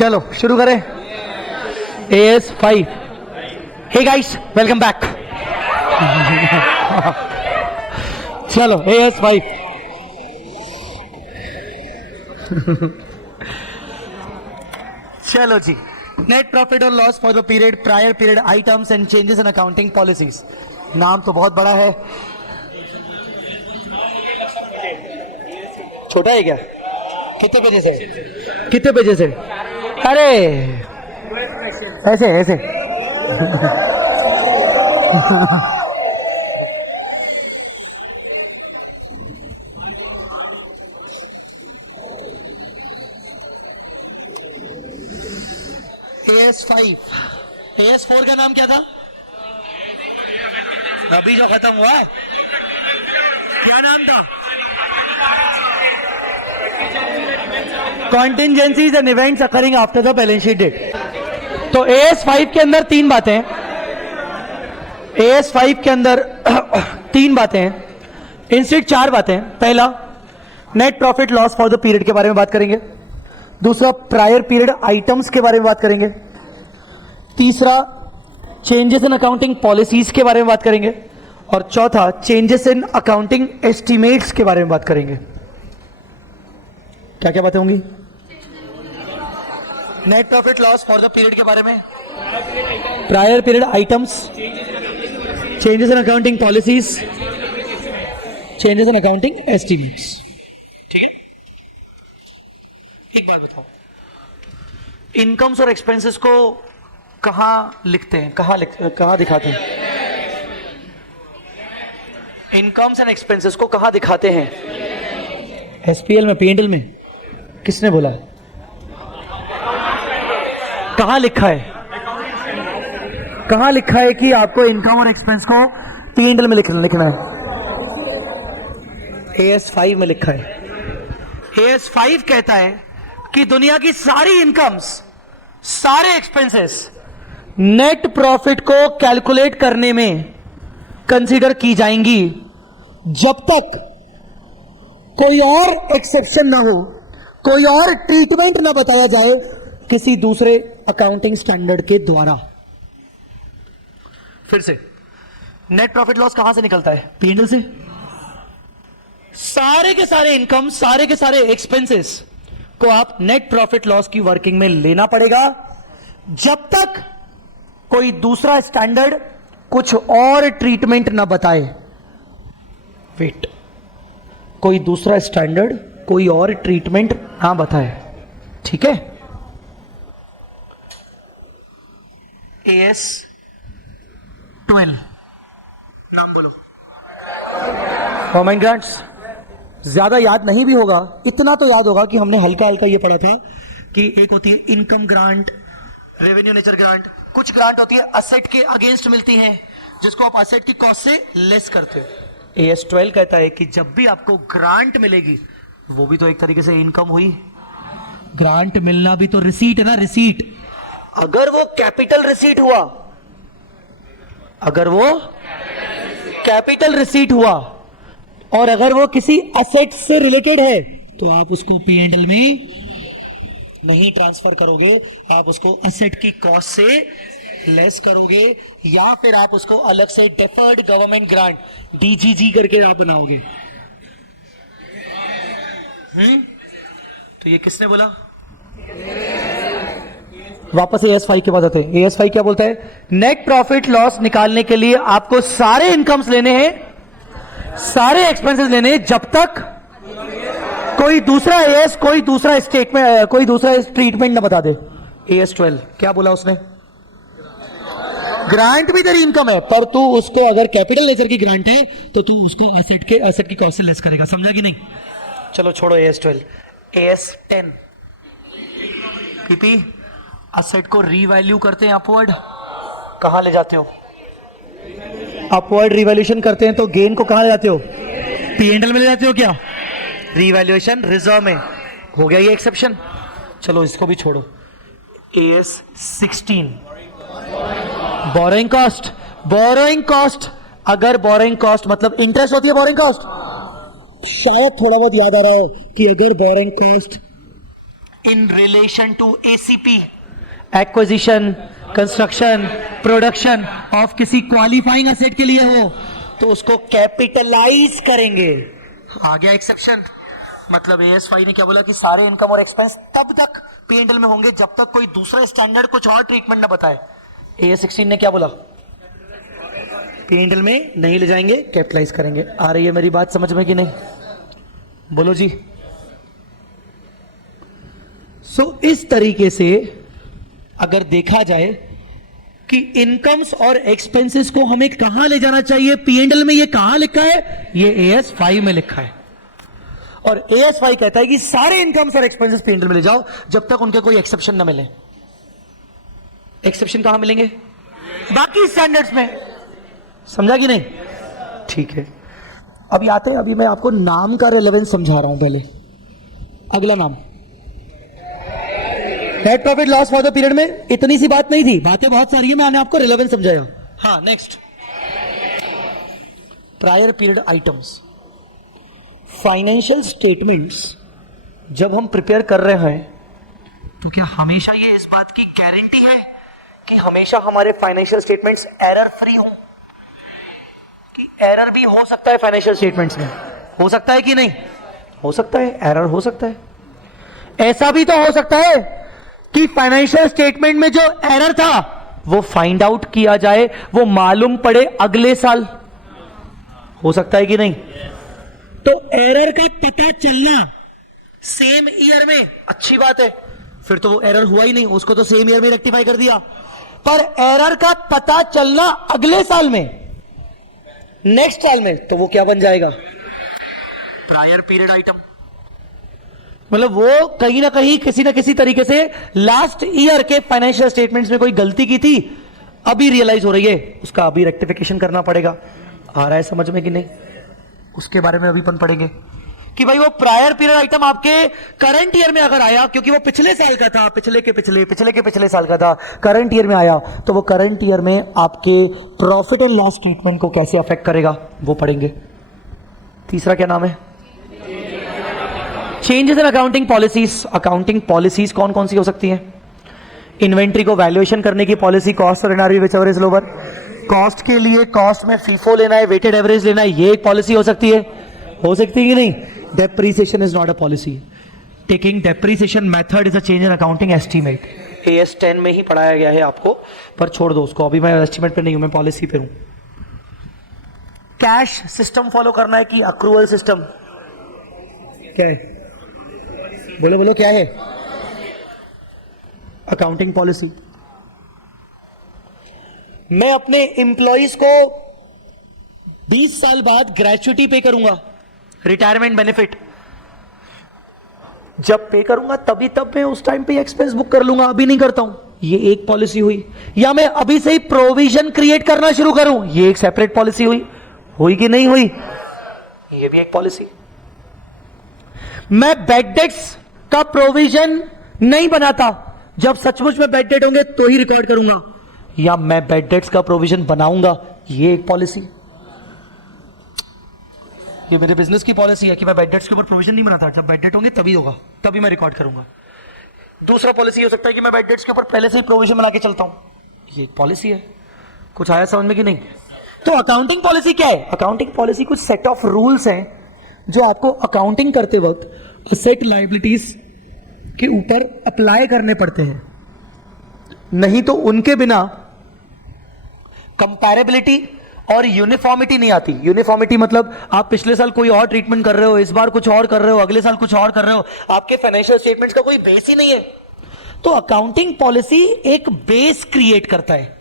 चलो शुरू करें। AS5। Hey guys, welcome back. चलो AS5। चलो जी, नेट प्रॉफिट और loss for the period, prior period, items and changes in accounting policies. नाम तो बहुत बड़ा है, छोटा है क्या? कितने पेजेस है? कितने पेजेस है? अरे ऐसे ऐसे। AS5। AS4 का नाम क्या था? अभी जो खत्म हुआ, क्या नाम था? Contingencies and events occurring after the balance sheet date. तो AS5 के अंदर तीन बातें हैं। AS5 के अंदर तीन बातें हैं, इंस्टेड चार बातें हैं। पहला, net profit loss for the period के बारे में बात करेंगे। दूसरा, प्रायर पीरियड आइटम्स के बारे में बात करेंगे। तीसरा, चेंजेस इन अकाउंटिंग पॉलिसीज के बारे में बात करेंगे। और चौथा, चेंजेस इन अकाउंटिंग एस्टिमेट्स के बारे में बात करेंगे। क्या क्या बातें होंगी? Net profit loss for the period के बारे में, prior period items, changes in accounting policies, changes in accounting estimates. ठीक है, एक बात बताओ, इनकम्स और एक्सपेंसेस को कहां लिखते हैं, कहां दिखाते हैं? इनकम्स एंड एक्सपेंसेस को कहां दिखाते हैं? SPL में, P&L में? किसने बोला? कहां लिखा है? कहां लिखा है कि आपको इनकम और एक्सपेंस को P&L में लिखना है? AS5 में लिखा है। AS5 कहता है कि दुनिया की सारी इनकम्स, सारे एक्सपेंसेस नेट प्रॉफिट को कैलकुलेट करने में कंसीडर की जाएंगी जब तक कोई और एक्सेप्शन ना हो, कोई और ट्रीटमेंट ना बताया जाए किसी दूसरे अकाउंटिंग स्टैंडर्ड के द्वारा। फिर से, नेट प्रॉफिट लॉस कहां से निकलता है? P&L से। सारे के सारे इनकम, सारे के सारे एक्सपेंसेस को आप नेट प्रॉफिट लॉस की वर्किंग में लेना पड़ेगा जब तक कोई दूसरा स्टैंडर्ड कुछ और ट्रीटमेंट ना बताए। वेट, कोई दूसरा स्टैंडर्ड कोई और ट्रीटमेंट ना बताए। ठीक है, AS12 नाम बोलो। Government grants. ज्यादा याद नहीं भी होगा, इतना तो याद होगा कि हमने हल्का हल्का ये पढ़ा था कि एक होती है income grant, revenue nature grant. कुछ ग्रांट होती है असेट के अगेंस्ट मिलती हैं, जिसको आप असेट की कॉस्ट से लेस करते हो। AS12 कहता है कि जब भी आपको ग्रांट मिलेगी, वो भी तो एक तरीके से इनकम हुई। ग्रांट मिलना भी तो रिसीट है ना, रिसीट। अगर वो कैपिटल रिसीट हुआ, अगर वो कैपिटल रिसीट हुआ और अगर वो किसी असेट से रिलेटेड है, तो आप उसको P&L में नहीं ट्रांसफर करोगे, आप उसको असेट की कॉस्ट से लेस करोगे, या फिर आप उसको अलग से डेफर्ड गवर्नमेंट ग्रांट DGG करके आप बनाओगे। तो ये किसने बोला? वापस AS5 के पास आते हैं। AS5 क्या बोलता है? नेट प्रॉफिट लॉस निकालने के लिए आपको सारे इनकम्स लेने हैं, सारे एक्सपेंसेस लेने हैं, जब तक कोई दूसरा AS, कोई दूसरा स्टेटमेंट, कोई दूसरा ट्रीटमेंट ना बता दे। AS12 क्या बोला उसने? ग्रांट भी तेरी इनकम है, पर तू उसको, अगर कैपिटल नेचर की ग्रांट है तो तू उसको असेट की कॉस्ट से लेस करेगा। समझा कि नहीं? चलो छोड़ो AS12। AS10 PP, असेट को रीवैल्यू करते हैं अपवर्ड। कहां ले जाते हो? अपवर्ड रिवैल्यूएशन करते हैं तो गेन को कहां ले जाते हो? P&L में ले जाते हो क्या? रिवैल्यूएशन रिजर्व में। हो गया ये एक्सेप्शन। चलो इसको भी छोड़ो। AS16 borrowing cost. Borrowing cost, अगर बोरोइंग कॉस्ट मतलब इंटरेस्ट होती है बोरोइंग कॉस्ट, शायद थोड़ा बहुत याद आ रहा हो कि अगर borrowing cost in relation to ACP, acquisition, construction, production of किसी क्वालिफाइंग एसेट के लिए हो तो उसको कैपिटलाइज करेंगे। आ गया एक्सेप्शन। मतलब एएस5 ने क्या बोला कि सारे इनकम और एक्सपेंस तब तक पीएनएल में होंगे जब तक कोई दूसरा स्टैंडर्ड कुछ और ट्रीटमेंट ना बताए। एएस16 ने क्या बोला? पीएनएल में नहीं ले जाएंगे, कैपिटलाइज करेंगे। आ रही है मेरी बात समझ में कि नहीं? बोलो जी। इस तरीके से अगर देखा जाए कि इनकम्स और एक्सपेंसेस को हमें कहां ले जाना चाहिए, पीएनएल में ये कहां लिखा है? ये एएस5 में लिखा है। और एएस5 कहता है कि सारे इनकम्स और एक्सपेंसेस पीएनएल में ले जाओ जब तक उनके कोई एक्सेप्शन ना मिले। एक्सेप्शन कहां मिलेंगे? बाकी स्टैंडर्ड्स में। समझा कि नहीं? ठीक है, अभी आते हैं। अभी मैं आपको नाम का रेलेवेंस समझा रहा हूं। पहले अगला नाम net profit loss for the period में इतनी सी बात नहीं थी, बातें बहुत सारी है, मैंने आपको रिलेवेंस समझाया। हाँ, next prior period items. Financial statements जब हम प्रिपेयर कर रहे हैं तो क्या हमेशा ये इस बात की गारंटी है कि हमेशा हमारे फाइनेंशियल स्टेटमेंट्स एरर फ्री हों? कि एरर भी हो सकता है फाइनेंशियल स्टेटमेंट्स में? हो सकता है कि नहीं? हो सकता है, एरर हो सकता है। ऐसा भी तो हो सकता है कि फाइनेंशियल स्टेटमेंट में जो एरर था वो फाइंड आउट किया जाए, वो मालूम पड़े अगले साल। हो सकता है कि नहीं? तो एरर का पता चलना सेम ईयर में अच्छी बात है, फिर तो वो एरर हुआ ही नहीं, उसको तो सेम ईयर में रेक्टिफाई कर दिया। पर एरर का पता चलना अगले साल में, नेक्स्ट साल में, तो वो क्या बन जाएगा? Prior period item. मतलब वो कहीं ना कहीं किसी ना किसी तरीके से लास्ट ईयर के फाइनेंशियल स्टेटमेंट्स में कोई गलती की थी, अभी रियलाइज हो रही है, उसका अभी रेक्टिफिकेशन करना पड़ेगा। आ रहा है समझ में कि नहीं? उसके बारे में अभी अपन पढ़ेंगे कि भाई वो प्रायर पीरियड आइटम आपके करंट ईयर में अगर आया, क्योंकि वो पिछले साल का था, पिछले के पिछले साल का था, करंट ईयर में आया, तो वो करंट ईयर में आपके प्रॉफिट एंड लॉस स्टेटमेंट को कैसे अफेक्ट करेगा वो पढ़ेंगे। तीसरा क्या नाम है? Changes in accounting policies. Accounting policies कौन कौन सी हो सकती हैं? इन्वेंट्री को वैल्यूएशन करने की पॉलिसी, कॉस्ट और NRV which ever is lower. Cost के लिए कॉस्ट में फीफो लेना है, वेटेड एवरेज लेना है, ये एक पॉलिसी हो सकती है। हो सकती है कि नहीं? Depreciation is not a policy. Taking depreciation method is a change in accounting estimate. AS10 में ही पढ़ाया गया है आपको, पर छोड़ दो उसको, अभी मैं एस्टीमेट पे नहीं हूं, मैं पॉलिसी पे हूं। कैश सिस्टम फॉलो करना है कि अक्रूवल सिस्टम? क्या है? बोलो बोलो, क्या है? Accounting policy. मैं अपने एम्प्लॉइज को 20 साल बाद ग्रेचुइटी पे करूंगा, रिटायरमेंट बेनिफिट। जब पे करूंगा तभी तब मैं उस टाइम पे एक्सपेंस बुक कर लूंगा, अभी नहीं करता हूं, ये एक पॉलिसी हुई। या मैं अभी से ही प्रोविजन क्रिएट करना शुरू करूं, ये एक सेपरेट पॉलिसी हुई। हुई कि नहीं हुई? ये भी एक पॉलिसी। मैं बैड डेट्स का प्रोविजन नहीं बनाता, जब सचमुच में बैड डेट होंगे तो ही रिकॉर्ड करूंगा, या मैं बैड डेट्स का प्रोविजन बनाऊंगा, ये एक पॉलिसी। ये मेरे बिजनेस की पॉलिसी है कि मैं बैड डेट्स के ऊपर प्रोविजन नहीं बनाता, जब बैड डेट होंगे तभी होगा, तभी मैं रिकॉर्ड करूंगा। दूसरा पॉलिसी हो सकता है कि मैं बैड डेट्स के ऊपर पहले से ही प्रोविजन बना के चलता हूं, ये एक पॉलिसी है। कुछ आया समझ में कि नहीं? तो अकाउंटिंग पॉलिसी क्या है? अकाउंटिंग पॉलिसी कुछ सेट ऑफ रूल्स हैं जो आपको अकाउंटिंग करते वक्त असेट लायबिलिटीज के ऊपर अप्लाई करने पड़ते हैं, नहीं तो उनके बिना कंपैरेबिलिटी और यूनिफॉर्मिटी नहीं आती। यूनिफॉर्मिटी मतलब आप पिछले साल कोई और ट्रीटमेंट कर रहे हो, इस बार कुछ और कर रहे हो, अगले साल कुछ और कर रहे हो, आपके फाइनेंशियल स्टेटमेंट्स का कोई बेस ही नहीं है। तो अकाउंटिंग पॉलिसी एक बेस क्रिएट करता है।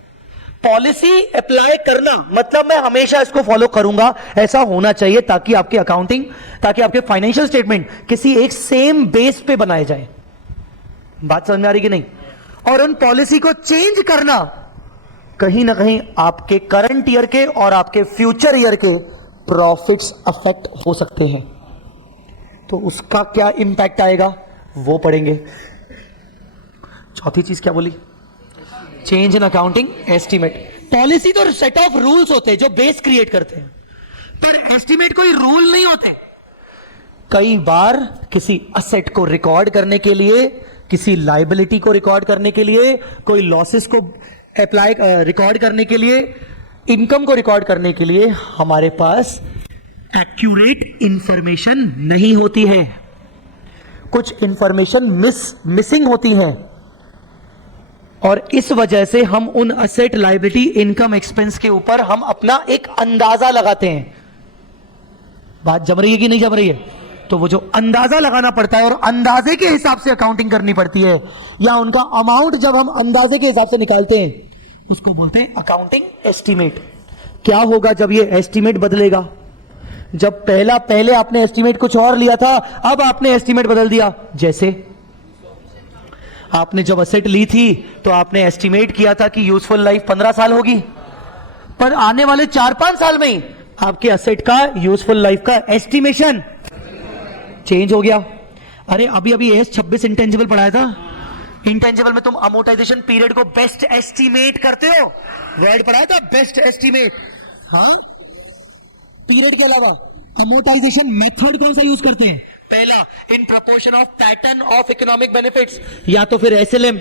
पॉलिसी अप्लाई करना मतलब मैं हमेशा इसको फॉलो करूंगा, ऐसा होना चाहिए, ताकि आपकी अकाउंटिंग, ताकि आपके फाइनेंशियल स्टेटमेंट किसी एक सेम बेस पे बनाए जाए। बात समझ में आ रही कि नहीं? और उन पॉलिसी को चेंज करना कहीं ना कहीं आपके करंट ईयर के और आपके फ्यूचर ईयर के प्रॉफिट्स अफेक्ट हो सकते हैं, तो उसका क्या इंपैक्ट आएगा वो पढ़ेंगे। चौथी चीज क्या बोली? Change in accounting estimate. Policy तो सेट ऑफ रूल्स होते हैं जो बेस क्रिएट करते हैं, पर एस्टीमेट कोई रूल नहीं होते। कई बार किसी असेट को रिकॉर्ड करने के लिए किसी लाइबिलिटी को रिकॉर्ड करने के लिए, कोई लॉसेस को अप्लाई रिकॉर्ड करने के लिए, इनकम को रिकॉर्ड करने के लिए हमारे पास एक्यूरेट इंफॉर्मेशन नहीं होती है। कुछ इंफॉर्मेशन मिसिंग होती है, और इस वजह से हम उन असेट, लायबिलिटी, इनकम, एक्सपेंस के ऊपर हम अपना एक अंदाजा लगाते हैं। बात जम रही है कि नहीं जम रही है? तो वो जो अंदाजा लगाना पड़ता है और अंदाजे के हिसाब से अकाउंटिंग करनी पड़ती है, या उनका अमाउंट जब हम अंदाजे के हिसाब से निकालते हैं, उसको बोलते हैं अकाउंटिंग एस्टीमेट। क्या होगा जब ये एस्टीमेट बदलेगा? जब पहले आपने एस्टीमेट कुछ और लिया था, अब आपने एस्टीमेट बदल दिया। जैसे आपने जब असेट ली थी तो आपने एस्टीमेट किया था कि यूजफुल लाइफ 15 साल होगी, पर आने वाले 4-5 साल में ही आपके असेट का यूजफुल लाइफ का एस्टीमेशन चेंज हो गया। अरे अभी एस 26 इंटेंजिबल पढ़ाया था। इंटेंजिबल में तुम अमोर्टाइजेशन पीरियड को बेस्ट एस्टीमेट करते हो, वर्ड पढ़ाया था बेस्ट एस्टीमेट। हाँ, पीरियड के अलावा अमोर्टाइजेशन मेथड कौन सा यूज करते हैं? पहला, in proportion of pattern of economic benefits, या तो फिर एसएलएम।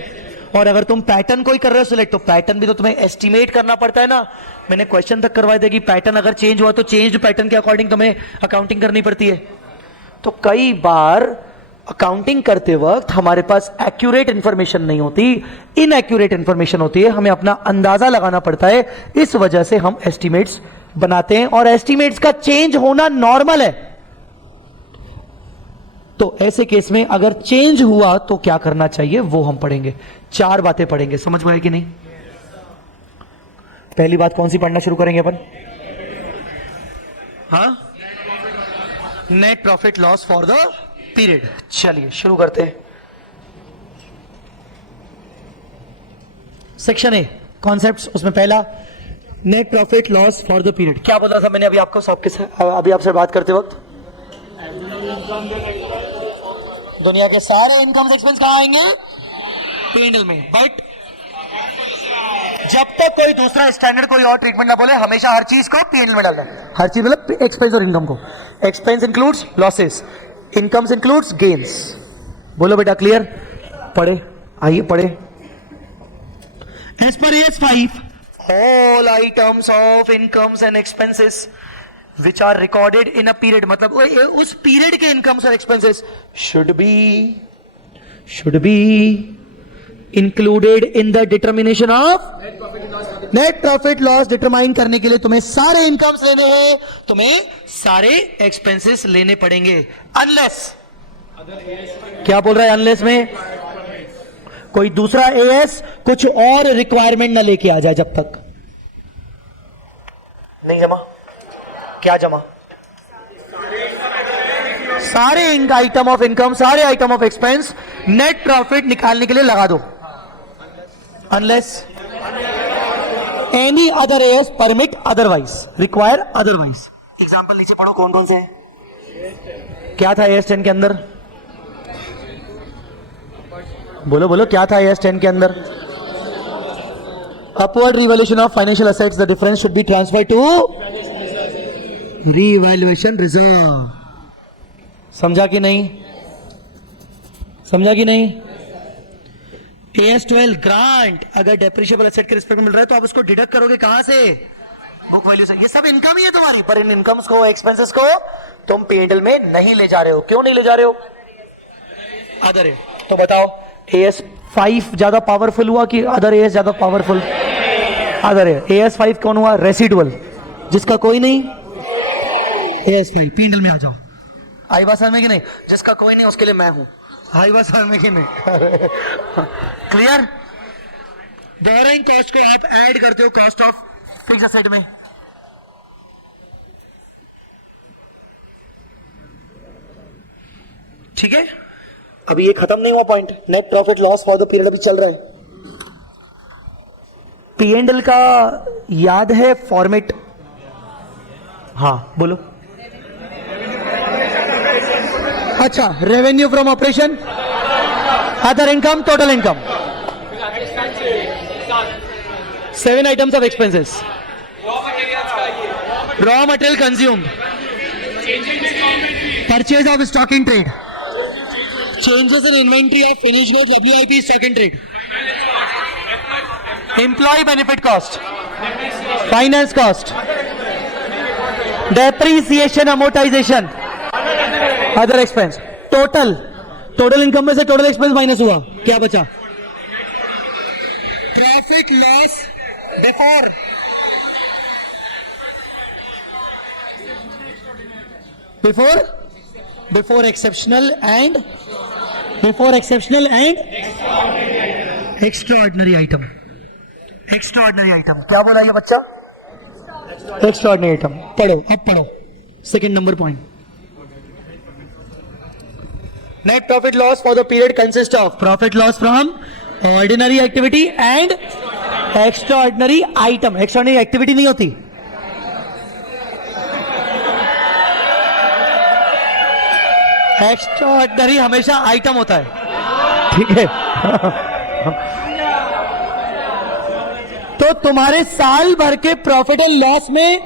और अगर तुम पैटर्न को ही कर रहे हो सिलेक्ट, तो पैटर्न भी तो तुम्हें एस्टीमेट करना पड़ता है ना। मैंने क्वेश्चन तक करवाए थे कि पैटर्न अगर चेंज हुआ तो चेंज पैटर्न के अकॉर्डिंग तुम्हें अकाउंटिंग करनी पड़ती है। तो कई बार अकाउंटिंग करते वक्त हमारे पास एक्यूरेट इंफॉर्मेशन नहीं होती, इनएक्यूरेट इंफॉर्मेशन होती है, हमें अपना अंदाजा लगाना पड़ता है। इस वजह से हम एस्टीमेट्स बनाते हैं, और एस्टीमेट्स का चेंज होना नॉर्मल है। तो ऐसे केस में अगर चेंज हुआ तो क्या करना चाहिए वो हम पढ़ेंगे। 4 बातें पढ़ेंगे, समझ पाए कि नहीं? पहली बात कौन सी पढ़ना शुरू करेंगे अपन? हाँ, net profit loss for the period. चलिए शुरू करते हैं। Section A, concepts. उसमें पहला, net profit loss for the period. क्या बोला था मैंने अभी आपको, अभी आपसे बात करते वक्त? दुनिया के सारे इनकम एक्सपेंस कहां आएंगे? P&L में। बट जब तक कोई दूसरा स्टैंडर्ड, कोई और ट्रीटमेंट ना बोले, हमेशा हर चीज को P&L में डालना है। हर चीज मतलब एक्सपेंस और इनकम को। Expense includes losses, incomes includes gains. बोलो बेटा, क्लियर? पढ़े, आइए पढ़े। एज पर AS 5, all items of incomes and expenses which are recorded in a period, मतलब उस पीरियड के इनकम्स और expenses should be included in the determination of net profit loss। Determine करने के लिए तुम्हें सारे इनकम्स लेने हैं, तुम्हें सारे एक्सपेंसेस लेने पड़ेंगे, अनलेस, क्या बोल रहा है अनलेस में? कोई दूसरा AS कुछ और रिक्वायरमेंट ना लेके आ जाए। जब तक नहीं जमा, क्या जमा? सारे आइटम ऑफ इनकम, सारे item of expense net profit निकालने के लिए लगा दो, unless any other AS permit otherwise, require otherwise. Example नीचे पढ़ो, कौन कौन से हैं? क्या था AS 10 के अंदर? बोलो बोलो, क्या था AS 10 के अंदर? Upward revaluation of financial assets, the difference should be transfer to revaluation reserve. समझा कि नहीं? समझा कि नहीं? AS 12 ग्रांट, अगर डेप्रिशिएबल एसेट के रिस्पेक्ट में मिल रहा है तो आप उसको डिडक्ट करोगे कहां से? बुक वैल्यू से। ये सब इनकम ही है तुम्हारी, पर इन इनकम्स को, एक्सपेंसेस को तुम P&L में नहीं ले जा रहे हो। क्यों नहीं ले जा रहे हो? अदर है। तो बताओ, AS 5 ज्यादा पावरफुल हुआ कि अदर AS ज्यादा पावरफुल? अदर है। AS 5 कौन हुआ? रेसिडुअल, जिसका कोई नहीं। AS 5 P&L में आ जाओ। आई बात समझ में कि नहीं? जिसका कोई नहीं उसके लिए मैं हूं। आई बात समझ में कि नहीं? क्लियर? बोरोइंग कॉस्ट को आप ऐड करते हो कॉस्ट ऑफ फिक्स्ड एसेट में। ठीक है, अभी ये खत्म नहीं हुआ point. Net profit loss for the period अभी चल रहा है। P&L का याद है फॉर्मेट? हाँ बोलो। अच्छा, revenue from operation, other income, total income, 7 items of expenses, raw material consumed, purchase of stock in trade, changes in inventory of finished goods, WIP, stock in trade, employee benefit cost, finance cost, depreciation, amortization, other expense. Total income में से total expense minus हुआ, क्या बचा? Profit loss before exceptional and extraordinary item. Extraordinary item क्या बोला ये बच्चा? Extraordinary item. पढ़ो, अब पढ़ो second number point. Net profit loss for the period consists of profit loss from ordinary activity and extraordinary item. Extraordinary activity नहीं होती. Extraordinary हमेशा आइटम होता है, ठीक है? तो तुम्हारे साल भर के प्रॉफिट एंड लॉस में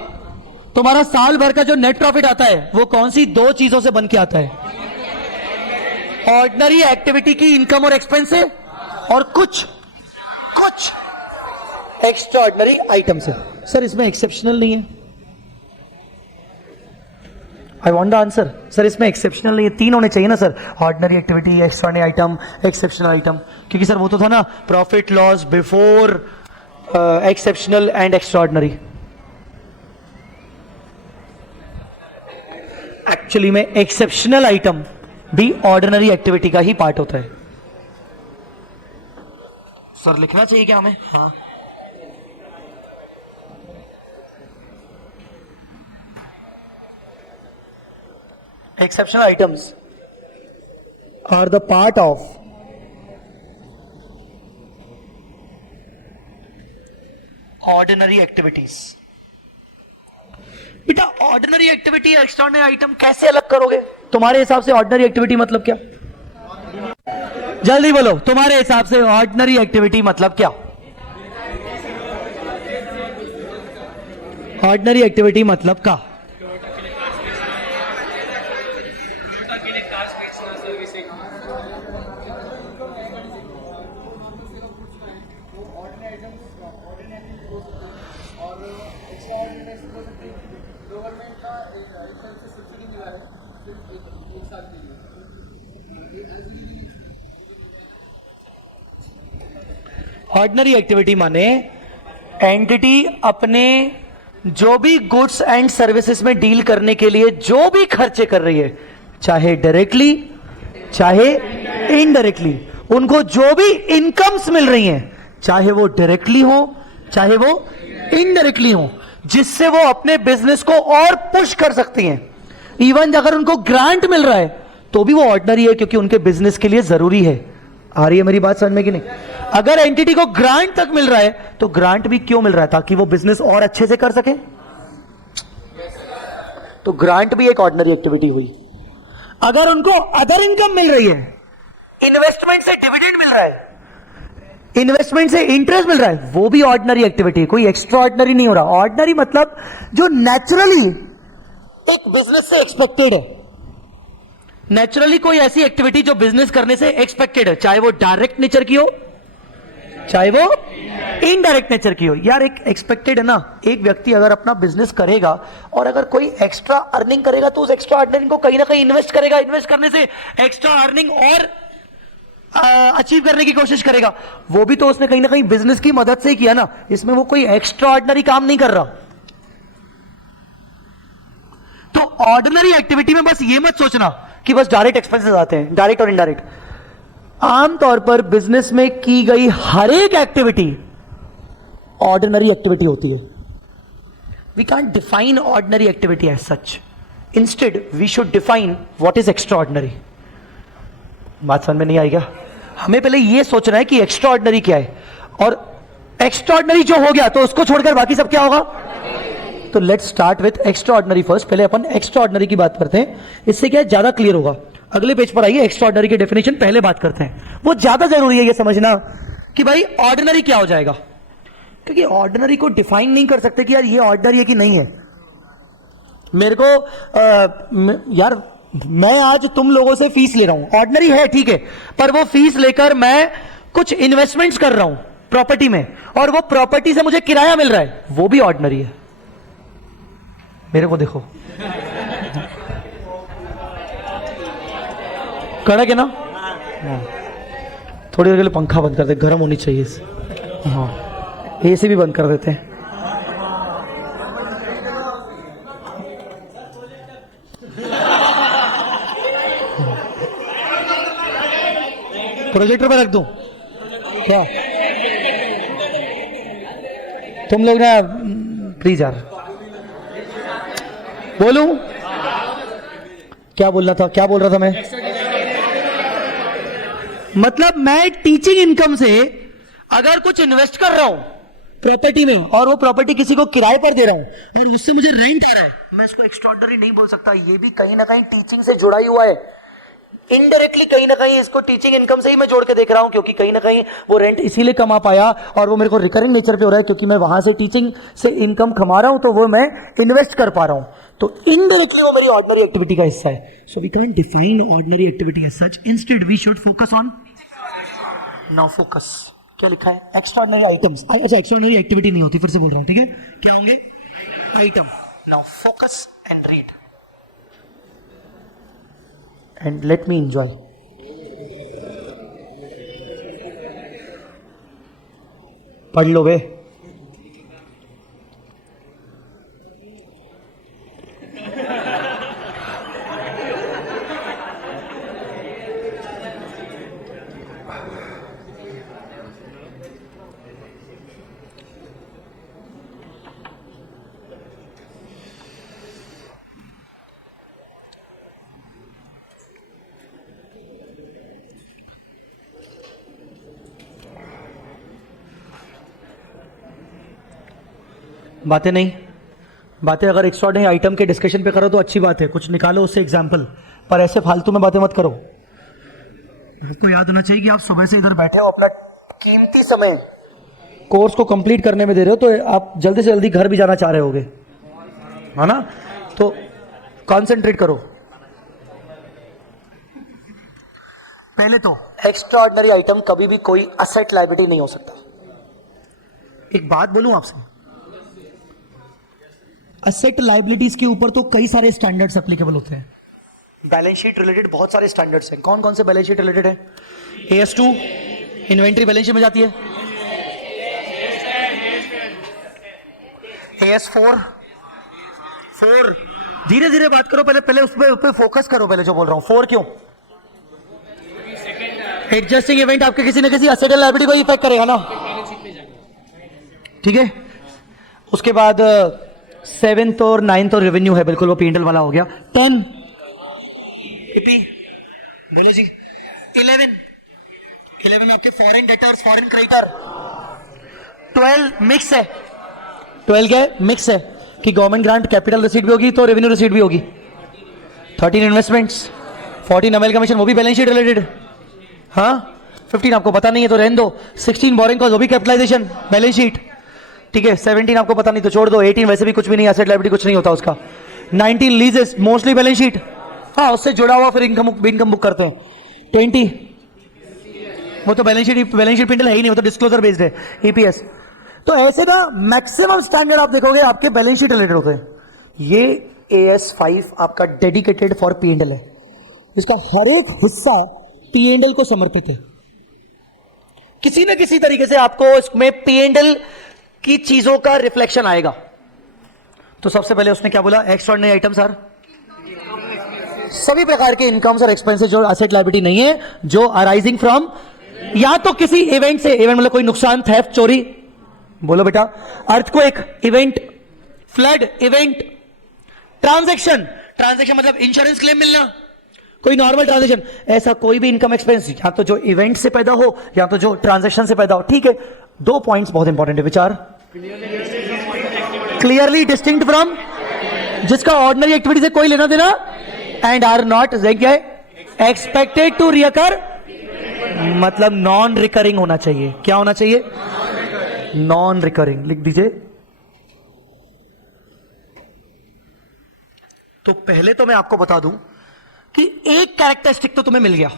तुम्हारा साल भर का जो नेट प्रॉफिट आता है वो कौन सी दो चीजों से बन के आता है? ऑर्डिनरी एक्टिविटी की इनकम और एक्सपेंस से, और कुछ एक्स्ट्राऑर्डिनरी आइटम से. सर इसमें एक्सेप्शनल नहीं है. I want the answer. Sir इसमें एक्सेप्शनल नहीं है. तीन होने चाहिए ना sir, ordinary activity, extraordinary item, exceptional item. क्योंकि सर वो तो था ना profit loss before exceptional and extraordinary. Actually में एक्सेप्शनल आइटम भी ऑर्डिनरी एक्टिविटी का ही पार्ट होता है. सर लिखना चाहिए क्या हमें? हाँ. Exceptional items are the part of ordinary activities. बेटा ऑर्डिनरी एक्टिविटी एक्स्ट्राऑर्डिनरी आइटम कैसे अलग करोगे? तुम्हारे हिसाब से ऑर्डिनरी एक्टिविटी मतलब क्या? जल्दी बोलो, तुम्हारे हिसाब से ऑर्डिनरी एक्टिविटी मतलब क्या? ऑर्डिनरी एक्टिविटी मतलब क्या? ऑर्डिनरी एक्टिविटी माने एंटिटी अपने जो भी गुड्स एंड सर्विसेज में डील करने के लिए जो भी खर्चे कर रही है, चाहे डायरेक्टली चाहे इनडायरेक्टली, उनको जो भी इनकम्स मिल रही हैं, चाहे वो डायरेक्टली हो चाहे वो इनडायरेक्टली हो, जिससे वो अपने बिजनेस को और पुश कर सकती हैं. इवन अगर उनको ग्रांट मिल रहा है तो भी वो ऑर्डिनरी है, क्योंकि उनके बिजनेस के लिए जरूरी है. आ रही है मेरी बात समझ में कि नहीं? अगर एंटिटी को ग्रांट तक मिल रहा है तो ग्रांट भी क्यों मिल रहा है? ताकि वो बिजनेस और अच्छे से कर सके. तो ग्रांट भी एक ऑर्डिनरी एक्टिविटी हुई. अगर उनको अदर इनकम मिल रही है, इन्वेस्टमेंट से डिविडेंड मिल रहा है, इन्वेस्टमेंट से इंटरेस्ट मिल रहा है, वो भी ऑर्डिनरी एक्टिविटी, कोई एक्स्ट्रा ऑर्डिनरी नहीं हो रहा. ऑर्डिनरी मतलब जो नेचुरली एक बिजनेस से एक्सपेक्टेड है. नेचुरली कोई ऐसी एक्टिविटी जो बिजनेस करने से एक्सपेक्टेड है, चाहे वो डायरेक्ट नेचर की हो चाहे वो इनडायरेक्ट नेचर की हो. यार एक एक्सपेक्टेड है ना, एक व्यक्ति अगर अपना बिजनेस करेगा और अगर कोई एक्स्ट्रा अर्निंग करेगा तो उस एक्स्ट्रा अर्निंग को कहीं ना कहीं इन्वेस्ट करेगा. इन्वेस्ट करने से एक्स्ट्रा अर्निंग और अचीव करने की कोशिश करेगा. वो भी तो उसने कहीं ना कहीं बिजनेस की मदद से ही किया ना. इसमें वो कोई एक्स्ट्रा ऑर्डिनरी काम नहीं कर रहा. तो ऑर्डिनरी एक्टिविटी में बस ये मत सोचना कि बस डायरेक्ट एक्सपेंसेस आते हैं, डायरेक्ट और इनडायरेक्ट. आमतौर पर बिजनेस में की गई हर एक एक्टिविटी ऑर्डिनरी एक्टिविटी होती है. We can't define ordinary activity as such. Instead we should define what is extra ordinary. बात समझ में नहीं आएगा? हमें पहले यह सोचना है कि एक्स्ट्रा ऑर्डिनरी क्या है, और एक्स्ट्रा ऑर्डिनरी जो हो गया तो उसको छोड़कर बाकी सब क्या होगा. तो let's start with extra ordinary first. पहले अपन एक्स्ट्रा ऑर्डिनरी की बात करते हैं, इससे क्या ज्यादा क्लियर होगा. अगले पेज पर आइए, एक्स्ट्रा ऑर्डिनरी की डेफिनेशन पहले बात करते हैं. वो ज्यादा जरूरी है ये समझना कि भाई ऑर्डिनरी क्या हो जाएगा, क्योंकि ऑर्डिनरी को डिफाइन नहीं कर सकते कि यार ये ऑर्डिनरी है कि नहीं है. मेरे को यार मैं आज तुम लोगों से फीस ले रहा हूं, ऑर्डिनरी है ठीक है, पर वो फीस लेकर मैं कुछ इन्वेस्टमेंट्स कर रहा हूं प्रॉपर्टी में, और वो प्रॉपर्टी से मुझे किराया मिल रहा है, वो भी ऑर्डिनरी है। मेरे को देखो, कड़क है ना? थोड़ी देर के लिए पंखा बंद कर दे, गर्म होनी चाहिए इसे। हाँ, एसी भी बंद कर देते हैं। प्रोजेक्टर पे रख दूं क्या? तुम लोग ना प्लीज यार, बोलूं क्या बोलना था, क्या बोल रहा था मैं? मतलब मैं टीचिंग इनकम से अगर कुछ इन्वेस्ट कर रहा हूं प्रॉपर्टी में, और वो प्रॉपर्टी किसी को किराए पर दे रहा हूं और उससे मुझे रेंट आ रहा है, मैं इसको एक्स्ट्राऑर्डिनरी नहीं बोल सकता। ये भी कहीं ना कहीं टीचिंग से जुड़ा ही हुआ है, इनडायरेक्टली कहीं ना कहीं इसको टीचिंग इनकम से ही मैं जोड़ के देख रहा हूं, क्योंकि कहीं ना कहीं वो रेंट इसीलिए कमा पाया और वो मेरे को रिकरिंग नेचर पे हो रहा है, क्योंकि मैं वहां से टीचिंग से इनकम कमा रहा हूं, तो वो मैं इन्वेस्ट कर पा रहा हूं, तो इनडायरेक्टली वो मेरी ऑर्डिनरी एक्टिविटी का हिस्सा है। So we can't define ordinary activity as such, instead we should focus on, now focus क्या लिखा है? Extraordinary items. अच्छा, एक्स्ट्राऑर्डिनरी एक्टिविटी नहीं होती, फिर से बोल रहा हूं, ठीक है? क्या होंगे? Item. Now focus and read and let me enjoy. पढ़ लो बे। बातें नहीं, बातें अगर एक्स्ट्राऑर्डिनरी आइटम के डिस्कशन पे करो तो अच्छी बात है, कुछ निकालो उससे एग्जाम्पल, पर ऐसे फालतू में बातें मत करो। आपको याद होना चाहिए कि आप सुबह से इधर बैठे हो, अपना कीमती समय कोर्स को कंप्लीट करने में दे रहे हो, तो आप जल्दी से जल्दी घर भी जाना चाह रहे होगे, है ना? तो कॉन्सेंट्रेट करो। पहले तो एक्स्ट्राऑर्डिनरी आइटम कभी भी कोई असेट लायबिलिटी नहीं हो सकता। एक बात बोलूं आपसे, असेट लायबिलिटीज के ऊपर तो कई सारे स्टैंडर्ड्स एप्लीकेबल होते हैं। बैलेंस शीट रिलेटेड बहुत सारे स्टैंडर्ड्स हैं। कौन कौन से बैलेंस शीट रिलेटेड है? AS2 इन्वेंट्री बैलेंस शीट में जाती है, AS4 धीरे धीरे बात करो, पहले उस पर फोकस करो, पहले जो बोल रहा हूं। 4 क्यों? एडजस्टिंग इवेंट आपके किसी ना किसी असेट एंड लायबिलिटी को इफेक्ट करेगा ना, ठीक है? उसके बाद 7th और 9th और रेवेन्यू है, बिल्कुल वो P&L वाला हो गया। 10 पीपी, बोलो जी। 11 में आपके foreign debtors, foreign creditor. 12 mix है, 12 क्या है? मिक्स है कि गवर्नमेंट ग्रांट कैपिटल रिसीट भी होगी तो रेवेन्यू रिसीट भी होगी। 13 इन्वेस्टमेंट्स, 14 अमेल कमीशन, वो भी बैलेंस शीट रिलेटेड। हाँ, 15 आपको पता नहीं है तो रहने दो। 16 बोरिंग कॉस्ट, वो भी कैपिटलाइजेशन बैलेंस शीट, ठीक है? 17 आपको पता नहीं तो छोड़ दो। 18 वैसे भी कुछ भी नहीं, एसेट लायबिलिटी कुछ नहीं होता उसका। 19 लीजेस, मोस्टली बैलेंस शीट, हाँ उससे जुड़ा हुआ, फिर इनकम बुक करते हैं। 20 वो तो बैलेंस शीट P&L है ही नहीं, वो तो डिस्क्लोजर बेस्ड है, EPS। तो ऐसे ना मैक्सिमम स्टैंडर्ड आप देखोगे आपके बैलेंस शीट रिलेटेड होते हैं। ये AS5 आपका डेडिकेटेड फॉर P&L है, इसका हर एक हिस्सा P&L को समर्पित है। किसी न किसी तरीके से आपको इसमें P&L की चीजों का रिफ्लेक्शन आएगा। तो सबसे पहले उसने क्या बोला? एक्स्ट्राऑर्डिनरी आइटम्स आर सभी प्रकार के इनकम्स और एक्सपेंसेस जो असेट लायबिलिटी नहीं है, जो अराइजिंग फ्रॉम या तो किसी इवेंट से, इवेंट मतलब कोई नुकसान, थेफ्ट, चोरी, बोलो बेटा, earthquake event, flood event, transaction मतलब इंश्योरेंस क्लेम मिलना, कोई नॉर्मल ट्रांजैक्शन, ऐसा कोई भी इनकम एक्सपेंस या तो जो इवेंट से पैदा हो या तो जो ट्रांजैक्शन से पैदा हो, ठीक है? 2 पॉइंट्स बहुत इंपॉर्टेंट है, विचार क्लियरली डिस्टिंक्ट फ्रॉम, जिसका ऑर्डिनरी एक्टिविटी से कोई लेना देना, and are not expected to recur, मतलब नॉन रिकरिंग होना चाहिए। क्या होना चाहिए? Non recurring. लिख दीजिए। तो पहले तो मैं आपको बता दूं कि एक कैरेक्टरिस्टिक तो तुम्हें मिल गया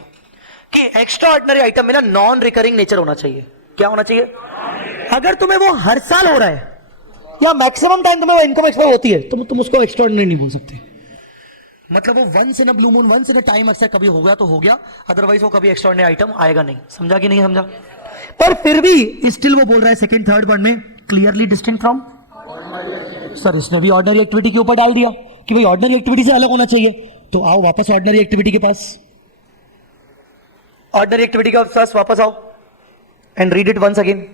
कि एक्स्ट्रा ऑर्डिनरी आइटम में ना नॉन रिकरिंग नेचर होना चाहिए। क्या होना चाहिए? अगर तुम्हें वो हर साल हो रहा है या मैक्सिमम टाइम तुम्हें वो इनकम एक्सपेक्ट होती है तो तुम उसको एक्स्ट्रा ऑर्डिनरी नहीं बोल सकते। मतलब वो once in a blue moon, once in a time अक्सर कभी हो गया तो हो गया, अदरवाइज वो कभी एक्स्ट्रा ऑर्डिनरी आइटम आएगा नहीं। समझा कि नहीं समझा? पर फिर भी स्टिल वो बोल रहा है सेकंड थर्ड वर्ड में क्लियरली डिस्टिंक्ट फ्रॉम। सर इसने भी ऑर्डिनरी एक्टिविटी के ऊपर डाल दिया कि भाई ऑर्डिनरी एक्टिविटी से अलग होना चाहिए, तो आओ वापस ऑर्डिनरी एक्टिविटी के पास, ऑर्डिनरी एक्टिविटी के पास वापस आओ and read it once again.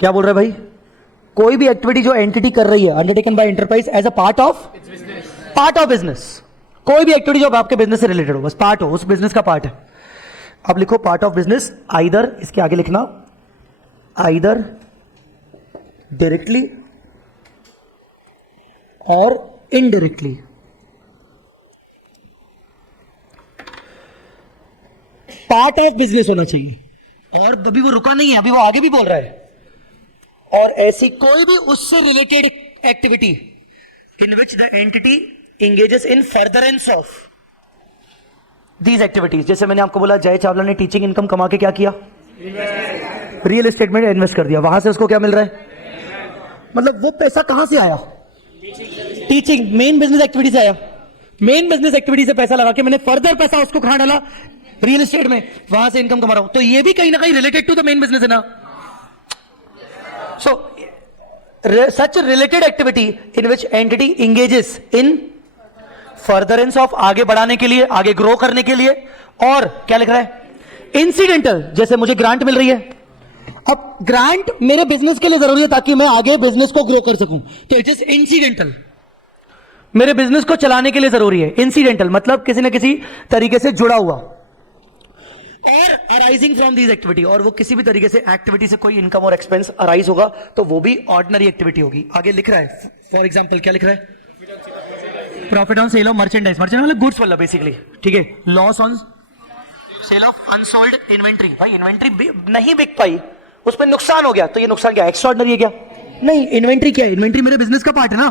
क्या बोल रहा है भाई? कोई भी एक्टिविटी जो एंटिटी कर रही है undertaken by enterprise as a part of business, कोई भी एक्टिविटी जो आपके बिजनेस से रिलेटेड हो, बस पार्ट हो, उस बिजनेस का पार्ट है। अब लिखो पार्ट ऑफ बिजनेस, आइदर, इसके आगे लिखना आइदर डायरेक्टली और इनडायरेक्टली। पार्ट ऑफ बिजनेस होना चाहिए। और अभी वो रुका नहीं है, अभी वो आगे भी बोल रहा है, और ऐसी कोई भी उससे related activity in which the entity engages in furtherance of these activities. जैसे मैंने आपको बोला जय चावला ने टीचिंग इनकम कमा के क्या किया? रियल एस्टेट में इन्वेस्ट कर दिया, वहां से उसको क्या मिल रहा है? मतलब वो पैसा कहां से आया? टीचिंग, मेन बिजनेस एक्टिविटी से आया। मेन बिजनेस एक्टिविटी से पैसा लगा के मैंने फर्दर पैसा उसको कहां डाला? रियल एस्टेट में, वहां से इनकम कमा रहा हूं। तो ये भी कहीं ना कहीं related to the main business है ना। So, such a related activity in which entity engages in furtherance of, आगे बढ़ाने के लिए, आगे ग्रो करने के लिए। और क्या लिख रहा है? इंसिडेंटल, जैसे मुझे ग्रांट मिल रही है, अब ग्रांट मेरे बिजनेस के लिए जरूरी है ताकि मैं आगे बिजनेस को ग्रो कर सकूं, तो इट इज इंसिडेंटल, मेरे बिजनेस को चलाने के लिए जरूरी है। इंसिडेंटल मतलब किसी ना किसी तरीके से जुड़ा हुआ। और अराइजिंग फ्रॉम दीज एक्टिविटी, और वो किसी भी तरीके से एक्टिविटी से कोई इनकम और एक्सपेंस अराइज होगा तो वो भी ऑर्डिनरी एक्टिविटी होगी। आगे लिख रहा है, फॉर एग्जांपल क्या लिख रहा है? Profit on sale of merchandise, merchandise मतलब गुड्स वाला बेसिकली, ठीक है। Loss on sale of unsold inventory, भाई इन्वेंट्री नहीं बिक पाई, उसमें नुकसान हो गया, तो ये नुकसान क्या एक्स्ट्रा ऑर्डिनरी है क्या? नहीं। इन्वेंट्री क्या है? इन्वेंट्री मेरे बिजनेस का पार्ट है ना,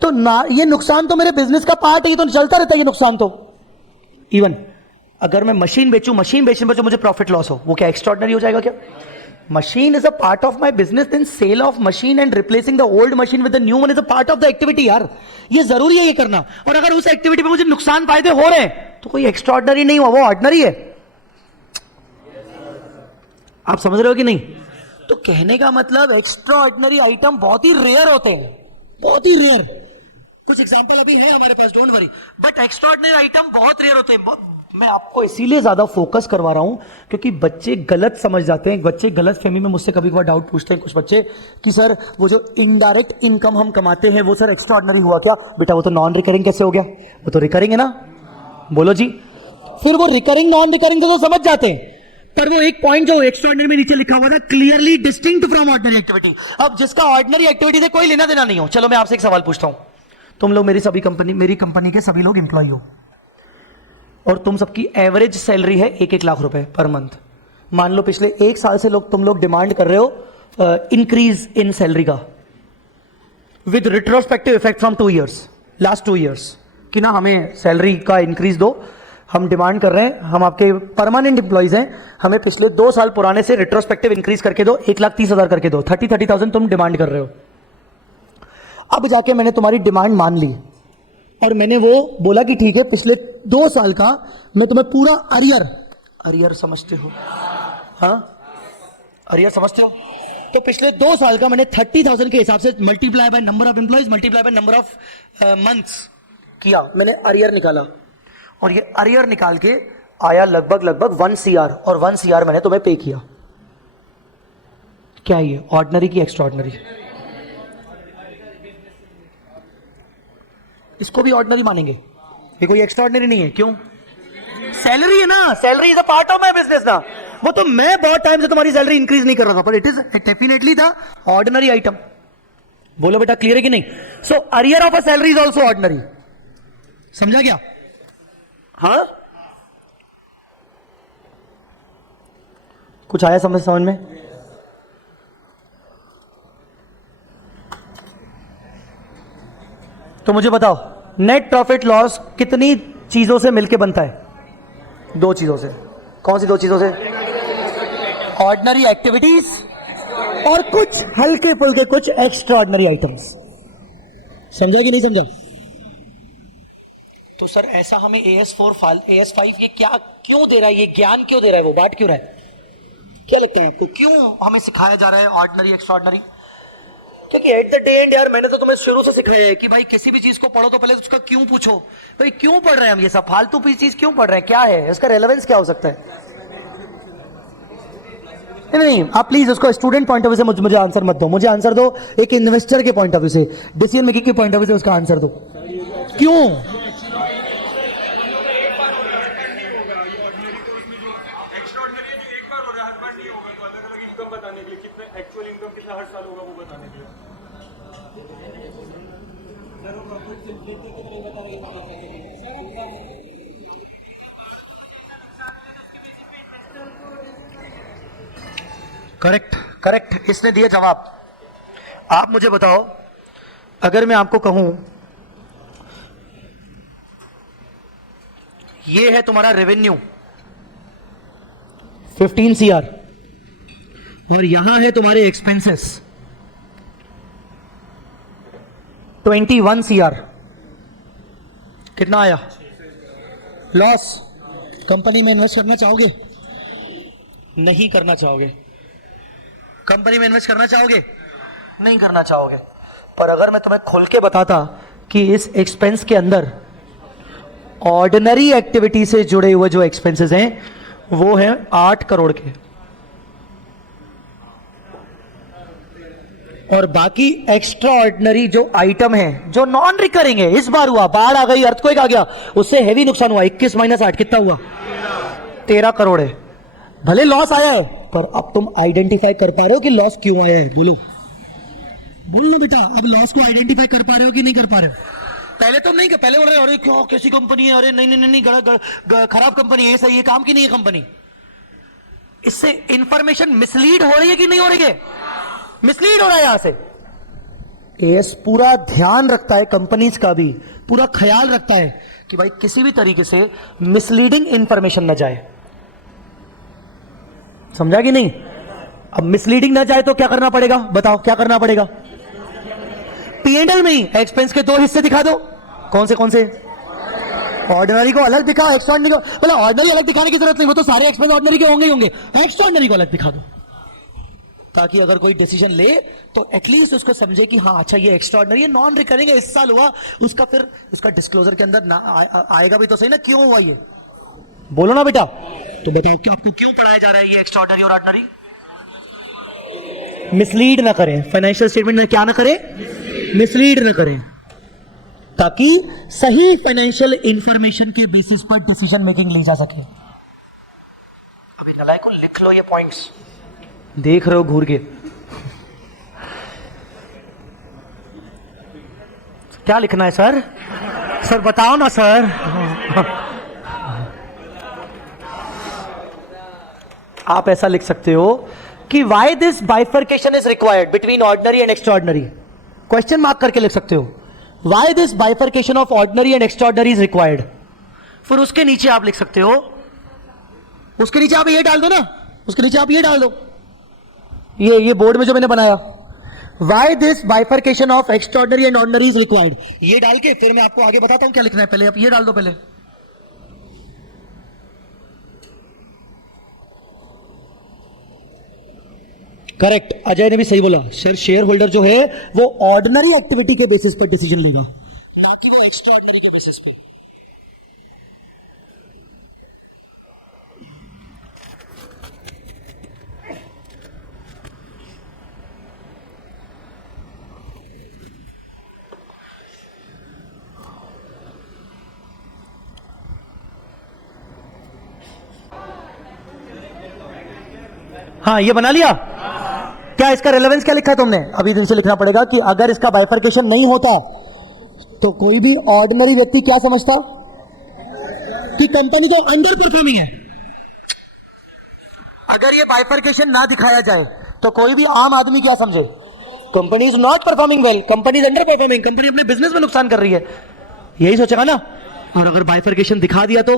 तो ना ये नुकसान तो मेरे बिजनेस का पार्ट है, ये तो चलता रहता है ये नुकसान। तो इवन अगर मैं मशीन बेचूं, मशीन बेचने पर जो मुझे प्रॉफिट लॉस हो, वो क्या एक्स्ट्रा ऑर्डिनरी हो जाएगा क्या? Machine is a part of my business, then sale of machine and replacing the old machine with the new one is a part of the activity. यार ये जरूरी है ये करना, और अगर उस एक्टिविटी में मुझे नुकसान फायदे हो रहे हैं तो कोई एक्स्ट्रा ऑर्डिनरी नहीं हुआ, वो ऑर्डिनरी है। आप समझ रहे हो कि नहीं? तो कहने का मतलब एक्स्ट्रा ऑर्डिनरी आइटम बहुत ही रेयर होते हैं, बहुत ही रेयर। कुछ एग्जांपल अभी है हमारे पास, don't worry, but extraordinary item बहुत रेयर होते हैं। मैं आपको इसीलिए ज्यादा फोकस करवा रहा हूं क्योंकि बच्चे गलत समझ जाते हैं, बच्चे गलत फहमी में मुझसे कभी कभार डाउट पूछते हैं कुछ बच्चे कि सर वो जो इनडायरेक्ट इनकम हम कमाते हैं वो सर एक्स्ट्रा ऑर्डिनरी हुआ क्या? बेटा वो तो नॉन रिकरिंग कैसे हो गया? वो तो रिकरिंग है ना। बोलो जी। फिर वो रिकरिंग नॉन रिकरिंग तो समझ जाते हैं, पर वो एक पॉइंट जो एक्स्ट्रा ऑर्डिनरी में नीचे लिखा हुआ था, clearly distinct from ordinary activity. अब जिसका ऑर्डिनरी एक्टिविटी से कोई लेना देना नहीं हो, चलो मैं आपसे एक सवाल पूछता हूं। तुम लोग मेरी कंपनी के सभी लोग इंप्लॉय हो, और तुम सबकी एवरेज सैलरी है 1-1 लाख रुपए पर मंथ। मान लो पिछले 1 साल से तुम लोग डिमांड कर रहे हो इंक्रीज इन सैलरी का, with retrospective effect from 2 years, last 2 years, कि ना हमें सैलरी का इंक्रीज दो। हम डिमांड कर रहे हैं, हम आपके परमानेंट इंप्लॉइज हैं, हमें पिछले 2 साल पुराने से रिट्रोस्पेक्टिव इंक्रीज करके दो, 1,30,000 करके दो, 30,000 तुम डिमांड कर रहे हो। अब जाके मैंने तुम्हारी डिमांड मान ली और मैंने वो बोला कि ठीक है, पिछले 2 साल का मैं तुम्हें पूरा अरियर समझते हो? हाँ, अरियर समझते हो? तो पिछले 2 साल का मैंने 30,000 के हिसाब से multiply by number of employees, multiply by number of months किया, मैंने अरियर निकाला, और ये अरियर निकाल के आया लगभग 1 CR, और 1 CR मैंने तुम्हें पे किया। क्या है ये, ऑर्डिनरी की एक्स्ट्रा ऑर्डिनरी? इसको भी ऑर्डिनरी मानेंगे, ये कोई एक्स्ट्रा ऑर्डिनरी नहीं है। क्यों? सैलरी है ना, salary is a part of my business ना। वो तो मैं बहुत टाइम से तुम्हारी सैलरी इंक्रीज नहीं कर रहा था, पर it is definitely the ordinary item. बोलो बेटा, क्लियर है कि नहीं? So arrear of a salary is also ordinary. समझा क्या? हाँ, कुछ आया समझ में? तो मुझे बताओ, नेट प्रॉफिट लॉस कितनी चीजों से मिलके बनता है? 2 चीजों से। कौन सी 2 चीजों से? ऑर्डिनरी एक्टिविटीज और कुछ हल्के फुल्के कुछ एक्स्ट्रा ऑर्डिनरी आइटम्स। समझा कि नहीं समझा? तो सर ऐसा हमें AS5 ये क्या क्यों दे रहा है? ये ज्ञान क्यों दे रहा है? वो बांट क्यों रहा है? क्या लगता है आपको क्यों हमें सिखाया जा रहा है ऑर्डिनरी एक्स्ट्रा ऑर्डिनरी? क्योंकि एट द डे एंड यार, मैंने तो तुम्हें शुरू से सिखाया है कि भाई किसी भी चीज को पढ़ो तो पहले उसका क्यों पूछो। भाई क्यों पढ़ रहे हैं हम ये सब फालतू की चीज क्यों पढ़ रहे हैं? क्या है इसका रेलेवेंस? क्या हो सकता है? नहीं, आप प्लीज उसको स्टूडेंट पॉइंट ऑफ व्यू से मुझे आंसर मत दो। मुझे आंसर दो एक इन्वेस्टर के पॉइंट ऑफ व्यू से, डिसीजन मेकिंग के पॉइंट ऑफ व्यू से उसका आंसर दो। क्यों? करेक्ट करेक्ट, इसने दिया जवाब। आप मुझे बताओ, अगर मैं आपको कहूं ये है तुम्हारा रेवेन्यू 15 CR और यहां है तुम्हारे एक्सपेंसेस 21 CR, कितना आया? लॉस। कंपनी में इन्वेस्ट करना चाहोगे? नहीं करना चाहोगे। कंपनी में इन्वेस्ट करना चाहोगे? नहीं करना चाहोगे। पर अगर मैं तुम्हें खुल के बताता कि इस एक्सपेंस के अंदर ऑर्डिनरी एक्टिविटी से जुड़े हुए जो एक्सपेंसेस हैं वो हैं 8 करोड़ के, और बाकी एक्स्ट्रा ऑर्डिनरी जो आइटम है जो नॉन रिकरिंग है, इस बार हुआ, बाढ़ आ गई, अर्थक्वेक आ गया, उससे हेवी नुकसान हुआ, 21 - 8 कितना हुआ? 13 करोड़ है। भले लॉस आया है पर अब तुम आइडेंटिफाई कर पा रहे हो कि लॉस क्यों आया है? बोलो बोलो ना बेटा, अब लॉस को आइडेंटिफाई कर पा रहे हो कि नहीं कर पा रहे हो? पहले तो नहीं, पहले बोल रहे अरे क्यों, कैसी कंपनी है, अरे नहीं नहीं नहीं खराब कंपनी है, ये सही है, काम की नहीं है कंपनी। इससे इंफॉर्मेशन मिसलीड हो रही है कि नहीं हो रही है? मिसलीड हो रहा है। यहां से एएस पूरा ध्यान रखता है, कंपनीज का भी पूरा ख्याल रखता है कि भाई किसी भी तरीके से मिसलीडिंग इंफॉर्मेशन ना जाए। समझा कि नहीं? अब मिसलीडिंग ना जाए तो क्या करना पड़ेगा? बताओ क्या करना पड़ेगा? P&L में ही एक्सपेंस के 2 हिस्से दिखा दो। कौन से कौन से? ऑर्डिनरी को अलग दिखाओ, एक्स्ट्राऑर्डिनरी को, मतलब ऑर्डिनरी अलग दिखाने की जरूरत नहीं, वो तो सारे एक्सपेंस ऑर्डिनरी के होंगे ही होंगे। एक्स्ट्राऑर्डिनरी को अलग दिखा दो ताकि अगर कोई डिसीजन ले तो एटलीस्ट उसको समझे कि हाँ अच्छा ये एक्स्ट्राऑर्डिनरी है, नॉन रिकरिंग है, इस साल हुआ, उसका फिर उसका डिस्क्लोजर के अंदर ना आएगा भी तो सही ना, क्यों हुआ ये? बोलो ना बेटा। तो बताओ कि आपको क्यों पढ़ाया जा रहा है ये एक्स्ट्राऑर्डिनरी और ऑर्डिनरी? मिसलीड ना करें, फाइनेंशियल स्टेटमेंट में क्या ना करें? मिसलीड ना करें, ताकि सही फाइनेंशियल इंफॉर्मेशन के बेसिस पर डिसीजन मेकिंग ली जा सके। अभी नलायक को लिख लो ये पॉइंट्स, देख रहे हो घूर के क्या लिखना है सर? सर बताओ ना सर। आप ऐसा लिख सकते हो कि why this bifurcation is required between ordinary and extraordinary, question mark करके लिख सकते हो, why this bifurcation of ordinary and extraordinary is required. फिर उसके नीचे आप लिख सकते हो, उसके नीचे आप ये डाल दो ना, उसके नीचे आप ये डाल दो, ये बोर्ड में जो मैंने बनाया, why this bifurcation of extraordinary and ordinary is required, ये डाल के फिर मैं आपको आगे बताता हूं क्या लिखना है। पहले आप ये डाल दो पहले। करेक्ट, अजय ने भी सही बोला सर, शेयर होल्डर जो है वो ऑर्डिनरी एक्टिविटी के बेसिस पर डिसीजन लेगा, ना कि वो एक्स्ट्रा ऑर्डिनरी के बेसिस पे। हाँ ये बना लिया क्या? इसका रेलेवेंस क्या लिखा तुमने? अभी नीचे लिखना पड़ेगा कि अगर इसका बाइफर्केशन नहीं होता तो कोई भी ऑर्डिनरी व्यक्ति क्या समझता कि कंपनी तो अंडर परफॉर्मिंग है। अगर ये बाइफरकेशन ना दिखाया जाए तो कोई भी आम आदमी क्या समझे, company is not performing well, company is under performing, company अपने बिजनेस में नुकसान कर रही है, यही सोचेगा ना। और अगर बाइफरकेशन दिखा दिया तो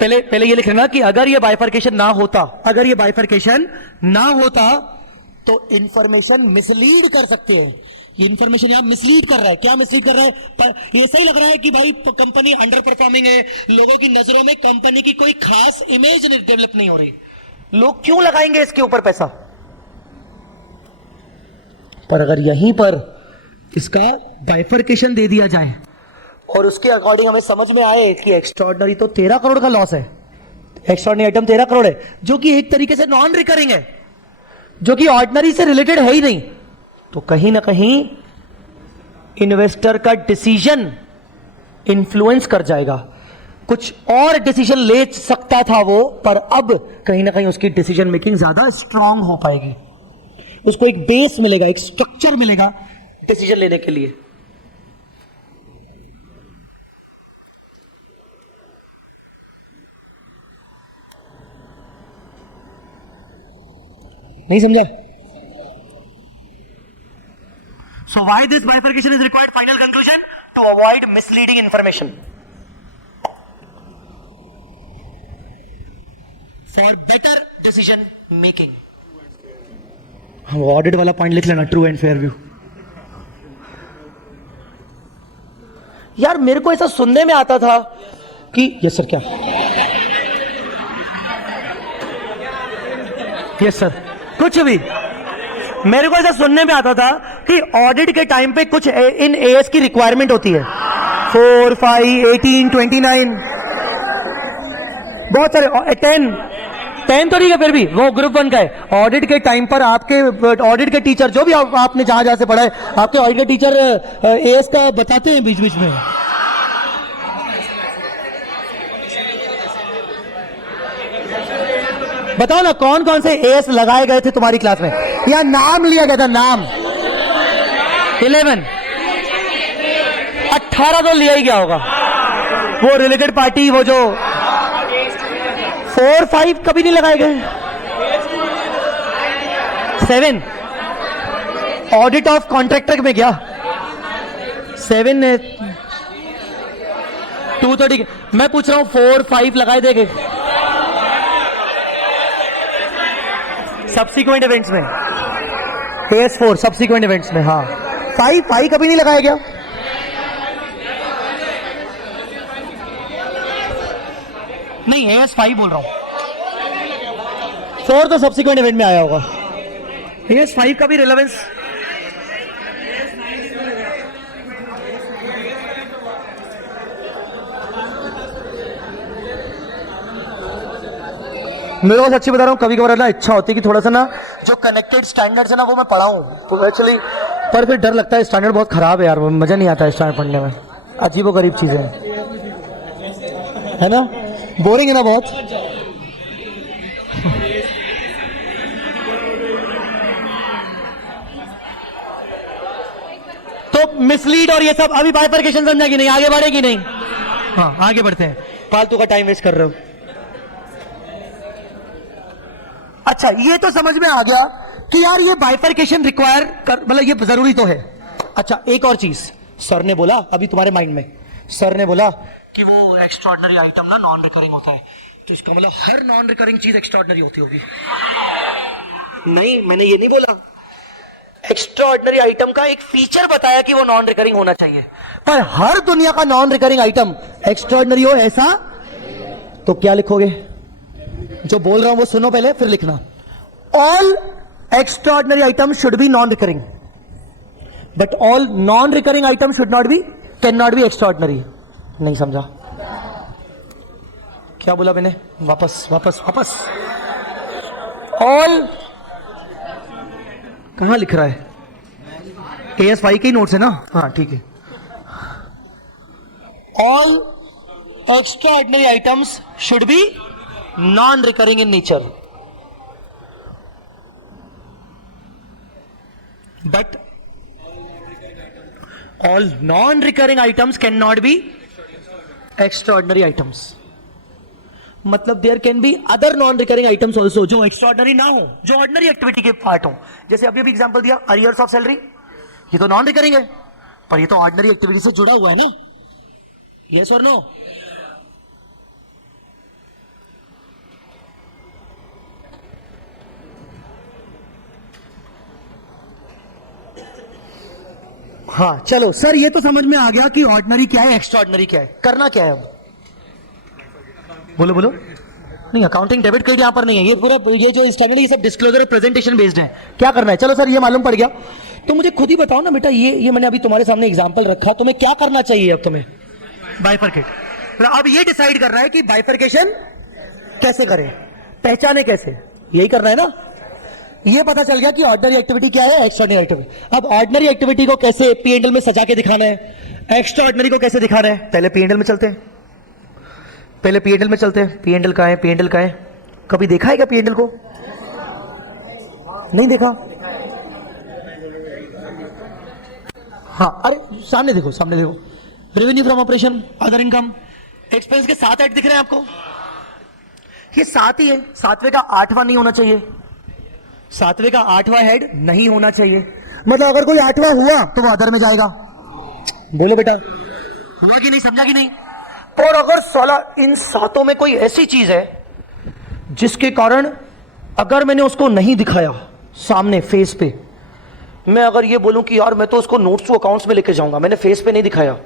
पहले ये लिख लेना कि अगर ये बाइफरकेशन ना होता, अगर ये बाइफरकेशन ना होता तो इंफॉर्मेशन मिसलीड कर सकते हैं। ये इंफॉर्मेशन यहां मिसलीड कर रहा है। क्या मिसलीड कर रहा है? पर ये सही लग रहा है कि भाई कंपनी अंडर परफॉर्मिंग है, लोगों की नजरों में कंपनी की कोई खास इमेज डेवलप नहीं हो रही, लोग क्यों लगाएंगे इसके ऊपर पैसा। पर अगर यहीं पर इसका बाइफरकेशन दे दिया जाए और उसके अकॉर्डिंग हमें समझ में आए कि एक्स्ट्राऑर्डिनरी तो 13 करोड़ का लॉस है, एक्स्ट्राऑर्डिनरी आइटम 13 करोड़ है, जो कि एक तरीके से नॉन रिकरिंग है, जो कि ऑर्डिनरी से रिलेटेड है ही नहीं, तो कहीं ना कहीं इन्वेस्टर का डिसीजन इन्फ्लुएंस कर जाएगा। कुछ और डिसीजन ले सकता था वो, पर अब कहीं ना कहीं उसकी डिसीजन मेकिंग ज्यादा स्ट्रांग हो पाएगी, उसको एक बेस मिलेगा, एक स्ट्रक्चर मिलेगा डिसीजन लेने के लिए। नहीं समझा? So why this bifurcation is required? Final conclusion: to avoid misleading information, for better decision making. हम ऑडिट वाला पॉइंट लिख लेना, ट्रू एंड फेयर व्यू। यार मेरे को ऐसा सुनने में आता था कि यस सर, क्या यस सर, कुछ भी मेरे को ऐसा सुनने में आता था कि ऑडिट के टाइम पे कुछ इन एएस की रिक्वायरमेंट होती है, 4, 5, 18, 29, बहुत सारे, 10 तो नहीं है, फिर भी वो ग्रुप 1 का है। ऑडिट के टाइम पर आपके ऑडिट के टीचर, जो भी आपने जहां जहां से पढ़ा है, आपके ऑडिट के टीचर एएस का बताते हैं बीच बीच में। बताओ ना कौन कौन से एएस लगाए गए थे तुम्हारी क्लास में, या नाम लिया गया था, नाम 11, 18 तो लिया ही गया होगा। वो रिलेटेड पार्टी, वो जो 4, 5 कभी नहीं लगाए गए। 7 ऑडिट ऑफ कॉन्ट्रैक्टर में गया, 7 ने 2 तो ठीक है, मैं पूछ रहा हूं 4, 5 लगाए देंगे सब्सिक्वेंट इवेंट्स में, AS4 सब्सिक्वेंट इवेंट्स में। हाँ, 5 कभी नहीं लगाया गया। नहीं, AS5 बोल रहा हूं, 4 तो सब्सिक्वेंट इवेंट में आया होगा, AS5 का भी रिलेवेंस। मेरे को सच्ची बता रहा हूँ, कभी कभार ना इच्छा होती है कि थोड़ा सा ना जो कनेक्टेड स्टैंडर्ड्स है ना वो मैं पढ़ाऊँ एक्चुअली, पर फिर डर लगता है, स्टैंडर्ड बहुत खराब है यार, मजा नहीं आता है स्टैंडर्ड पढ़ने में, अजीबोगरीब चीजें है ना, बोरिंग है ना बहुत। तो मिसलीड और ये सब, अभी बाइफरकेशन समझा कि नहीं, आगे बढ़ेगी नहीं? हाँ आगे बढ़ते हैं, फालतू का टाइम वेस्ट कर रहे हो। अच्छा, ये तो समझ में आ गया कि यार ये बाइफरकेशन रिक्वायर कर, मतलब ये जरूरी तो है। अच्छा, एक और चीज सर ने बोला, अभी तुम्हारे माइंड में सर ने बोला कि वो एक्स्ट्राऑर्डिनरी आइटम ना नॉन रिकरिंग होता है, तो इसका मतलब हर नॉन रिकरिंग चीज एक्स्ट्राऑर्डिनरी होती होगी। नहीं, मैंने ये नहीं बोला, एक्स्ट्राऑर्डिनरी आइटम का एक फीचर बताया कि वो नॉन रिकरिंग होना चाहिए, पर हर दुनिया का नॉन रिकरिंग आइटम एक्स्ट्राऑर्डिनरी हो ऐसा तो क्या लिखोगे? जो बोल रहा हूं वो सुनो पहले, फिर लिखना। All extraordinary item should B non recurring, but all non recurring item should not be, can not be extraordinary. नहीं समझा? क्या बोला मैंने? वापस वापस वापस। ऑल कहां लिख रहा है? AS5 के ही नोट्स है ना? हाँ ठीक है। All extraordinary items should B non-recurring in nature, but all non-recurring items cannot be extraordinary items. मतलब there can be other non recurring items also जो एक्स्ट्रा ऑर्डनरी ना हो, जो ऑर्डनरी एक्टिविटी के पार्ट हो। जैसे अभी अभी एग्जांपल दिया अरियर्स ऑफ सैलरी, ये तो नॉन रिकरिंग है पर ये तो ऑर्डनरी एक्टिविटी से जुड़ा हुआ है ना, यस और नो? हाँ चलो सर, ये तो समझ में आ गया कि ऑर्डिनरी क्या है, एक्स्ट्रा ऑर्डिनरी क्या है, करना क्या है अब? बोलो बोलो। नहीं, अकाउंटिंग डेबिट क्रेडिट यहां पर नहीं है, ये पूरा ये जो स्टैंडर्ड ये सब डिस्क्लोजर और प्रेजेंटेशन बेस्ड है। क्या करना है? चलो सर ये मालूम पड़ गया, तो मुझे खुद ही बताओ ना बेटा, ये मैंने अभी तुम्हारे सामने एग्जांपल रखा, तुम्हें क्या करना चाहिए अब? तुम्हें बाइफरकेट। अब ये डिसाइड करना है कि बाइफरकेशन कैसे करें, पहचाने कैसे, यही करना है ना। ये पता चल गया कि ऑर्डिनरी एक्टिविटी क्या है, एक्स्ट्राऑर्डिनरी एक्टिविटी। अब ऑर्डिनरी एक्टिविटी को कैसे P&L में सजा के दिखाना है, एक्स्ट्रा ऑर्डिनरी को कैसे दिखाना है, पहले P&L में चलते हैं। पहले P&L में चलते हैं। P&L कहां है? P&L कहां है? कभी देखा है क्या P&L को? नहीं देखा? हाँ, अरे सामने देखो, सामने देखो। Revenue from operation, other income, expense के 7 ऐड दिख रहे हैं आपको? ये 7 ही है, 7वें का 8वां नहीं होना चाहिए, 7वें का 8वां हेड नहीं होना चाहिए। मतलब अगर कोई 8वां हुआ तो वो अदर में जाएगा। बोलो बेटा, हुआ कि नहीं, समझा कि नहीं? पर अगर साला इन 7 में कोई ऐसी चीज है जिसके कारण अगर मैंने उसको नहीं दिखाया सामने फेस पे, मैं अगर ये बोलूं कि यार मैं तो उसको नोट्स टू अकाउंट्स में लेके जाऊंगा, मैंने फेस पे नहीं दिखाया,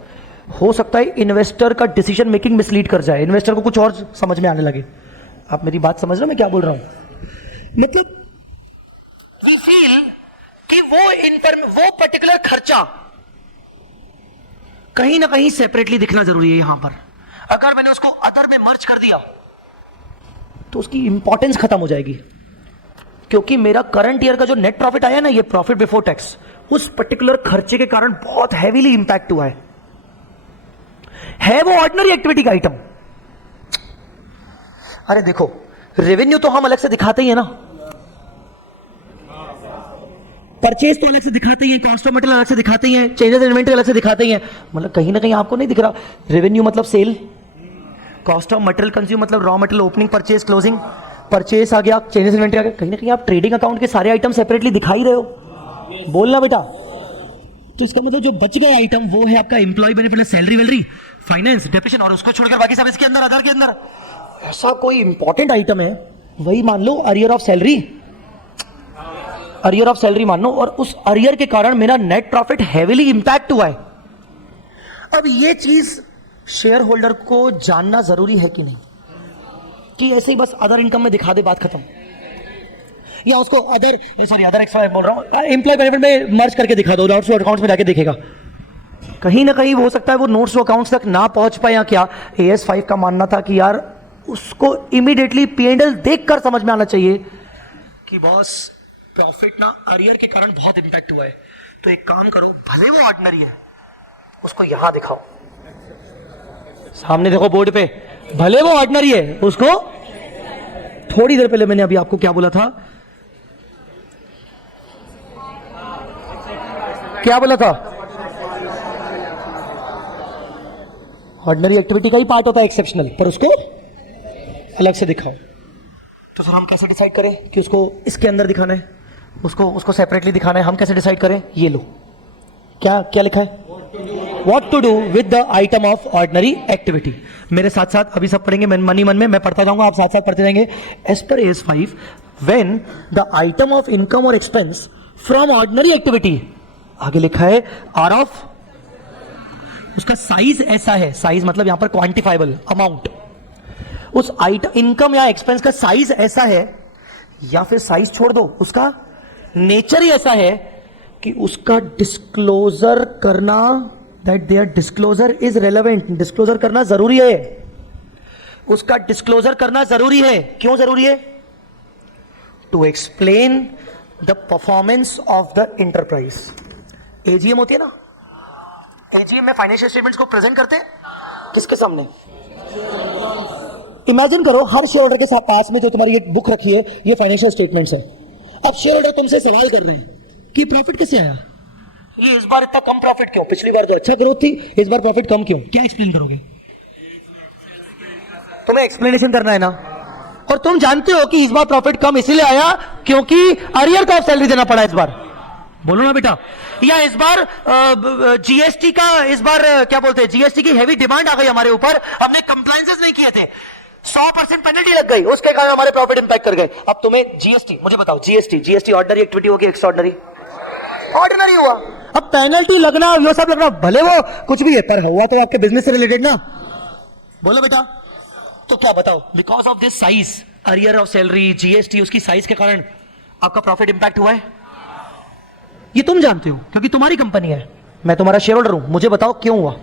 हो सकता है इन्वेस्टर का डिसीजन मेकिंग मिसलीड कर जाए, इन्वेस्टर को कुछ और समझ में आने लगे। आप मेरी बात समझ रहे हो मैं क्या बोल रहा हूं? मतलब वी फील कि वो पर्टिकुलर खर्चा कहीं ना कहीं सेपरेटली दिखना जरूरी है। यहां पर अगर मैंने उसको अदर में मर्ज कर दिया तो उसकी इंपॉर्टेंस खत्म हो जाएगी, क्योंकि मेरा करंट ईयर का जो नेट प्रॉफिट आया ना, ये प्रॉफिट बिफोर टैक्स, उस पर्टिकुलर खर्चे के कारण बहुत हैवीली इंपैक्ट हुआ है वो ऑर्डिनरी एक्टिविटी का आइटम। अरे देखो, रेवेन्यू तो हम अलग से दिखाते ही है ना, परचेज तो अलग से दिखाते ही हैं, कॉस्ट ऑफ मटेरियल अलग से दिखाते ही हैं, चेंजेस इन इन्वेंटरी अलग से दिखाते ही हैं। मतलब कहीं ना कहीं आपको नहीं दिख रहा, रेवेन्यू मतलब sale, cost of material consume मतलब raw material opening, purchase, closing, purchase आ गया, चेंजेस इन इन्वेंटरी आ गया, कहीं ना कहीं आप ट्रेडिंग अकाउंट के सारे आइटम सेपरेटली दिखा ही रहे हो। बोलना बेटा। तो इसका मतलब जो बच गए आइटम वो है आपका एम्प्लॉय बेनिफिट, सैलरी वैलरी, फाइनेंस, डेप्रिसिएशन, और उसको छोड़कर बाकी सब इसके अंदर अदर के अंदर। ऐसा कोई इंपॉर्टेंट आइटम है, वही मान लो arrear of salary, arrear of salary मान लो, और उस अरियर के कारण मेरा नेट प्रॉफिट हैवीली इंपैक्ट हुआ है। अब ये चीज शेयर होल्डर को जानना जरूरी है कि नहीं, कि ऐसे ही बस अदर इनकम में दिखा दे, बात खत्म, या उसको अदर एक्सपेंस बोल रहा हूं, एम्प्लॉय बेनिफिट में मर्ज करके दिखा दो, नोट्स टू अकाउंट्स में जाके देखेगा। कहीं ना कहीं हो सकता है वो नोट्स टू अकाउंट्स तक ना पहुंच पाए, या क्या AS5 का मानना था कि यार उसको इमीडिएटली P&L देखकर समझ में आना चाहिए कि बॉस प्रॉफिट ना अरियर के कारण बहुत इंपैक्ट हुआ है। तो एक काम करो, भले वो ऑर्डिनरी है, उसको यहां दिखाओ, सामने देखो बोर्ड पे, भले वो ऑर्डिनरी है, उसको थोड़ी देर पहले मैंने अभी आपको क्या बोला था, क्या बोला था? ऑर्डिनरी एक्टिविटी का ही पार्ट होता है एक्सेप्शनल, पर उसको अलग से दिखाओ। तो सर हम कैसे डिसाइड करें कि उसको इसके अंदर दिखाना है, उसको सेपरेटली दिखाना है? हम कैसे डिसाइड करें? ये लो, क्या क्या लिखा है, what to do with the item of ordinary activity. मेरे साथ साथ अभी सब पढ़ेंगे, मनी मन में मैं पढ़ता जाऊंगा, आप साथ साथ पढ़ते जाएंगे। एज पर AS5 when the item of income और एक्सपेंस फ्रॉम ऑर्डिनरी एक्टिविटी, आगे लिखा है आर ऑफ, उसका साइज ऐसा है, साइज मतलब यहां पर क्वांटिफाइबल अमाउंट, उस आइटम इनकम या एक्सपेंस का साइज ऐसा है, या फिर साइज छोड़ दो, उसका नेचर ही ऐसा है कि उसका डिस्क्लोजर करना, that there disclosure is relevant, disclosure करना जरूरी है, उसका डिस्क्लोजर करना जरूरी है। क्यों जरूरी है? To explain the performance of the enterprise. AGM होती है ना, AGM में फाइनेंशियल स्टेटमेंट्स को प्रेजेंट करते हैं किसके सामने? इमेजिन करो हर शेयर होल्डर के पास में जो तुम्हारी ये बुक रखी है, ये फाइनेंशियल स्टेटमेंट्स है। अब शेयर होल्डर तुमसे सवाल कर रहे हैं कि प्रॉफिट कैसे आया, ये इस बार इतना कम प्रॉफिट क्यों, पिछली बार तो अच्छा ग्रोथ थी, इस बार प्रॉफिट कम क्यों, क्या एक्सप्लेन करोगे? तुम्हें एक्सप्लेनेशन करना है ना। और तुम जानते हो कि इस बार प्रॉफिट कम इसीलिए आया क्योंकि अरियर को ऑफ सैलरी देना पड़ा इस बार, बोलो ना बेटा। या इस बार जीएसटी का, इस बार क्या बोलते हैं, जीएसटी की हैवी डिमांड आ गई हमारे ऊपर, हमने कंप्लायंसेस नहीं किए थे, 100% पेनल्टी लग गई, उसके कारण हमारे प्रॉफिट इंपैक्ट कर गए। अब तुम्हें जीएसटी, मुझे बताओ, जीएसटी ऑर्डिनरी एक्टिविटी हुआ कि एक्स्ट्राऑर्डिनरी? ऑर्डिनरी हुआ। अब पेनल्टी लगना, वो सब लगना, भले वो कुछ भी है, पर हुआ तो आपके बिजनेस से रिलेटेड ना, बोलो बेटा। तो क्या बताओ, because of this size, arrear of salary, GST, उसकी साइज के कारण आपका प्रॉफिट इंपैक्ट हुआ है। ये तुम जानते हो क्योंकि तुम्हारी कंपनी है, मैं तुम्हारा शेयर होल्डर हूं, मुझे बताओ क्यों हुआ।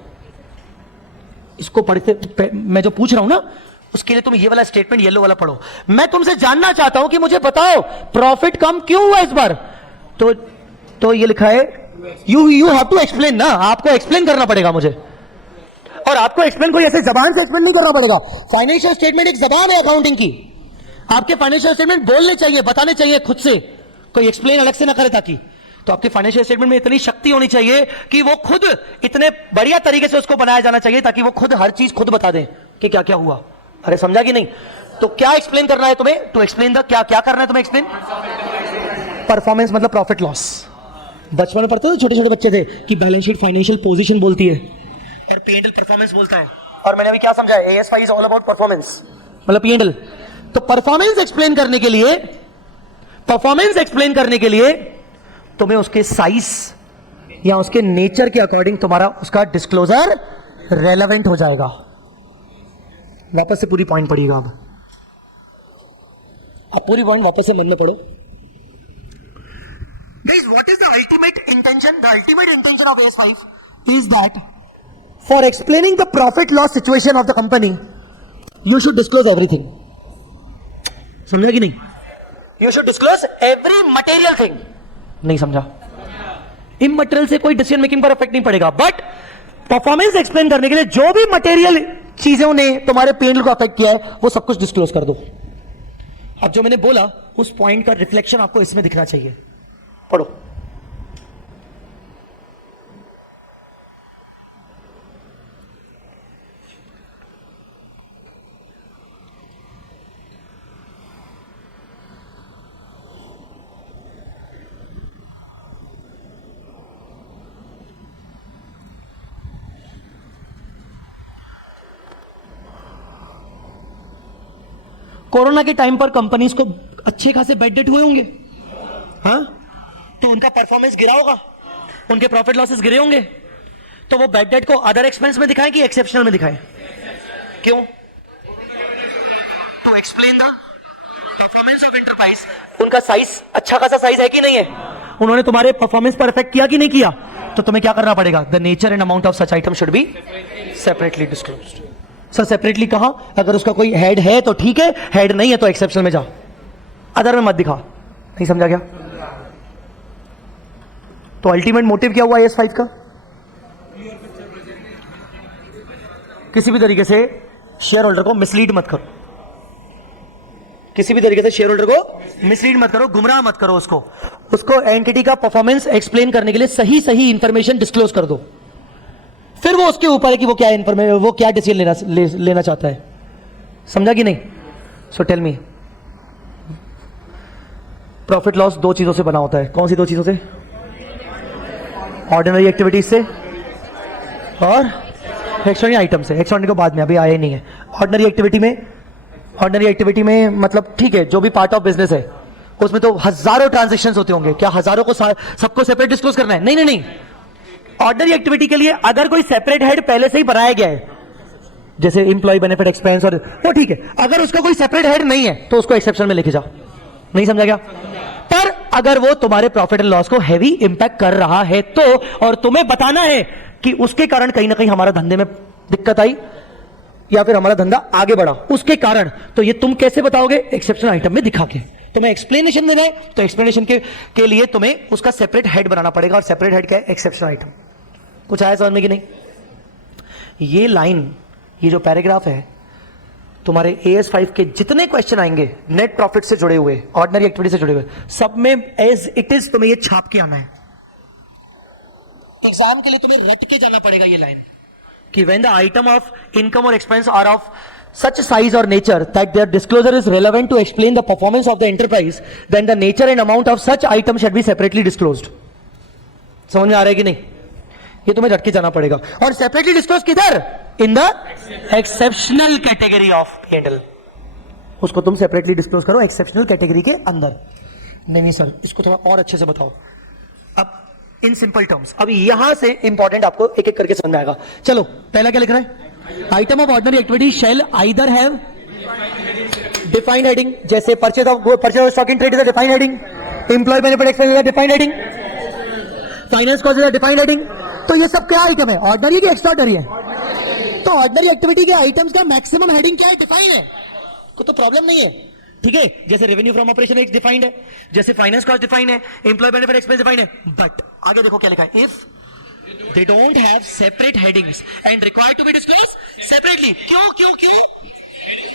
इसको पढ़ते, मैं जो पूछ रहा हूं ना, उसके लिए तुम ये वाला स्टेटमेंट येलो वाला पढ़ो। मैं तुमसे जानना चाहता हूं कि मुझे बताओ प्रॉफिट कम क्यों हुआ इस बार। तो ये लिखा है, यू हैव टू एक्सप्लेन ना, आपको एक्सप्लेन करना पड़ेगा मुझे। और आपको एक्सप्लेन कोई ऐसे जबान से एक्सप्लेन नहीं करना पड़ेगा। फाइनेंशियल स्टेटमेंट एक जबान है अकाउंटिंग की, आपके फाइनेंशियल स्टेटमेंट बोलने चाहिए, बताने चाहिए खुद से, कोई एक्सप्लेन अलग से ना करे। ताकि तो आपके फाइनेंशियल स्टेटमेंट में इतनी शक्ति होनी चाहिए कि वो खुद, इतने बढ़िया तरीके से उसको बनाया जाना चाहिए ताकि वो खुद हर चीज खुद बता दें कि क्या क्या हुआ। अरे समझा कि नहीं? तो क्या एक्सप्लेन करना है तुम्हें? टू एक्सप्लेन द, क्या क्या करना है तुम्हें एक्सप्लेन? परफॉर्मेंस मतलब प्रॉफिट लॉस। बचपन में पढ़ते थे, छोटे छोटे बच्चे थे कि बैलेंस शीट फाइनेंशियल पोजीशन बोलती है और पी&एल परफॉर्मेंस बोलता है। और मैंने अभी क्या समझा है, AS5 is all about performance, मतलब पी&एल। तो परफॉर्मेंस एक्सप्लेन करने के लिए, परफॉर्मेंस एक्सप्लेन करने के लिए तुम्हें उसके साइज या उसके नेचर के अकॉर्डिंग तुम्हारा उसका डिस्क्लोजर रेलेवेंट हो जाएगा। वापस से पूरी पॉइंट पढ़िएगा। अब पूरी पॉइंट वापस से मन में पढ़ो। Guys, what is the ultimate intention? The ultimate intention of AS5 is that for explaining the profit loss situation of the company, you should disclose everything. समझा कि नहीं? You should disclose every material thing. नहीं समझा? Immaterial से कोई decision making पर effect नहीं पड़ेगा, बट परफॉर्मेंस एक्सप्लेन करने के लिए जो भी मटेरियल चीजों ने तुम्हारे P&L को अफेक्ट किया है वो सब कुछ डिस्क्लोज कर दो। अब जो मैंने बोला उस पॉइंट का रिफ्लेक्शन आपको इसमें दिखना चाहिए। पढ़ो। कोरोना के टाइम पर कंपनीज को अच्छे खासे बैड डेट हुए होंगे, हाँ? तो उनका परफॉर्मेंस गिरा होगा, उनके प्रॉफिट लॉसेस गिरे होंगे। तो वो बैड डेट को अदर एक्सपेंस में दिखाएं कि एक्सेप्शनल में दिखाएं? क्यों? To explain the performance of enterprise. उनका साइज अच्छा खासा साइज है कि नहीं है, उन्होंने तुम्हारे परफॉर्मेंस पर इफेक्ट किया कि नहीं किया, तो तुम्हें क्या करना पड़ेगा? The nature and amount of such item should be separately disclosed. Sir separately कहां? अगर उसका कोई हेड है तो ठीक है, हेड नहीं है तो एक्सेप्शनल में जाओ, अदर में मत दिखा। नहीं समझा क्या? तो अल्टीमेट मोटिव क्या हुआ AS5 का? किसी भी तरीके से शेयर होल्डर को मिसलीड मत करो, किसी भी तरीके से शेयर होल्डर को मिसलीड मत करो, गुमराह मत करो उसको एंटिटी का परफॉर्मेंस एक्सप्लेन करने के लिए सही सही इंफॉर्मेशन डिस्क्लोज कर दो। फिर वो उसके ऊपर है कि वो क्या इंफॉर्मेशन, वो क्या डिसीजन लेना चाहता है। समझा कि नहीं? So tell me, profit loss दो चीजों से बना होता है। कौन सी दो चीजों से? ऑर्डिनरी एक्टिविटीज से और एक्स्ट्राऑर्डिनरी आइटम से। एक्स्ट्राऑर्डिनरी को बाद में, अभी आया ही नहीं है। ऑर्डिनरी एक्टिविटी में मतलब ठीक है, जो भी पार्ट ऑफ बिजनेस है उसमें तो हजारों ट्रांजैक्शंस होते होंगे। क्या हजारों को सबको सेपरेट डिस्क्लोज करना है? नहीं। ऑर्डिनरी एक्टिविटी के लिए अगर कोई सेपरेट हेड पहले से ही बनाया गया है, जैसे इंप्लॉय बेनिफिट एक्सपेंस, और वो ठीक है। अगर उसका कोई सेपरेट हेड नहीं है तो उसको एक्सेप्शन में लेके जाओ। नहीं समझा क्या? पर अगर वो तुम्हारे प्रॉफिट एंड लॉस को हैवी इंपैक्ट कर रहा है तो, और तुम्हें बताना है कि उसके कारण कहीं ना कहीं हमारा धंधे में दिक्कत आई या फिर हमारा धंधा आगे बढ़ा, उसके कारण, तो ये तुम कैसे बताओगे? एक्सेप्शनल आइटम में दिखा के। तुम्हें एक्सप्लेनेशन देना है तो एक्सप्लेनेशन के लिए तुम्हें उसका सेपरेट हेड बनाना पड़ेगा, और सेपरेट हेड क्या है? Exceptional item. कुछ आया समझ में कि नहीं? ये लाइन, ये जो पैराग्राफ है, तुम्हारे AS5 के जितने क्वेश्चन आएंगे नेट प्रॉफिट से जुड़े हुए, ऑर्डिनरी एक्टिविटी से जुड़े हुए, सब में एज इट इज तुम्हें ये छाप के आना है। एग्जाम के लिए तुम्हें रट के जाना पड़ेगा ये लाइन कि when the item of income और expense are of such size or nature that their disclosure is relevant to explain the performance of the enterprise, then the nature and amount of such item should be separately disclosed. समझ में आ रहा है कि नहीं? ये तुम्हें रट के जाना पड़ेगा. और separately disclosed किधर? In the exceptional category of P&L. उसको तुम separately disclose करो exceptional category के अंदर. नहीं सर, इसको थोड़ा और अच्छे से बताओ. अब इन सिंपल टर्म्स, अब यहां से इंपॉर्टेंट आपको एक एक करके समझ में आएगा. चलो, पहला क्या लिख रहा है? Item of ordinary activity shall either have defined heading, जैसे purchase of stock in trade is a defined heading, employee benefit expense is a defined heading, finance cost is a defined heading. तो ये सब क्या item है? Ordinary की extraordinary है? तो ordinary activity के आइटम्स का मैक्सिमम हेडिंग क्या है? डिफाइन है. को तो प्रॉब्लम नहीं है, ठीक है. जैसे रेवेन्यू फ्रॉम ऑपरेशन एक डिफाइंड है, जैसे फाइनेंस कॉस्ट डिफाइंड है, एम्प्लॉय बेनिफिट एक्सपेंस डिफाइंड है. बट आगे देखो क्या लिखा है, if they don't have separate headings and required to be disclosed separately. क्यों क्यों क्यों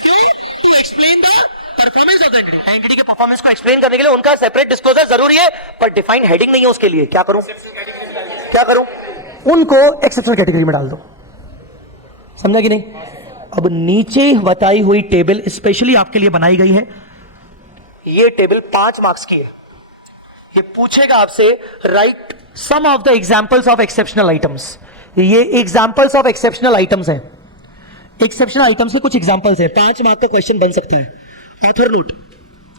क्यों? to explain the performance of the entity. entity के performance को explain करने के लिए उनका separate disclosure जरूरी है, पर defined heading नहीं है उसके लिए. क्या करूं? क्या करूं? उनको exceptional category में डाल दो. समझा कि नहीं? अब नीचे बताई हुई टेबल स्पेशली आपके लिए बनाई गई है. ये टेबल 5 मार्क्स की है. ये पूछेगा आपसे write some of the examples of exceptional items. ये एग्जाम्पल्स ऑफ एक्सेप्शनल आइटम्स हैं. एक्सेप्शनल आइटम्स के कुछ एग्जाम्पल्स हैं. 5 मार्क का क्वेश्चन बन सकता है. ऑथर नोट,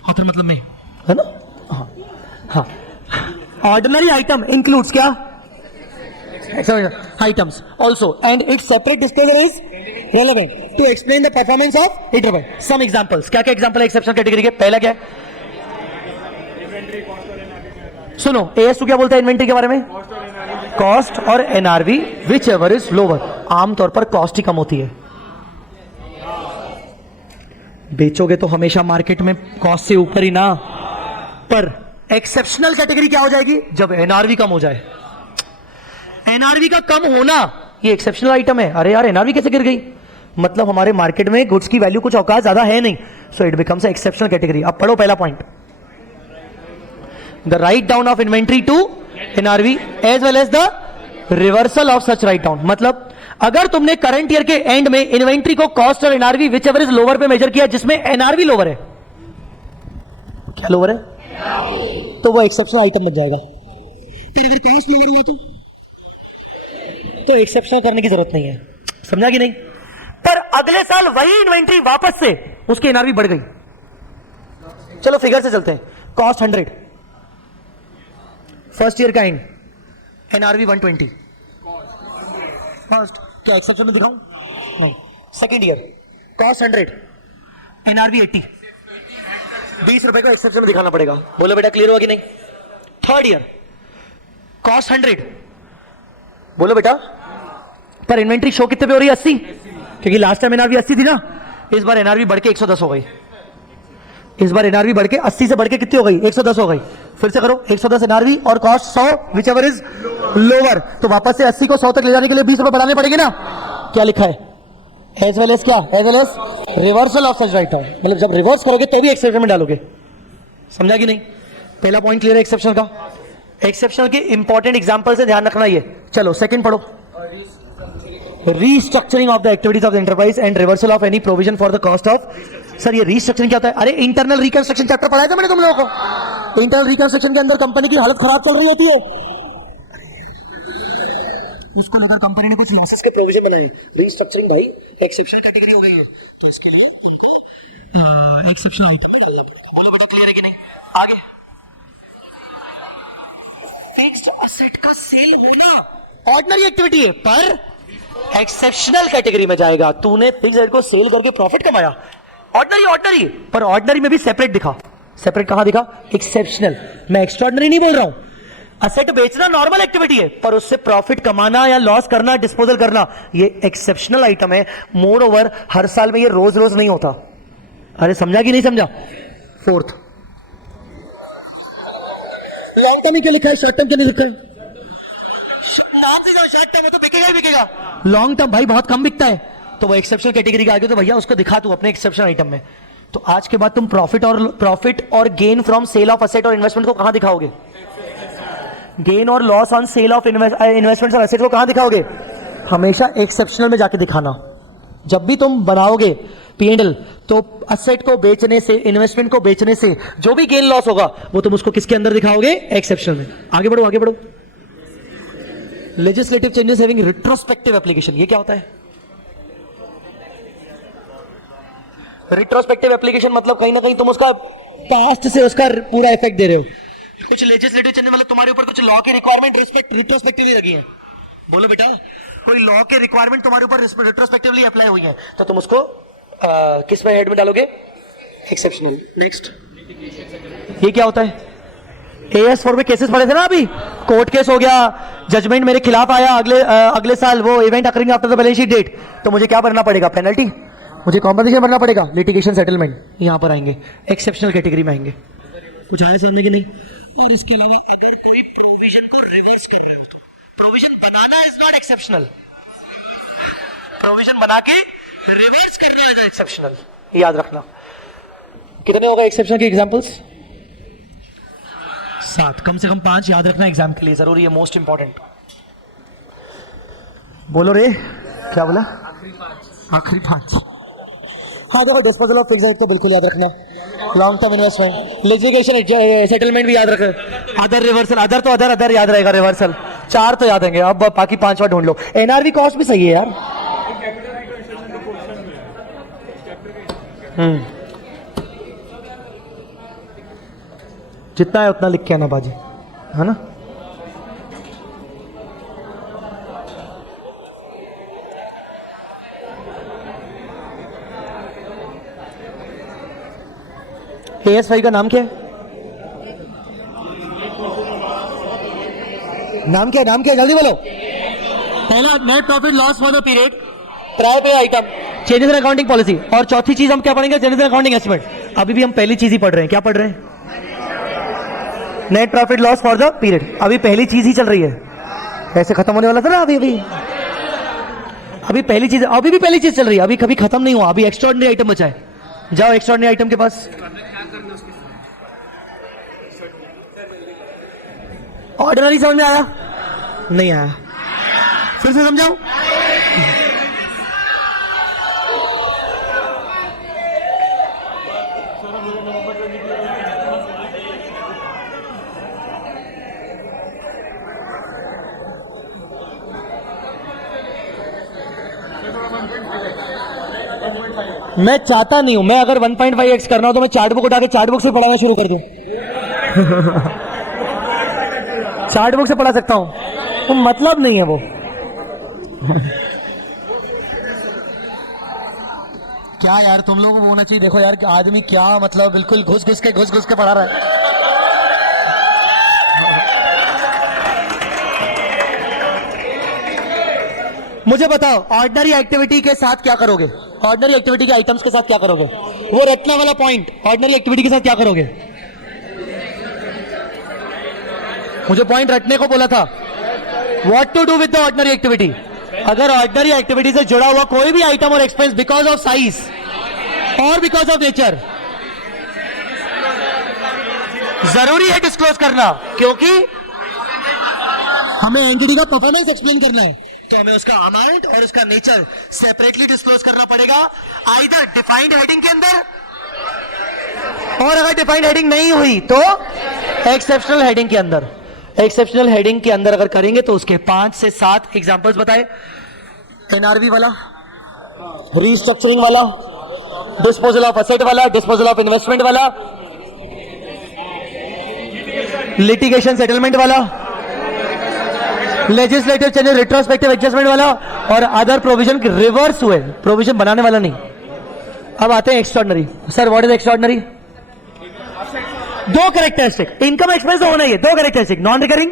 ऑथर मतलब मैं, है ना? हाँ हाँ. ऑर्डिनरी आइटम इंक्लूड्स क्या? Items also and its separate disclosure is relevant to explain the performance of enterprise. Some examples, क्या क्या एग्जाम्पल है एक्सेप्शनल कैटेगरी के? पहला क्या है? सुनो, AS2 क्या बोलता है इन्वेंट्री के बारे में? कॉस्ट और NRV which ever is lower. आमतौर पर कॉस्ट ही कम होती है. बेचोगे तो हमेशा मार्केट में कॉस्ट से ऊपर ही ना. पर एक्सेप्शनल कैटेगरी क्या हो जाएगी? जब NRV कम हो जाए. NRV का कम होना ये एक्सेप्शनल आइटम है. अरे यार, NRV कैसे गिर गई? मतलब हमारे मार्केट में गुड्स की वैल्यू कुछ औकात ज्यादा है नहीं. So it becomes exceptional category. अब पढ़ो पहला point, the write down of inventory to NRV as well as the reversal of such write down. मतलब अगर तुमने करंट ईयर के एंड में इन्वेंट्री को कॉस्ट और NRV which ever is lower पे मेजर किया जिसमें NRV लोअर है. क्या लोअर है? तो वो एक्सेप्शनल आइटम बन जाएगा. पर अगर कॉस्ट लोअर हुआ तो एक्सेप्शनल करने की जरूरत नहीं है. समझा कि नहीं? पर अगले साल वही इन्वेंट्री वापस से उसकी NRV बढ़ गई. चलो फिगर से चलते हैं. कॉस्ट 100, फर्स्ट ईयर का एंड, NRV 120. कॉस्ट क्या एक्सेप्शन में दिखाऊं? नहीं. Second year cost 100, NRV 80. 20 रुपए को एक्सेप्शन में दिखाना पड़ेगा. बोलो बेटा, क्लियर हुआ कि नहीं? थर्ड ईयर कॉस्ट 100, बोलो बेटा, पर इन्वेंट्री शो कितने पे हो रही है? 80, क्योंकि लास्ट टाइम NRV 80 थी ना. इस बार NRV बढ़ के 110 हो गई. इस बार NRV बढ़ के 80 से बढ़ के कितनी हो गई? 110 हो गई. फिर से करो, 110 NRV और cost 100 which ever is lower. तो वापस से 80 को 100 तक ले जाने के लिए 20 रुपए बढ़ाने पड़ेंगे ना. क्या लिखा है? एज वेल एज क्या? As well as reversal of such write down. मतलब जब रिवर्स करोगे तो भी एक्सेप्शन में डालोगे. समझा कि नहीं? पहला पॉइंट क्लियर है एक्सेप्शन का. एक्सेप्शन के इंपॉर्टेंट एग्जांपल से ध्यान रखना ये. चलो सेकंड पढ़ो. Restructuring of the activities of the enterprise and reversal of any provision for the cost of. Sir ये रीस्ट्रक्चरिंग क्या होता है? अरे इंटरनल रिकंस्ट्रक्शन चैप्टर पढ़ाया था मैंने तुम लोगों को. इंटरनल रिकंस्ट्रक्शन के अंदर कंपनी की हालत खराब चल रही होती है. अरे यार, उसको लेकर कंपनी ने कुछ लॉसेस के प्रोविजन बनाए. रीस्ट्रक्चरिंग भाई एक्सेप्शनल कैटेगरी हो गई है, तो इसके लिए उनको एक्सेप्शनल आइटम में डालना पड़ेगा. बोलो बेटा, क्लियर है कि नहीं? आगे, फिक्स्ड असेट का सेल होना ऑर्डिनरी एक्टिविटी है पर एक्सेप्शनल कैटेगरी में जाएगा. तूने फिक्स्ड असेट को सेल करके प्रॉफिट कमाया, ऑर्डिनरी, पर ऑर्डिनरी में भी सेपरेट दिखा. सेपरेट कहां दिखा? एक्सेप्शनल. मैं एक्स्ट्राऑर्डिनरी नहीं बोल रहा हूं. असेट बेचना नॉर्मल एक्टिविटी है, पर उससे प्रॉफिट कमाना या लॉस करना, डिस्पोजल करना, ये एक्सेप्शनल आइटम है. मोर ओवर हर साल में ये रोज रोज नहीं होता. अरे समझा कि नहीं समझा? फोर्थ, लॉन्ग टर्म ही क्यों लिखा है? शॉर्ट टर्म क्यों नहीं लिखा है? नाम से शॉर्ट टर्म हो तो बिकेगा ही बिकेगा. लॉन्ग टर्म भाई बहुत कम बिकता है. तो वो एक्सेप्शनल कैटेगरी का आ गया, तो भैया उसको दिखा तू अपने एक्सेप्शनल आइटम में. तो आज के बाद तुम प्रॉफिट और gain from sale of asset और इन्वेस्टमेंट को कहां दिखाओगे? गेन और loss on sale of investment और एसेट को कहां दिखाओगे? हमेशा एक्सेप्शनल में जाके दिखाना. जब भी तुम बनाओगे P&L, तो असेट को बेचने से, इन्वेस्टमेंट को बेचने से जो भी गेन लॉस होगा वो तुम उसको किसके अंदर दिखाओगे? एक्सेप्शनल में। आगे बढ़ो, आगे बढ़ो। Legislative changes having retrospective application, ये क्या होता है? रिट्रोस्पेक्टिव एप्लीकेशन मतलब कहीं ना कहीं तुम उसका पास्ट से उसका पूरा इफेक्ट दे रहे हो। कुछ लेजिस्लेटिव चेंजेस मतलब तुम्हारे ऊपर कुछ लॉ की रिक्वायरमेंट रिट्रोस्पेक्टिवली लगी है। बोलो बेटा, कोई लॉ के रिक्वायरमेंट तुम्हारे ऊपर रिट्रोस्पेक्टिवली अप्लाई हुई है, तो तुम उसको किस में हेड में डालोगे? एक्सेप्शनल। नेक्स्ट, ये क्या होता है? AS4 में केसेस पड़े थे ना अभी, कोर्ट केस हो गया, जजमेंट मेरे खिलाफ आया अगले साल, वो event occurring after the balance sheet date, तो मुझे क्या भरना पड़ेगा? पेनल्टी, मुझे कॉम्पनसेशन भरना पड़ेगा, लिटिगेशन सेटलमेंट, यहां पर आएंगे, एक्सेप्शनल कैटेगरी में आएंगे। कुछ आया समझ में कि नहीं? और इसके अलावा अगर कोई प्रोविजन को रिवर्स कर रहे हो तो provision banana is not exceptional, provision बना के रिवर्स करना इज एक्सेप्शनल, याद रखना। कितने होगा एक्सेप्शनल के एग्जांपल्स? 7, कम से कम 5 याद रखना एग्जाम के लिए, जरूरी है, मोस्ट इंपॉर्टेंट। बोलो रे, क्या बोला? आखिरी 5। हाँ देखो, डिस्पोजल ऑफ फिक्स्ड एसेट तो बिल्कुल याद रखना, long term investment, litigation settlement भी याद रखना, अदर रिवर्सल, अदर तो अदर याद रहेगा, रिवर्सल 4 तो याद रहेंगे। अब बाकी 5 ढूंढ लो। NRV कॉस्ट भी सही है यार। जितना है उतना लिख के आना बाजी, है ना? AS5 का नाम क्या है? नाम क्या है? नाम क्या है? जल्दी बोलो। पहला, net profit loss for the period, prior period item, changes in accounting policy, और चौथी चीज हम क्या पढ़ेंगे? Changes in accounting estimate. अभी भी हम पहली चीज ही पढ़ रहे हैं। क्या पढ़ रहे हैं? Net profit loss for the period. अभी पहली चीज ही चल रही है, ऐसे खत्म होने वाला था ना। अभी पहली चीज, अभी भी पहली चीज चल रही है, अभी कभी खत्म नहीं हुआ। अभी एक्स्ट्राऑर्डिनरी आइटम बचा है। जाओ एक्स्ट्राऑर्डिनरी आइटम के पास। ऑर्डिनरी समझ में आया? नहीं आया? फिर से समझाऊं? मैं चाहता नहीं हूं, मैं अगर 1.5x करना हो तो मैं चार्ट बुक उठा के चार्ट बुक से पढ़ाना शुरू कर दूं। चार्ट बुक से पढ़ा सकता हूं, वो मतलब नहीं है वो। क्या यार, तुम लोगों को होना चाहिए। देखो यार, आदमी क्या मतलब बिल्कुल घुस घुस के पढ़ा रहा है। मुझे बताओ, ऑर्डिनरी एक्टिविटी के साथ क्या करोगे? ऑर्डिनरी एक्टिविटी के आइटम्स के साथ क्या करोगे? वो रटना वाला पॉइंट, ऑर्डिनरी एक्टिविटी के साथ क्या करोगे? मुझे पॉइंट रटने को बोला था। What to do with the ordinary activity? अगर ऑर्डिनरी एक्टिविटी से जुड़ा हुआ कोई भी आइटम और एक्सपेंस बिकॉज ऑफ साइज और बिकॉज ऑफ नेचर, जरूरी है डिस्क्लोज करना, क्योंकि हमें एंटिटी का परफॉर्मेंस एक्सप्लेन करना है, तो हमें उसका अमाउंट और उसका नेचर सेपरेटली डिस्क्लोज करना पड़ेगा, आइदर डिफाइंड हेडिंग के अंदर, और अगर डिफाइंड हेडिंग नहीं हुई तो एक्सेप्शनल हेडिंग के अंदर। एक्सेप्शनल हेडिंग के अंदर अगर करेंगे तो उसके 5 से 7 एग्जांपल्स बताए। NRV वाला, रीस्ट्रक्चरिंग वाला, डिस्पोजल ऑफ असेट वाला, डिस्पोजल ऑफ इन्वेस्टमेंट वाला, लिटिगेशन सेटलमेंट वाला, लेजिस्लेटिव चेंजेस रिट्रोस्पेक्टिव एडजस्टमेंट वाला, और अदर प्रोविजन रिवर्स हुए, प्रोविजन बनाने वाला नहीं। अब आते हैं extraordinary. Sir what is extraordinary? 2 characteristic, income expense तो होना ही है, 2 characteristic. Non recurring,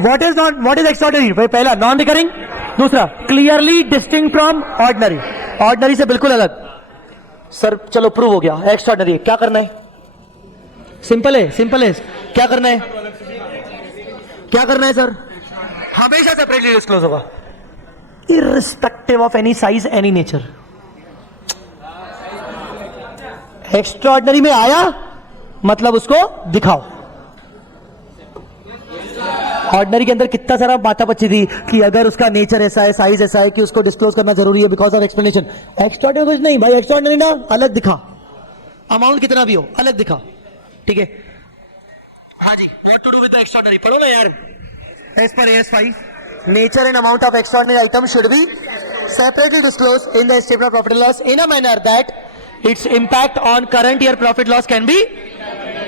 what is extraordinary? पहला नॉन रिकरिंग, दूसरा clearly distinct from ordinary, ordinary से बिल्कुल अलग। सर चलो प्रूव हो गया, एक्स्ट्राऑर्डिनरी है, क्या करना है? सिंपल है, क्या करना है? क्या करना है सर? हमेशा सेपरेटली डिस्क्लोज होगा, irrespective of any size any nature. Extraordinary में आया मतलब उसको दिखाओ। ऑर्डिनरी के अंदर कितना सारा बाता बच्ची थी कि अगर उसका नेचर ऐसा है, साइज ऐसा है कि उसको डिस्क्लोज करना जरूरी है बिकॉज ऑफ एक्सप्लेनेशन। एक्स्ट्राऑर्डिनरी कुछ नहीं भाई, एक्स्ट्राऑर्डिनरी ना अलग दिखा, अमाउंट कितना भी हो अलग दिखा, ठीक है। हाँ जी, what to do with the extraordinary, पढ़ो ना यार। एज पर AS5, nature and amount of extraordinary item should be separately disclose in the statement of profit and loss in a manner that its impact on current year profit loss can be.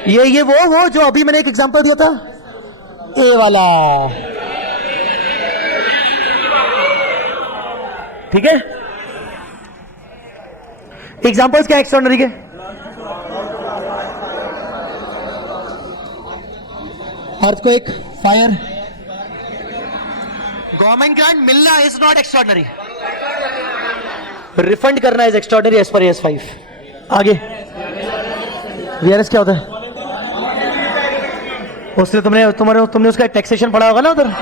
ये वो जो अभी मैंने एक example दिया था, ए वाला, ठीक है। एग्जांपल्स क्या एक्स्ट्राऑर्डिनरी के? Earthquake, fire. गवर्नमेंट ग्रांट मिलना इज नॉट एक्स्ट्राऑर्डिनरी, रिफंड करना इज एक्स्ट्राऑर्डिनरी एज पर AS5। आगे VRS क्या होता है? उसने तुमने उसका टैक्सेशन पढ़ा होगा ना उधर,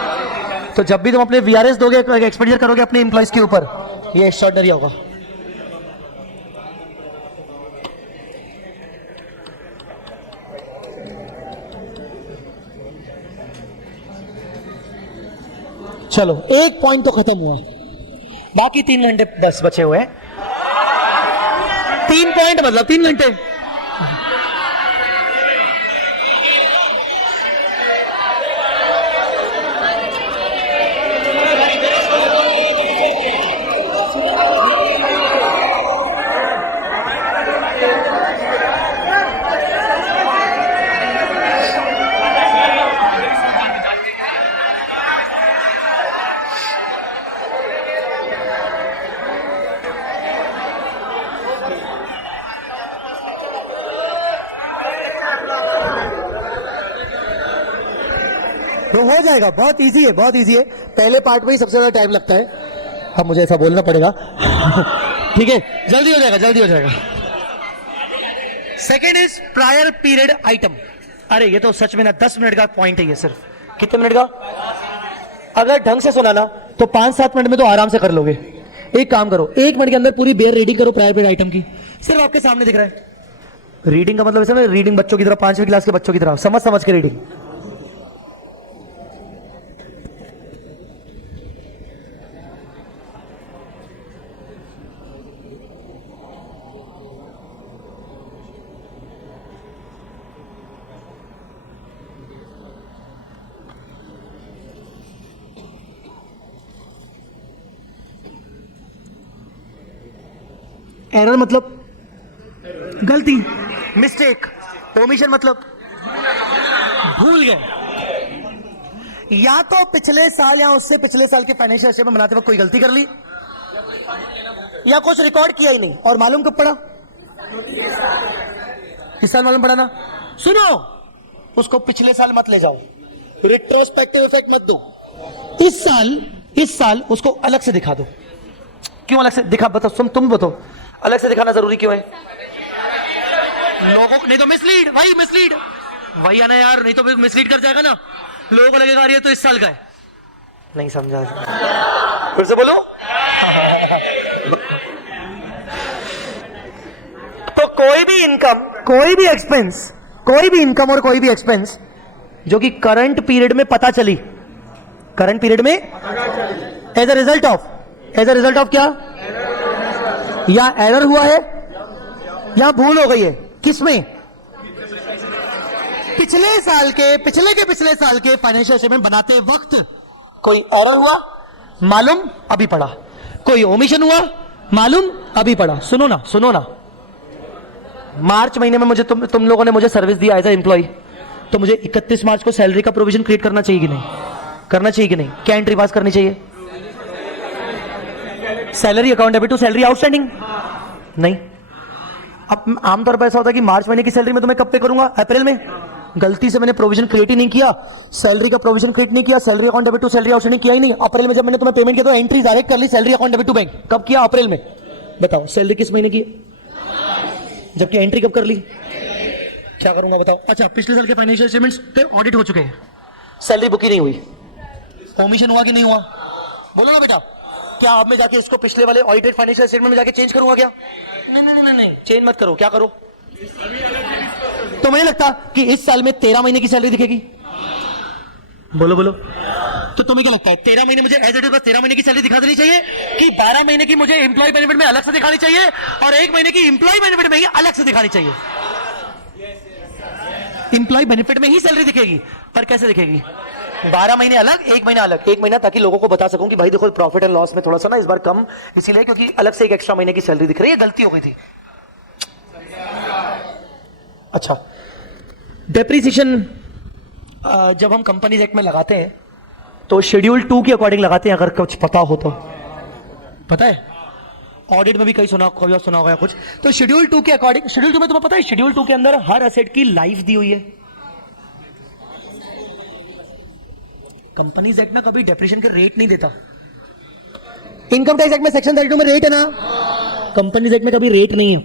तो जब भी तुम अपने VRS दोगे, एक्सपेंडिचर करोगे अपने एम्प्लॉइज के ऊपर, ये एक्स्ट्राऑर्डिनरी होगा। चलो एक पॉइंट तो खत्म हुआ, बाकी 3 घंटे बस बचे हुए हैं। 3 पॉइंट मतलब 3 घंटे। तो हो जाएगा, बहुत इजी है, बहुत इजी है। पहले पार्ट में ही सबसे ज्यादा टाइम लगता है, अब मुझे ऐसा बोलना पड़ेगा ठीक है, जल्दी हो जाएगा, जल्दी हो जाएगा। Second is prior period item. अरे ये तो सच में ना 10 मिनट का पॉइंट है ये, सिर्फ कितने मिनट का? अगर ढंग से सुना ना तो 5-7 मिनट में तो आराम से कर लोगे। एक काम करो, 1 मिनट के अंदर पूरी बेयर रीडिंग करो प्रायर पीरियड आइटम की, सिर्फ आपके सामने दिख रहा है। रीडिंग का मतलब ऐसा ना, रीडिंग बच्चों की तरह, 5वीं क्लास के बच्चों की तरह समझ समझ के रीडिंग। एरर मतलब गलती, मिस्टेक। ओमिशन मतलब भूल गए, या तो पिछले साल या उससे पिछले साल के फाइनेंशियल स्टेटमेंट बनाते वक्त कोई गलती कर ली, या कुछ रिकॉर्ड किया ही नहीं। और मालूम कब पड़ा? इस साल मालूम पड़ा ना। सुनो, उसको पिछले साल मत ले जाओ, रिट्रोस्पेक्टिव इफेक्ट मत दो। इस साल उसको अलग से दिखा दो। क्यों अलग से दिखा, बताओ, तुम बताओ, अलग से दिखाना जरूरी क्यों है? लोगों नहीं तो मिसलीड, वही मिसलीड, वही आना यार, नहीं तो मिसलीड कर जाएगा ना, लोगों को लगेगा ये तो इस साल का है। नहीं समझा, फिर से बोलूं तो कोई भी इनकम, कोई भी एक्सपेंस, कोई भी इनकम और कोई भी एक्सपेंस जो कि करंट पीरियड में पता चली, करंट पीरियड में एज अ रिजल्ट ऑफ क्या, या एरर हुआ है या भूल हो गई है, किसमें? पिछले साल के फाइनेंशियल स्टेटमेंट बनाते वक्त कोई एरर हुआ, मालूम अभी पड़ा, कोई ओमिशन हुआ, मालूम अभी पड़ा। सुनो ना, मार्च महीने में मुझे तुम लोगों ने मुझे सर्विस दिया एज ए एम्प्लॉय, तो मुझे 31 मार्च को सैलरी का प्रोविजन क्रिएट करना चाहिए कि नहीं? करना चाहिए कि नहीं? क्या एंट्री पास करनी चाहिए? Salary account debit to salary outstanding? नहीं। अब आमतौर पर ऐसा होता है कि मार्च महीने की सैलरी में तो मैं कब पे करूंगा? अप्रैल में। गलती से मैंने प्रोविजन क्रिएट ही नहीं किया, सैलरी का प्रोविजन क्रिएट नहीं किया, salary account debit to salary outstanding किया ही नहीं। अप्रैल में जब मैंने तुम्हें पेमेंट किया तो एंट्री डायरेक्ट कर ली salary account debit to bank. कब किया? अप्रैल में। बताओ सैलरी किस महीने की? जबकि एंट्री कब कर ली? क्या करूंगा बताओ? अच्छा, पिछले साल के फाइनेंशियल स्टेटमेंट्स के ऑडिट हो चुके हैं, सैलरी बुक ही नहीं हुई, ओमिशन हुआ कि नहीं हुआ? बोलो ना बेटा। क्या अब मैं जाके इसको पिछले वाले ऑडिटेड फाइनेंशियल स्टेटमेंट में जाके चेंज करूंगा क्या? नहीं, चेंज मत करो। क्या करो? तो मुझे लगता कि इस साल में 13 महीने की सैलरी दिखेगी, बोलो बोलो। तो तुम्हें क्या लगता है 13 महीने मुझे एज इट इज बस 13 महीने की सैलरी दिखा देनी चाहिए कि 12 महीने की मुझे एम्प्लॉय बेनिफिट में अलग से दिखानी चाहिए और 1 महीने की एम्प्लॉय बेनिफिट में ही अलग से दिखानी चाहिए? एम्प्लॉय बेनिफिट में ही सैलरी दिखेगी, पर कैसे दिखेगी? 12 महीने अलग, 1 महीना अलग। 1 महीना ताकि लोगों को बता सकूं कि भाई देखो प्रॉफिट एंड लॉस में थोड़ा सा ना इस बार कम इसीलिए क्योंकि अलग से एक एक्स्ट्रा महीने की सैलरी दिख रही है, गलती हो गई थी। अच्छा, डेप्रीसिएशन जब हम कंपनीज एक्ट में लगाते हैं तो शेड्यूल 2 के अकॉर्डिंग लगाते हैं, अगर कुछ पता हो तो। पता है? ऑडिट में भी कहीं सुना होगा कुछ। तो शेड्यूल 2 के अकॉर्डिंग, शेड्यूल 2 में तुम्हें पता है शेड्यूल 2 के अंदर हर एसेट की लाइफ दी हुई है। कंपनीज एक्ट ना कभी डेप्रिसिएशन के रेट नहीं देता। इनकम टैक्स एक्ट में सेक्शन 32 में रेट है ना, कंपनीज एक्ट में कभी रेट नहीं है।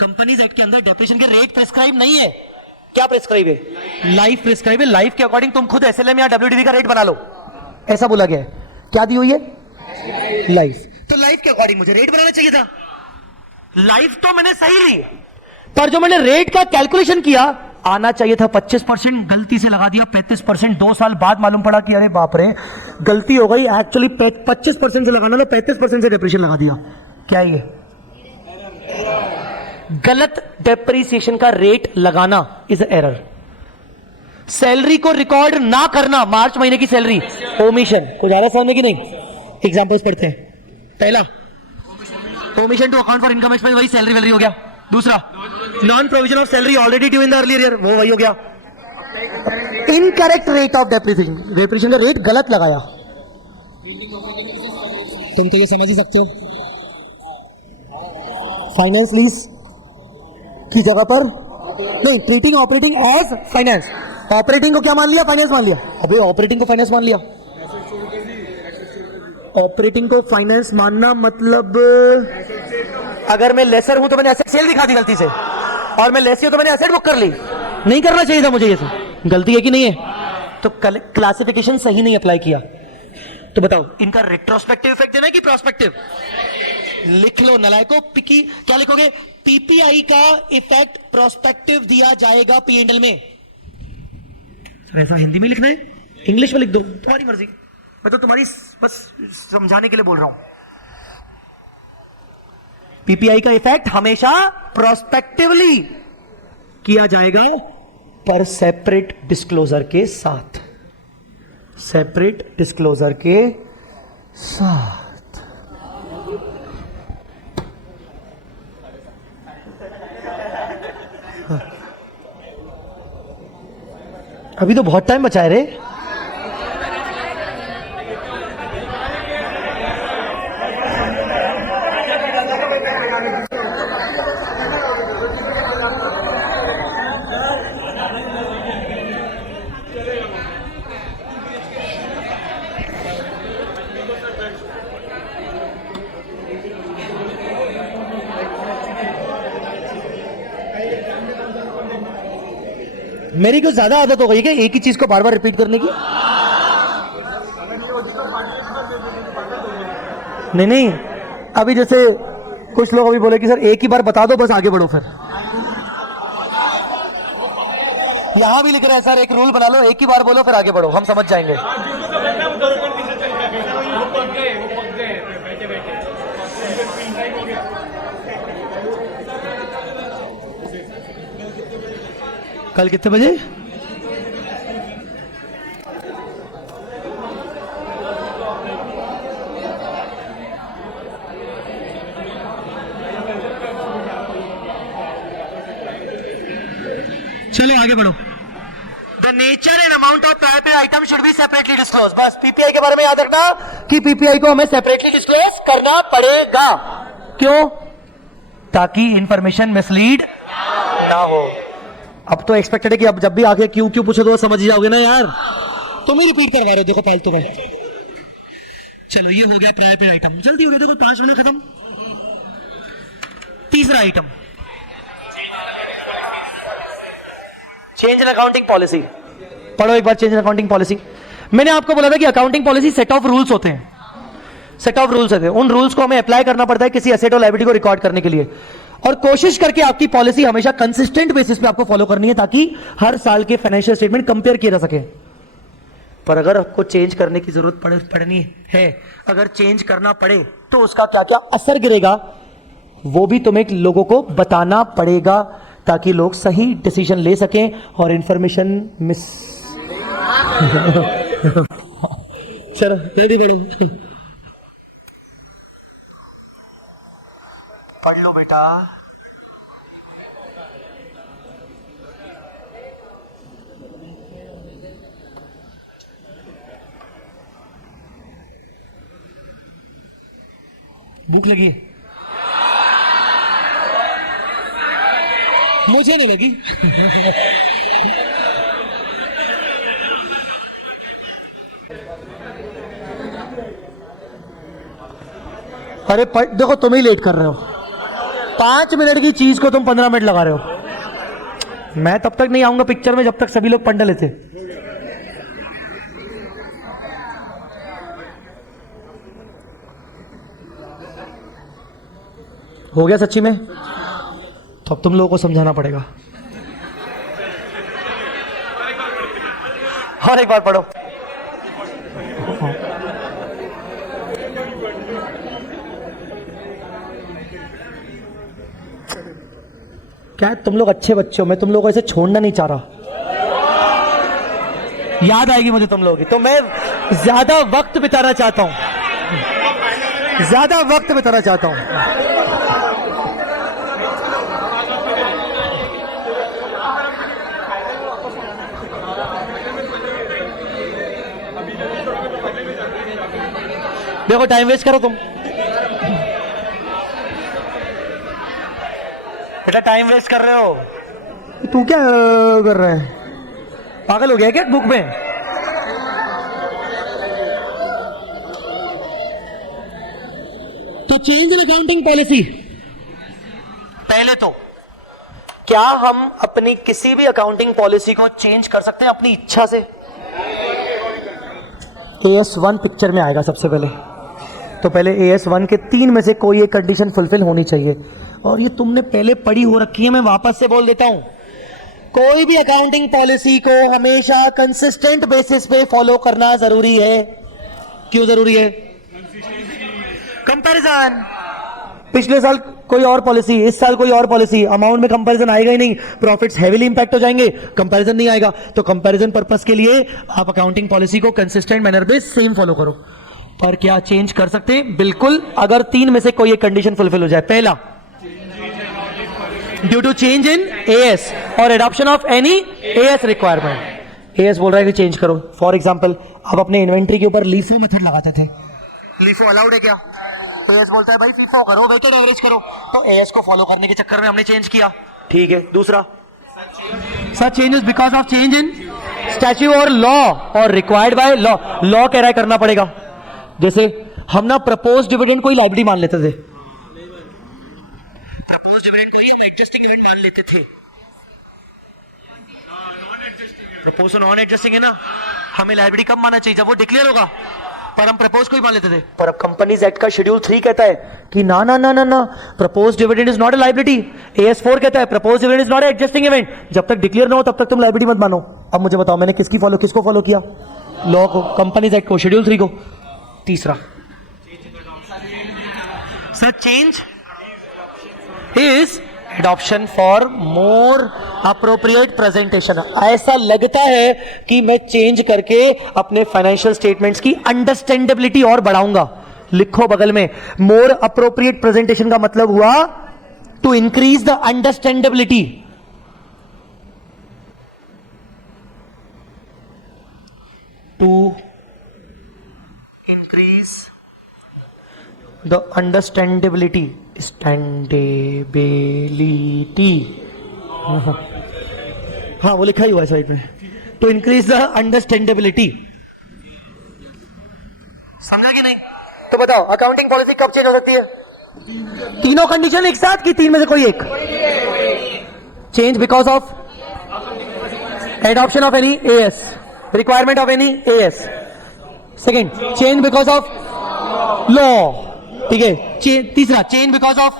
कंपनीज एक्ट के अंदर डेप्रिसिएशन के रेट प्रिस्क्राइब नहीं है। क्या प्रिस्क्राइब है? लाइफ प्रिस्क्राइब है। लाइफ के अकॉर्डिंग तुम खुद एसएलएम या डब्ल्यूडीवी का रेट बना लो, ऐसा बोला गया है। क्या दी हुई है? लाइफ। तो लाइफ के अकॉर्डिंग मुझे रेट बनाना चाहिए था। लाइफ तो मैंने सही ली, पर जो मैंने रेट का कैलकुलेशन किया आना चाहिए था 25%, गलती से लगा दिया 35%। 2 साल बाद मालूम पड़ा कि अरे बाप रे गलती हो गई, एक्चुअली 25% से लगाना तो 35% से डेप्रिसिएशन लगा दिया। क्या ये गलत डेप्रिसिएशन का रेट लगाना इज एरर। सैलरी को रिकॉर्ड ना करना, मार्च महीने की सैलरी, ओमिशन। कुछ आ रहा है समझ में कि नहीं? एग्जांपल्स पढ़ते हैं। पहला, omission to account for income expense, वही सैलरी वैलरी हो गया। दूसरा, non provision of salary already due in the earlier year, वो वही हो गया। Incorrect rate of depreciation, depreciation का रेट गलत लगाया। तुम तो ये समझ ही सकते हो। फाइनेंस लीज की जगह पर नहीं, treating operating as finance. Operating को क्या मान लिया? फाइनेंस मान लिया। अबे ऑपरेटिंग को फाइनेंस मान लिया। ऑपरेटिंग को फाइनेंस मानना मतलब अगर मैं लेसर हूं तो मैंने एसेट सेल दिखा दी गलती से, और मैं लेसी हूं तो मैंने एसेट बुक कर ली। नहीं करना चाहिए था मुझे ये सब। गलती है कि नहीं है? तो क्लासिफिकेशन सही नहीं अप्लाई किया। तो बताओ इनका रिट्रोस्पेक्टिव इफेक्ट देना है कि प्रोस्पेक्टिव? लिख लो नलायको। पिकी क्या लिखोगे? पीपीआई का इफेक्ट प्रोस्पेक्टिव दिया जाएगा पीएनएल में। सर ऐसा हिंदी में लिखना है, इंग्लिश में लिख दो, तुम्हारी मर्जी। मैं तो तुम्हारी बस समझाने के लिए बोल रहा हूं। पीपीआई का इफेक्ट हमेशा प्रोस्पेक्टिवली किया जाएगा, पर सेपरेट डिस्क्लोजर के साथ। सेपरेट डिस्क्लोजर के साथ। अभी तो बहुत टाइम बचा है रे। मेरी कुछ ज्यादा आदत हो गई है कि एक ही चीज को बार बार रिपीट करने की। नहीं नहीं, अभी जैसे कुछ लोग अभी बोले कि सर एक ही बार बता दो बस आगे बढ़ो, फिर यहां भी लिख रहे हैं सर एक रूल बना लो, एक ही बार बोलो फिर आगे बढ़ो, हम समझ जाएंगे। कल कितने बजे? चलो आगे बढ़ो। The nature and amount of prior period item should be separately disclose. बस पीपीआई के बारे में याद रखना कि पीपीआई को हमें सेपरेटली डिस्क्लोज करना पड़ेगा। क्यों? ताकि इंफॉर्मेशन मिसलीड ना हो। अब तो एक्सपेक्टेड है कि अब जब भी आगे क्यों क्यों पूछो तो समझ ही जाओगे ना यार। तुम ही रिपीट करवा रहे हो देखो फालतू में। चलो ये हो गया प्रायर पीरियड आइटम, जल्दी हो गया देखो 5 मिनट में खत्म। तीसरा item, change in accounting policy. पढ़ो एक बार चेंज इन अकाउंटिंग पॉलिसी। मैंने आपको बोला था कि accounting policy set of rules होते हैं, सेट ऑफ रूल्स होते हैं। उन रूल्स को हमें अप्लाई करना पड़ता है किसी एसेट और लायबिलिटी को रिकॉर्ड करने के लिए, और कोशिश करके आपकी पॉलिसी हमेशा कंसिस्टेंट बेसिस पे आपको फॉलो करनी है ताकि हर साल के फाइनेंशियल स्टेटमेंट कंपेयर किए जा सके। पर अगर आपको चेंज करने की जरूरत पड़नी है, अगर चेंज करना पड़े तो उसका क्या क्या असर गिरेगा वो भी तुम्हें लोगों को बताना पड़ेगा, ताकि लोग सही डिसीजन ले सकें और इंफॉर्मेशन मिस चलो जल्दी पढ़ो। पढ़ लो बेटा। भूख लगी है? मुझे नहीं लगी। अरे देखो तुम ही लेट कर रहे हो, 5 मिनट की चीज को तुम 15 मिनट लगा रहे हो। मैं तब तक नहीं आऊंगा पिक्चर में जब तक सभी लोग पंडा लेते। हो गया सच्ची में? तो अब तुम लोगों को समझाना पड़ेगा। और एक बार पढ़ो। क्या तुम लोग अच्छे बच्चे हो, मैं तुम लोगों को ऐसे छोड़ना नहीं चाह रहा। याद आएगी मुझे तुम लोगों की, तो मैं ज्यादा वक्त बिताना चाहता हूं, ज्यादा वक्त बिताना चाहता हूं। देखो टाइम वेस्ट करो तुम, बेटा टाइम वेस्ट कर रहे हो। तू क्या कर रहा है, पागल हो गया क्या बुक में? तो चेंज इन अकाउंटिंग पॉलिसी। पहले तो क्या हम अपनी किसी भी अकाउंटिंग पॉलिसी को चेंज कर सकते हैं अपनी इच्छा से? AS1 पिक्चर में आएगा सबसे पहले। तो पहले AS1 के 3 में से कोई एक कंडीशन फुलफिल होनी चाहिए, और ये तुमने पहले पढ़ी हो रखी है, मैं वापस से बोल देता हूं। कोई भी अकाउंटिंग पॉलिसी को हमेशा कंसिस्टेंट बेसिस पे फॉलो करना जरूरी है। क्यों जरूरी है? कंपैरिजन। पिछले साल कोई और पॉलिसी, इस साल कोई और पॉलिसी, अमाउंट में कंपैरिजन आएगा ही नहीं, प्रॉफिट्स हेवीली इंपैक्ट हो जाएंगे, कंपैरिजन नहीं आएगा। तो कंपैरिजन पर्पस के लिए आप अकाउंटिंग पॉलिसी को कंसिस्टेंट मैनर पे सेम फॉलो करो। पर क्या चेंज कर सकते हैं? बिल्कुल, अगर 3 में से कोई एक कंडीशन फुलफिल हो जाए। पहला, due to change in AS और adoption of any AS requirement. AS बोल रहा है कि चेंज करो। फॉर एग्जांपल, आप अपने इन्वेंट्री के ऊपर LIFO मेथड लगाते थे, LIFO अलाउड है क्या? AS बोलता है भाई FIFO करो, वेटेड एवरेज करो। तो AS को फॉलो करने के चक्कर में हमने चेंज किया, ठीक है। दूसरा, such changes because of change in statue और लॉ और रिक्वायर्ड बाय लॉ। लॉ कह रहा है करना पड़ेगा। जैसे हम ना प्रपोज डिविडेंड को ही लायबिलिटी मान लेते थे, प्रपोज डिविडेंड को ही हम एडजस्टिंग इवेंट मान लेते थे। प्रपोज तो नॉन एडजस्टिंग है ना, हमें लायबिलिटी कब मानना चाहिए? जब वो डिक्लेयर होगा। पर हम प्रपोज को ही मान लेते थे। पर अब कंपनीज एक्ट का शेड्यूल 3 कहता है कि ना ना ना ना ना, propose dividend is not a liability. AS4 कहता है propose dividend is not a adjusting event. जब तक डिक्लेयर ना हो तब तक तुम लायबिलिटी मत मानो। अब मुझे बताओ मैंने किसको फॉलो किया? लॉ को, कंपनीज एक्ट को, शेड्यूल 3 को। तीसरा, such change is adoption for more appropriate presentation. ऐसा लगता है कि मैं चेंज करके अपने फाइनेंशियल स्टेटमेंट्स की अंडरस्टैंडेबिलिटी और बढ़ाऊंगा। लिखो बगल में, मोर अप्रोप्रिएट प्रेजेंटेशन का मतलब हुआ to increase the understandability. To increase the understandability, हाँ वो लिखा ही हुआ है साइड में, टू इंक्रीज द अंडरस्टैंडेबिलिटी। समझा कि नहीं? तो बताओ अकाउंटिंग पॉलिसी कब चेंज हो सकती है? तीनों कंडीशन एक साथ की 3 में से कोई एक? Change because of adoption of any AS, requirement of any AS। Second, change because of law, ठीक है। तीसरा, change because of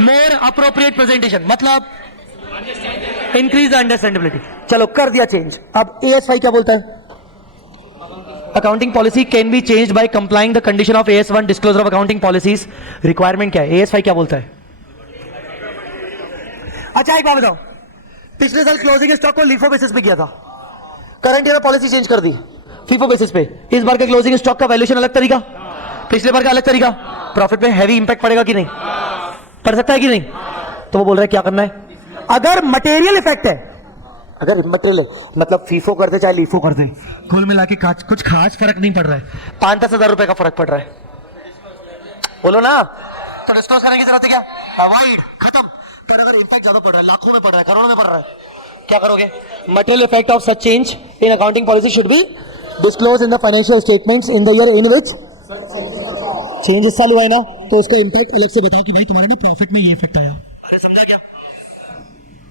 more appropriate presentation, मतलब इंक्रीज द अंडरस्टैंडेबिलिटी। चलो कर दिया चेंज। अब AS5 क्या बोलता है? Accounting policy can be changed by complying the condition of AS1 disclosure of accounting policies. Requirement क्या है? AS5 क्या बोलता है? अच्छा एक बात बताओ, पिछले साल क्लोजिंग स्टॉक को लीफो बेसिस पे किया था, करंट ईयर पॉलिसी चेंज कर दी फीफो बेसिस पे, इस बार का क्लोजिंग स्टॉक का वैल्यूएशन अलग तरीका, पिछले बार का अलग तरीका, प्रॉफिट पे हैवी इंपैक्ट पड़ेगा कि नहीं? पड़ सकता है कि नहीं? तो वो बोल रहे क्या करना है? अगर मटेरियल इफेक्ट है, अगर इमटेरियल है, मतलब फीफो करते चाहे लीफो करते, कुल मिला के कुछ खास फर्क नहीं पड़ रहा है, 5-10 हजार रुपए का फर्क पड़ रहा है, बोलो ना, तो डिस्क्लोज करने की जरूरत है क्या? अवॉइड, खत्म। पर अगर इंपैक्ट ज्यादा पड़ रहा है, लाखों में पड़ रहा है, करोड़ों में पड़ रहा है, क्या करोगे? Material effect of such change in accounting policy should be disclose in the financial statements in the year in which change इस साल हुआ है ना, तो उसका इंपैक्ट अलग से बताओ कि भाई तुम्हारे ना प्रॉफिट में ये इफेक्ट आया। अरे समझा क्या?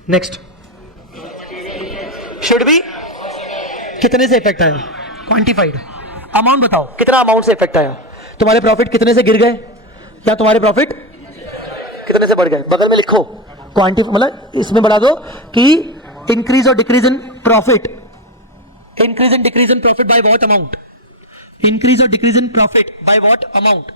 नेक्स्ट, शुड बी कितने से इफेक्ट आया, क्वांटिफाइड अमाउंट बताओ, कितना अमाउंट से इफेक्ट आया, तुम्हारे प्रॉफिट कितने से गिर गए या तुम्हारे प्रॉफिट कितने से बढ़ गए, बगल में लिखो क्वांटिफाइड, मतलब इसमें बढ़ा दो कि इंक्रीज और decrease in profit, increase in decrease in profit by what amount, increase और decrease in profit by what amount.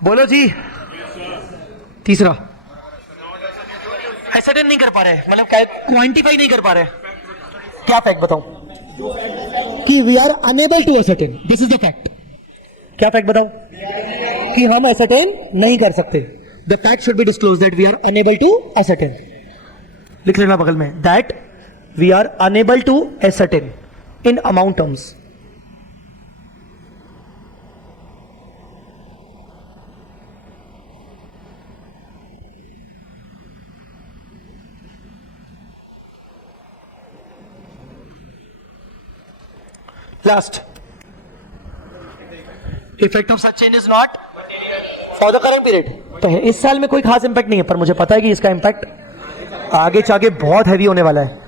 बोलो जी। तीसरा, एसर्टेन नहीं कर पा रहे, मतलब क्वांटिफाई नहीं कर पा रहे, क्या फैक्ट बताऊं? कि we are unable to ascertain, this is the fact. क्या फैक्ट बताओ? कि हम एसर्टेन नहीं कर सकते। The fact should be disclose that we are unable to ascertain. लिख लेना बगल में, that we are unable to ascertain in amount terms. Last, effect of such change is not for the current period। तो इस साल में कोई खास इंपैक्ट नहीं है, पर मुझे पता है कि इसका इंपैक्ट आगे जाके बहुत हैवी होने वाला है।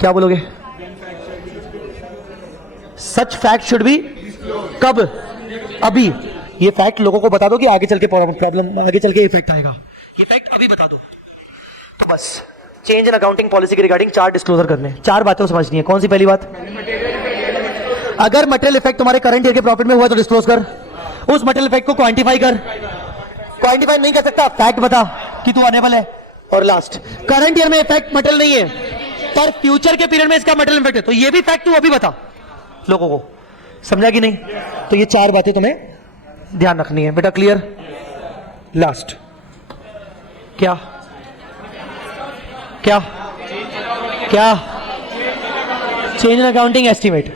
क्या बोलोगे? सच फैक्ट शुड बी कब? अभी। ये फैक्ट लोगों को बता दो कि आगे चल के प्रॉब्लम, आगे चल के इफेक्ट आएगा, ये फैक्ट अभी बता दो। तो बस चेंज इन अकाउंटिंग पॉलिसी के रिगार्डिंग 4 डिस्क्लोजर करने, 4 बातें समझनी है। कौन सी पहली बात? अगर मटेरियल इफेक्ट तुम्हारे करंट ईयर के प्रॉफिट में हुआ तो डिस्क्लोज कर, उस मटेरियल इफेक्ट को क्वांटिफाई कर, क्वांटिफाई नहीं कर सकता फैक्ट बता कि तू अनेबल है। और लास्ट, करंट ईयर में इफेक्ट मटेरियल नहीं है पर फ्यूचर के पीरियड में इसका मटेरियल इफेक्ट है, तो ये भी फैक्ट तू अभी बता लोगों को। समझा कि नहीं? तो ये 4 बातें तुम्हें ध्यान रखनी है बेटा। क्लियर? लास्ट क्या क्या क्या? Change in accounting estimate,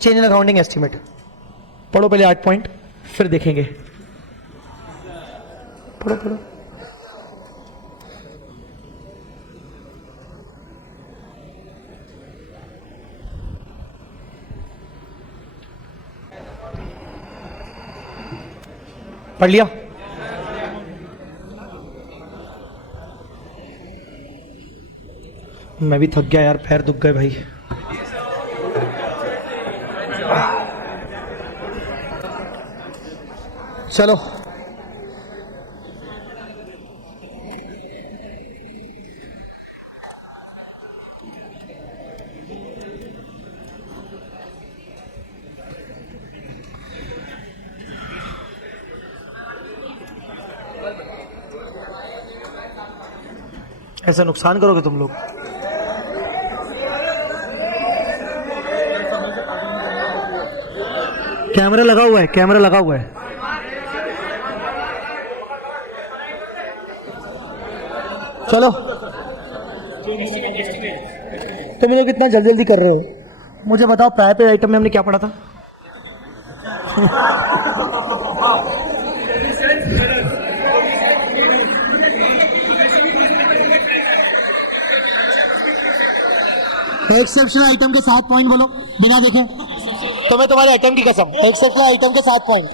change in accounting estimate पढ़ो पहले 8 पॉइंट, फिर देखेंगे। पढ़ो पढ़ो। पढ़ लिया? मैं भी थक गया यार, पैर दुख गए भाई। चलो ऐसे नुकसान करोगे तुम लोग। कैमरा लगा हुआ है, कैमरा लगा हुआ है। चलो तुम लोग इतना जल्दी जल्दी कर रहे हो, मुझे बताओ प्रायर पे आइटम में हमने क्या पढ़ा था? एक्सेप्शनल आइटम के 7 पॉइंट बोलो बिना देखे, तुम्हें तुम्हारे आइटम की कसम। एक्सेप्शनल आइटम के 7 पॉइंट,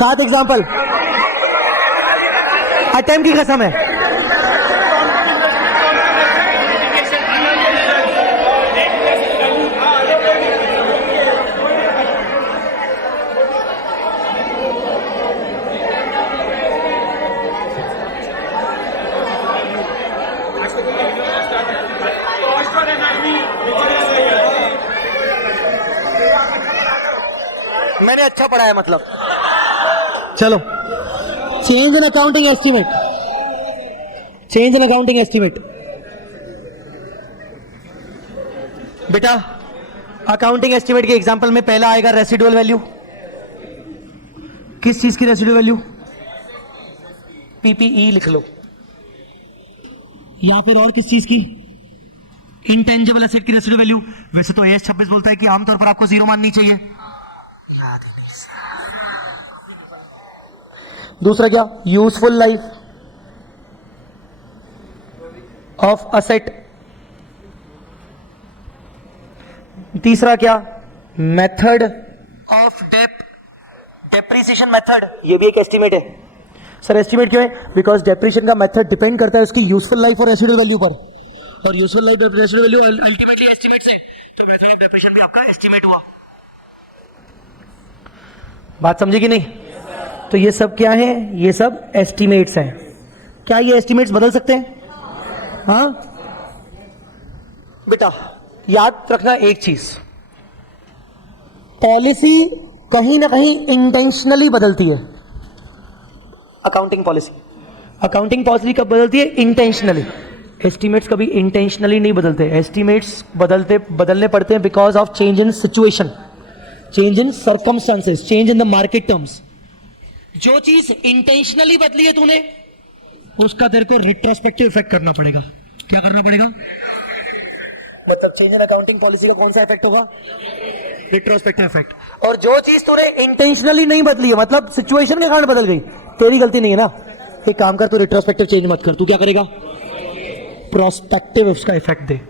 7 एग्जाम्पल, आइटम की कसम है। मैंने अच्छा पढ़ा है मतलब। चलो, change in accounting estimate, change in accounting estimate. बेटा अकाउंटिंग एस्टिमेट के एग्जांपल में पहला आएगा रेसिडुअल वैल्यू। किस चीज की रेसिडुअल वैल्यू? पीपीई लिख लो, या फिर और किस चीज की? इंटेंजिबल एसेट की रेसिडुअल वैल्यू। वैसे तो AS 26 बोलता है कि आमतौर पर आपको 0 माननी चाहिए, याद ही नहीं सर। दूसरा क्या? Useful life of asset. तीसरा क्या? Method of depreciation method. ये भी एक एस्टिमेट है। सर एस्टिमेट क्यों है? बिकॉज डेप्रीशिएशन का मेथड डिपेंड करता है उसकी यूजफुल लाइफ और रेसिडुअल वैल्यू पर, और useful life residual value ultimately estimates हैं, तो मेथड ऑफ डेप्रीशिएशन भी आपका एस्टिमेट हुआ। बात समझी कि नहीं? तो ये सब क्या है? ये सब एस्टिमेट्स हैं। क्या ये एस्टिमेट्स बदल सकते हैं? हाँ बेटा याद रखना एक चीज, पॉलिसी कहीं ना कहीं इंटेंशनली बदलती है। अकाउंटिंग पॉलिसी कब बदलती है? इंटेंशनली। एस्टिमेट्स कभी इंटेंशनली नहीं बदलते। एस्टिमेट्स बदलने पड़ते हैं because of change in situation, change in circumstances, change in the market terms. जो चीज इंटेंशनली बदली है तूने, उसका तेरे को रिट्रोस्पेक्टिव इफेक्ट करना पड़ेगा। क्या करना पड़ेगा? मतलब चेंज इन अकाउंटिंग पॉलिसी का कौन सा इफेक्ट होगा? Retrospective effect. और जो चीज तूने इंटेंशनली नहीं बदली है, मतलब सिचुएशन के कारण बदल गई, तेरी गलती नहीं है ना, एक काम कर, तू रिट्रोस्पेक्टिव चेंज मत कर, तू क्या करेगा? प्रोस्पेक्टिव उसका इफेक्ट दे।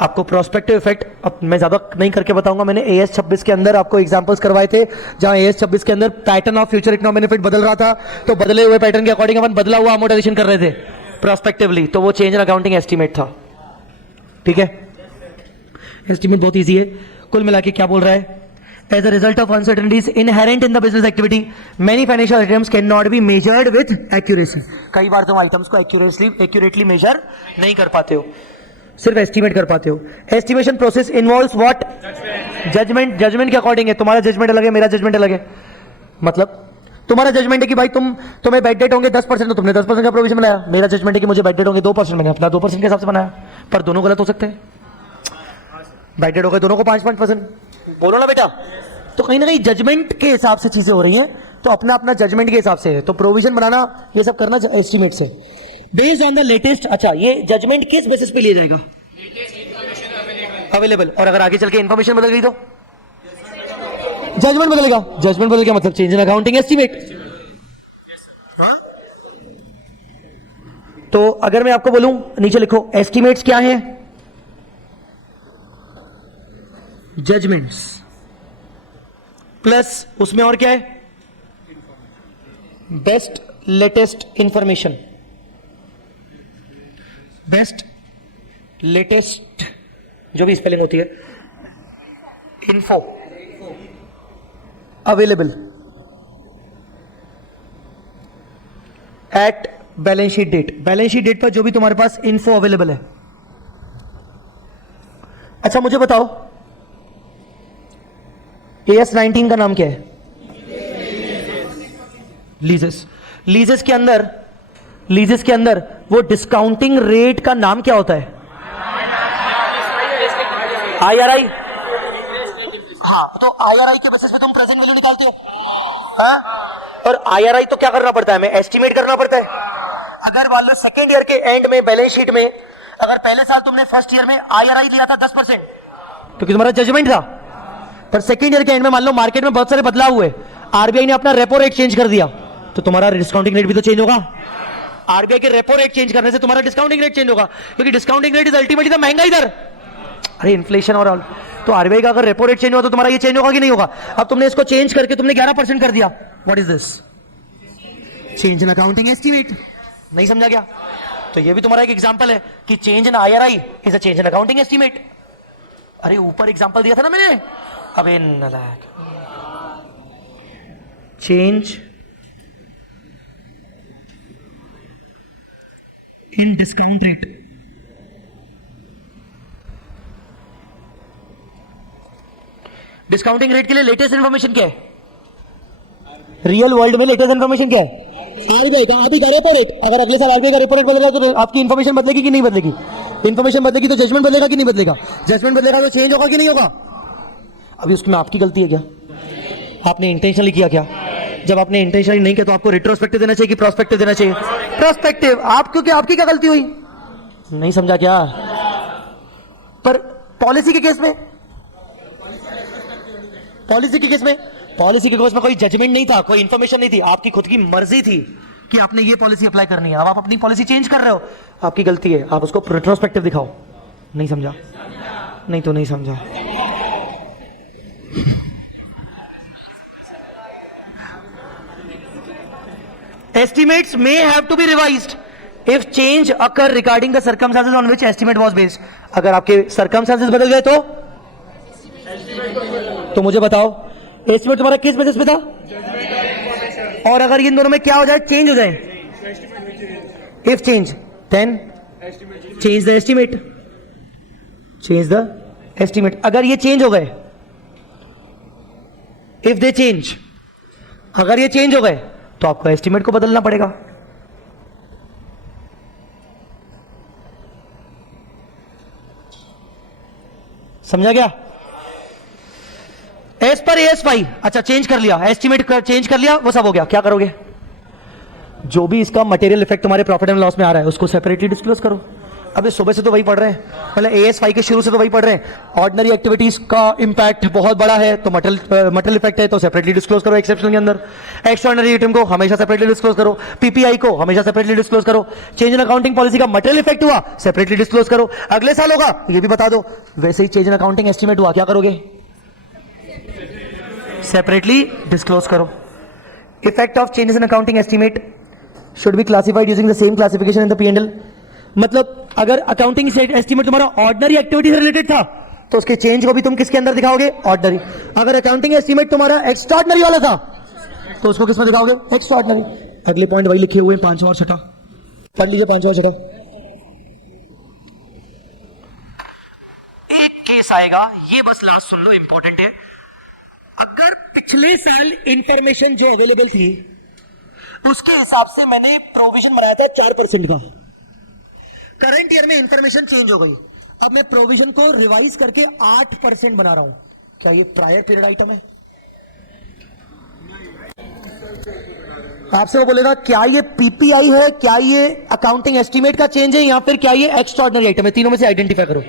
आपको प्रोस्पेक्टिव इफेक्ट अब मैं ज्यादा नहीं करके बताऊंगा। मैंने AS 26 के अंदर आपको एग्जांपल्स करवाए थे, जहां AS 26 के अंदर pattern of future economic benefit बदल रहा था, तो बदले हुए पैटर्न के अकॉर्डिंग अपन बदला हुआ अमोर्टाइजेशन कर रहे थे प्रोस्पेक्टिवली, तो वो चेंज इन अकाउंटिंग एस्टिमेट था। ठीक है, एस्टिमेट बहुत ईजी है। कुल मिला के क्या बोल रहा है? As a result of uncertainties inherent in the business activity, many financial items cannot be measured with accuracy. कई बार तुम आइटम्स को एक्यूरेटली मेजर नहीं कर पाते हो, सिर्फ एस्टिमेट कर पाते हो। Estimation process involves what? Judgement के अकॉर्डिंग है। तुम्हारा जजमेंट अलग है, मेरा जजमेंट अलग है। मतलब तुम्हारा जजमेंट है कि भाई तुम्हें बैड डेट होंगे 10%, तो तुमने 10% का प्रोविजन बनाया। मेरा जजमेंट है कि मुझे बैड डेट होंगे 2%, मैंने अपना 2% के हिसाब से बनाया। पर दोनों गलत हो सकते हैं। बैड डेट हो गए दोनों को 5%, बोलो ना बेटा। तो कहीं ना कहीं जजमेंट के हिसाब से चीजें हो रही हैं, तो अपना अपना जजमेंट के हिसाब से है। तो प्रोविजन बनाना, ये सब करना एस्टिमेट से बेस्ड ऑन द लेटेस्ट। अच्छा, ये जजमेंट किस बेसिस पे लिया जाएगा? अवेलेबल। और अगर आगे चल के इंफॉर्मेशन बदल गई तो जजमेंट बदलेगा। जजमेंट बदल गया मतलब चेंज इन अकाउंटिंग एस्टिमेट। हाँ, तो अगर मैं आपको बोलूं, नीचे लिखो एस्टिमेट्स क्या है? जजमेंट्स प्लस उसमें और क्या है? Best latest information. Best latest जो भी स्पेलिंग होती है, info available at balance sheet date. Balance sheet date पर जो भी तुम्हारे पास इन्फो अवेलेबल है। अच्छा मुझे बताओ, AS 19 का नाम क्या है? लीजेस। लीजेस के अंदर वो डिस्काउंटिंग रेट का नाम क्या होता है? IRI। हाँ, तो IRI के बेसिस पे तुम प्रेजेंट वैल्यू निकालते हो। हाँ, और IRI तो क्या करना पड़ता है? हमें एस्टिमेट करना पड़ता है। अगर मान लो सेकेंड ईयर के एंड में बैलेंस शीट में, अगर पहले साल तुमने फर्स्ट ईयर में IRI लिया था 10%, क्योंकि तुम्हारा जजमेंट था, पर सेकेंड ईयर के एंड में मान लो मार्केट में बहुत सारे बदलाव हुए, RBI ने अपना रेपो रेट चेंज कर दिया, तो तुम्हारा डिस्काउंटिंग रेट भी तो चेंज होगा। RBI के रेपो रेट चेंज करने से तुम्हारा डिस्काउंटिंग रेट चेंज होगा, क्योंकि discounting rate is ultimately the महंगाई दर। अरे इन्फ्लेशन और ऑल, तो RBI का अगर रेपो रेट चेंज हुआ तो तुम्हारा ये चेंज होगा कि नहीं होगा? अब तुमने इसको चेंज करके तुमने 11% कर दिया, what is this? Change in accounting estimate. नहीं समझा क्या? तो ये भी तुम्हारा एक एग्जांपल है कि change in IRI is a change in accounting estimate. अरे ऊपर एग्जांपल दिया था ना मैंने, अबे नालायक। Change in discount rate discounting rate के लिए लेटेस्ट इंफॉर्मेशन क्या है? रियल वर्ल्ड में लेटेस्ट इंफॉर्मेशन क्या है? आरबीआई का अभी का रेपो रेट। अगर अगले साल आरबीआई का रेपो रेट बदल रहा है तो आपकी इंफॉर्मेशन बदलेगी कि नहीं बदलेगी? इंफॉर्मेशन बदलेगी तो जजमेंट बदलेगा कि नहीं बदलेगा? जजमेंट बदलेगा तो चेंज होगा कि नहीं होगा? अभी उसमें आपकी गलती है क्या? आपने इंटेंशनली किया क्या? जब आपने इंटेंशनली नहीं किया तो आपको रेट्रोस्पेक्टिव देना चाहिए कि प्रोस्पेक्टिव देना चाहिए? प्रोस्पेक्टिव। आप क्योंकि आपकी क्या गलती हुई? नहीं समझा क्या? पर पॉलिसी के केस में, पॉलिसी के केस में कोई जजमेंट नहीं था, कोई इंफॉर्मेशन नहीं थी, आपकी खुद की मर्जी थी कि आपने ये पॉलिसी अप्लाई करनी है। अब आप अपनी पॉलिसी चेंज कर रहे हो, आपकी गलती है। आप उसको रेट्रोस्पेक्टिव दिखाओ। नहीं समझा? नहीं तो नहीं समझा। Estimates may have to be revised if change occur regarding the circumstances on which estimate was based. अगर आपके circumstances बदल गए तो मुझे बताओ, एस्टिमेट तुम्हारा किस बेसिस पे था? और अगर इन दोनों में क्या हो जाए, चेंज हो जाए, if change then change the estimate, change the estimate. अगर ये चेंज हो गए, if they change, अगर ये चेंज हो गए तो आपको एस्टिमेट को बदलना पड़ेगा। समझा गया? एस पर AS5, अच्छा चेंज कर लिया, एस्टिमेट चेंज कर लिया, वो सब हो गया। क्या करोगे? जो भी इसका मटेरियल इफेक्ट तुम्हारे प्रॉफिट एंड लॉस में आ रहा है उसको सेपरेटली डिस्क्लोज करो। अभी सुबह से तो वही पढ़ रहे हैं, मतलब AS5 के शुरू से तो वही पढ़ रहे हैं। ऑर्डिनरी एक्टिविटीज का इंपैक्ट बहुत बड़ा है तो मटेरियल इफेक्ट है तो सेपरेटली डिस्क्लोज करो एक्सेप्शन के अंदर। एक्स्ट्राऑर्डिनरी आइटम को हमेशा सेपरेटली डिस्क्लोज करो। PPI को हमेशा सेपरेटली डिस्क्लोज करो। चेंज इन अकाउंटिंग पॉलिसी का मटेरियल इफेक्ट हुआ, सेपरेटली डिस्क्लोज करो। अगले साल होगा ये भी बता दो। वैसे ही चेंज इन अकाउंटिंग एस्टिमेट हुआ, क्या करोगे? सेपरेटली डिस्क्लोज करो। Effect of changes in accounting estimate should be classified using the same classification in the P&L। मतलब अगर अकाउंटिंग एस्टिमेट तुम्हारा ऑर्डिनरी एक्टिविटी से रिलेटेड था तो उसके चेंज को भी तुम किसके अंदर दिखाओगे? ऑर्डिनरी। अगर अकाउंटिंग एस्टिमेट तुम्हारा एक्स्ट्राऑर्डिनरी वाला था तो उसको किसमें दिखाओगे? एक्स्ट्राऑर्डिनरी। अगले पॉइंट वही लिखे हुए हैं, 5वां और 6वां पढ़ लीजिए। 5वां और 6वां एक केस आएगा, ये बस लास्ट सुन लो, इंपॉर्टेंट है। अगर पिछले साल इंफॉर्मेशन जो अवेलेबल थी उसके हिसाब से मैंने प्रोविजन बनाया था 4% का, करंट ईयर में इंफॉर्मेशन चेंज हो गई, अब मैं प्रोविजन को रिवाइज करके 8% बना रहा हूं, क्या ये प्रायर पीरियड आइटम है? आपसे वो बोलेगा क्या ये PPI है, क्या ये अकाउंटिंग एस्टिमेट का चेंज है, या फिर क्या ये एक्स्ट्राऑर्डिनरी आइटम है? तीनों में से आइडेंटिफाई करो।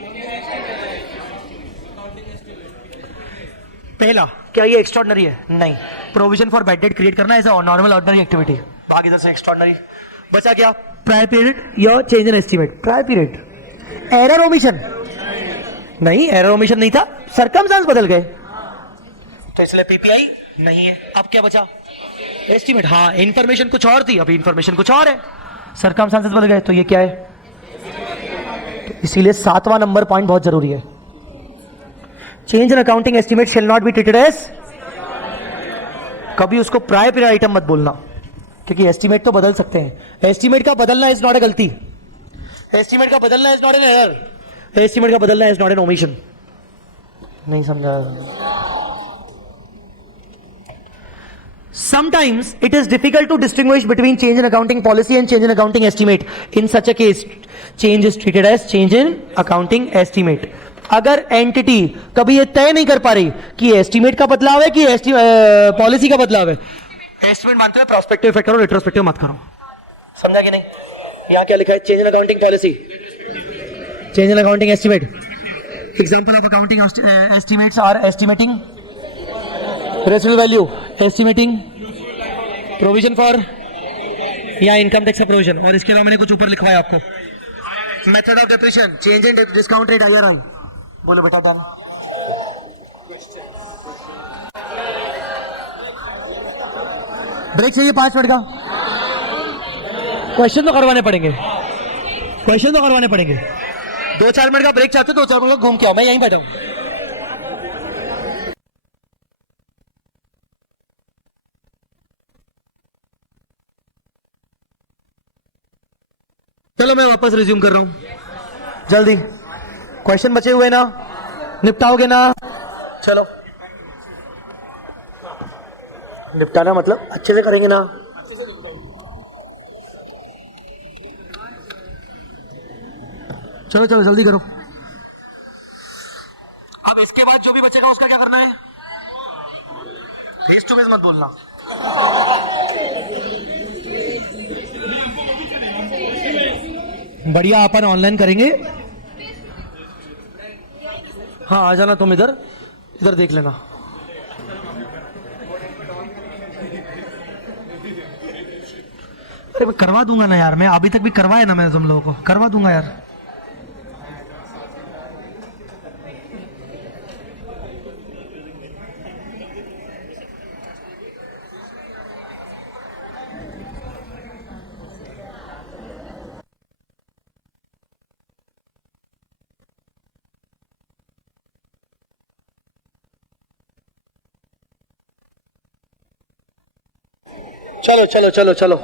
पहला, क्या ये एक्स्ट्राऑर्डिनरी है? नहीं। Provision for bad debt create करना as a normal ordinary activity, भाग इधर से एक्स्ट्राऑर्डिनरी। बचा क्या? प्रायर पीरियड या change in estimate? Prior period. Error omission? नहीं, एरर ओमिशन नहीं था, सर्कमस्टेंस बदल गए तो इसलिए PPI नहीं है। अब क्या बचा? एस्टिमेट। हाँ, इंफॉर्मेशन कुछ और थी, अभी इंफॉर्मेशन कुछ और है, सर्कमस्टेंसेस बदल गए, तो ये क्या है? तो इसीलिए 7वां नंबर पॉइंट बहुत जरूरी है। Change in accounting estimate shall not be treated as, कभी उसको प्रायर पीरियड आइटम मत बोलना, क्योंकि एस्टिमेट तो बदल सकते हैं। एस्टिमेट का बदलना इज नॉट ए गलती, एस्टिमेट का बदलना is not an error, estimate का बदलना इज नॉट एन ओमिशन। नहीं समझा? Sometimes it is difficult to distinguish between change in accounting policy and change in accounting estimate. In such a case, change is treated as change in accounting estimate. अगर entity कभी ये तय नहीं कर पा रही कि एस्टिमेट का बदलाव है कि पॉलिसी का बदलाव है, एस्टिमेट मानते हुए प्रोस्पेक्टिव इफेक्ट करो, रेट्रोस्पेक्टिव मत करो। समझा कि नहीं? यहां क्या लिखा है? Change in accounting policy, change in accounting estimate. Example of accounting estimates are estimating residual value, estimating provision for या इनकम टैक्स का प्रोविजन, और इसके अलावा मैंने कुछ ऊपर लिखवाया आपको, method of depreciation, change in discount rate IRI। बोलो बेटा डन। ब्रेक चाहिए 5 मिनट का? क्वेश्चन तो करवाने पड़ेंगे, क्वेश्चन तो करवाने पड़ेंगे। 2-4 मिनट का ब्रेक चाहते हो? 2-4 मिनट का घूम के आओ, मैं यहीं बैठा हूं। चलो मैं वापस रिज्यूम कर रहा हूं, जल्दी। क्वेश्चन बचे हुए ना? निपटाओगे ना? चलो निपटाना मतलब अच्छे से करेंगे ना? अच्छे से निपटाएंगे। चलो चलो जल्दी करो। अब इसके बाद जो भी बचेगा उसका क्या करना है? फेस टू फेस मत बोलना। बढ़िया, अपन ऑनलाइन करेंगे। हाँ आ जाना तुम इधर, इधर देख लेना। अरे मैं करवा दूंगा ना यार, मैं अभी तक भी करवाया ना मैंने तुम लोगों को, करवा दूंगा यार। चलो चलो चलो चलो।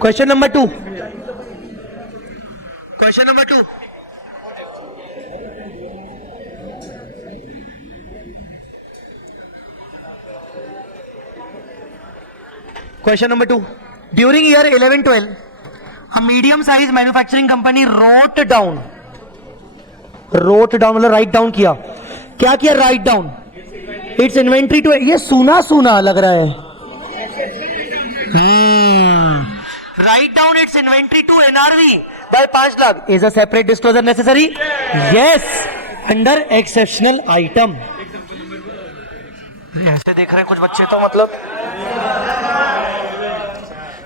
Question number 2, question number 2, question number 2, during year 11-12 a medium size manufacturing company wrote down मतलब राइट डाउन किया। क्या किया? Write down its inventory to, ये सुना सुना लग रहा है। हाँ, write down its inventory to NRV by 5 lakh. Is a separate disclosure necessary? Yes, under exceptional item. ऐसे देख रहे हैं कुछ बच्चे तो, मतलब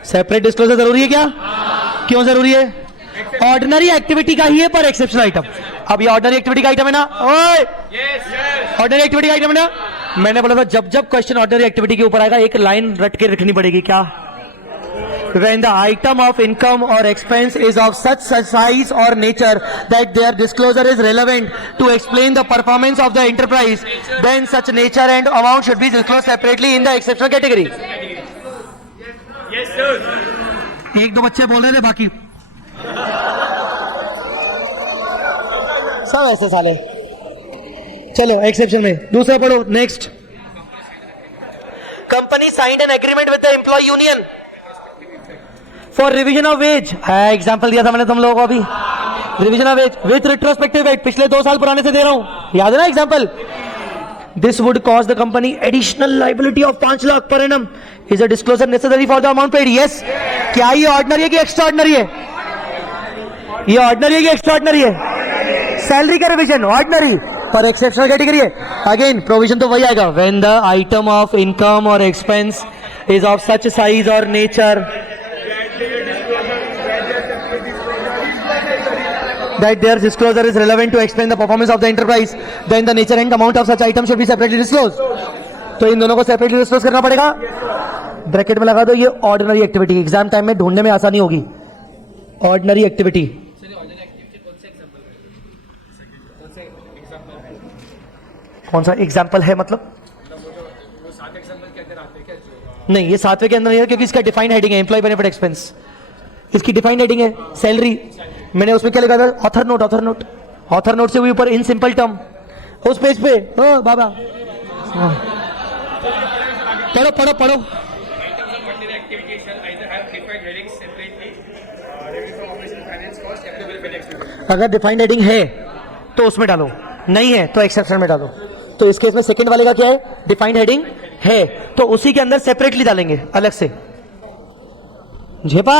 सेपरेट डिस्क्लोजर जरूरी है क्या? क्यों जरूरी है? ऑर्डिनरी एक्टिविटी का ही है पर एक्सेप्शनल आइटम। अब ये ऑर्डिनरी एक्टिविटी का आइटम है ना? ओए ऑर्डिनरी एक्टिविटी का आइटम है ना? मैंने बोला था जब जब क्वेश्चन ऑर्डिनरी एक्टिविटी के ऊपर आएगा एक लाइन रट के रखनी पड़ेगी। क्या? When the item of income or expense is of such size or nature that their disclosure is relevant to explain the performance of the enterprise, then such nature and amount should be disclosed separately in the exceptional category. Yes sir. एक दो बच्चे बोल रहे थे, बाकी सब ऐसे साले। चलो एक्सेप्शन में दूसरा पढ़ो। Next, company signed an agreement with the employee union for revision of wage. Example दिया था मैंने तुम लोगों को अभी, revision of wage with retrospective वेट, पिछले 2 साल पुराने से दे रहा हूं, याद है ना example? This would cause the company additional liability of 5 lakh per annum. Is a disclosure necessary for the amount paid? Yes. क्या ये ऑर्डिनरी है कि एक्स्ट्रा ऑर्डिनरी है? ये ऑर्डिनरी है कि एक्स्ट्रा ऑर्डिनरी है? सैलरी का रिवीजन ऑर्डिनरी पर एक्सेप्शनल कैटेगरी है। अगेन प्रोविजन तो वही आएगा, when the item of income और expense is of such size और nature that their disclosure is relevant to explain the performance of the enterprise, then the nature and amount of such item should be separately disclosed. तो इन दोनों को separately disclose करना पड़ेगा। Bracket में लगा दो ये ऑर्डिनरी एक्टिविटी, एग्जाम टाइम में ढूंढने में आसानी होगी। ऑर्डिनरी एक्टिविटी कौन सा एग्जाम्पल है? मतलब नहीं, ये 7वें के अंदर नहीं है क्योंकि इसका डिफाइंड हेडिंग है एम्प्लॉय बेनिफिट एक्सपेंस। इसकी डिफाइंड हेडिंग है सैलरी। मैंने उसमें क्या लिखा था? Author note, author note, author note से भी ऊपर इन सिंपल टर्म उस पेज पे। ओ बाबा पढ़ो पढ़ो पढ़ो। अगर डिफाइंड हेडिंग है तो उसमें डालो, नहीं है तो एक्सेप्शन में डालो। तो इस केस में सेकंड वाले का क्या है? डिफाइंड हेडिंग है तो उसी के अंदर सेपरेटली डालेंगे अलग से। झेपा?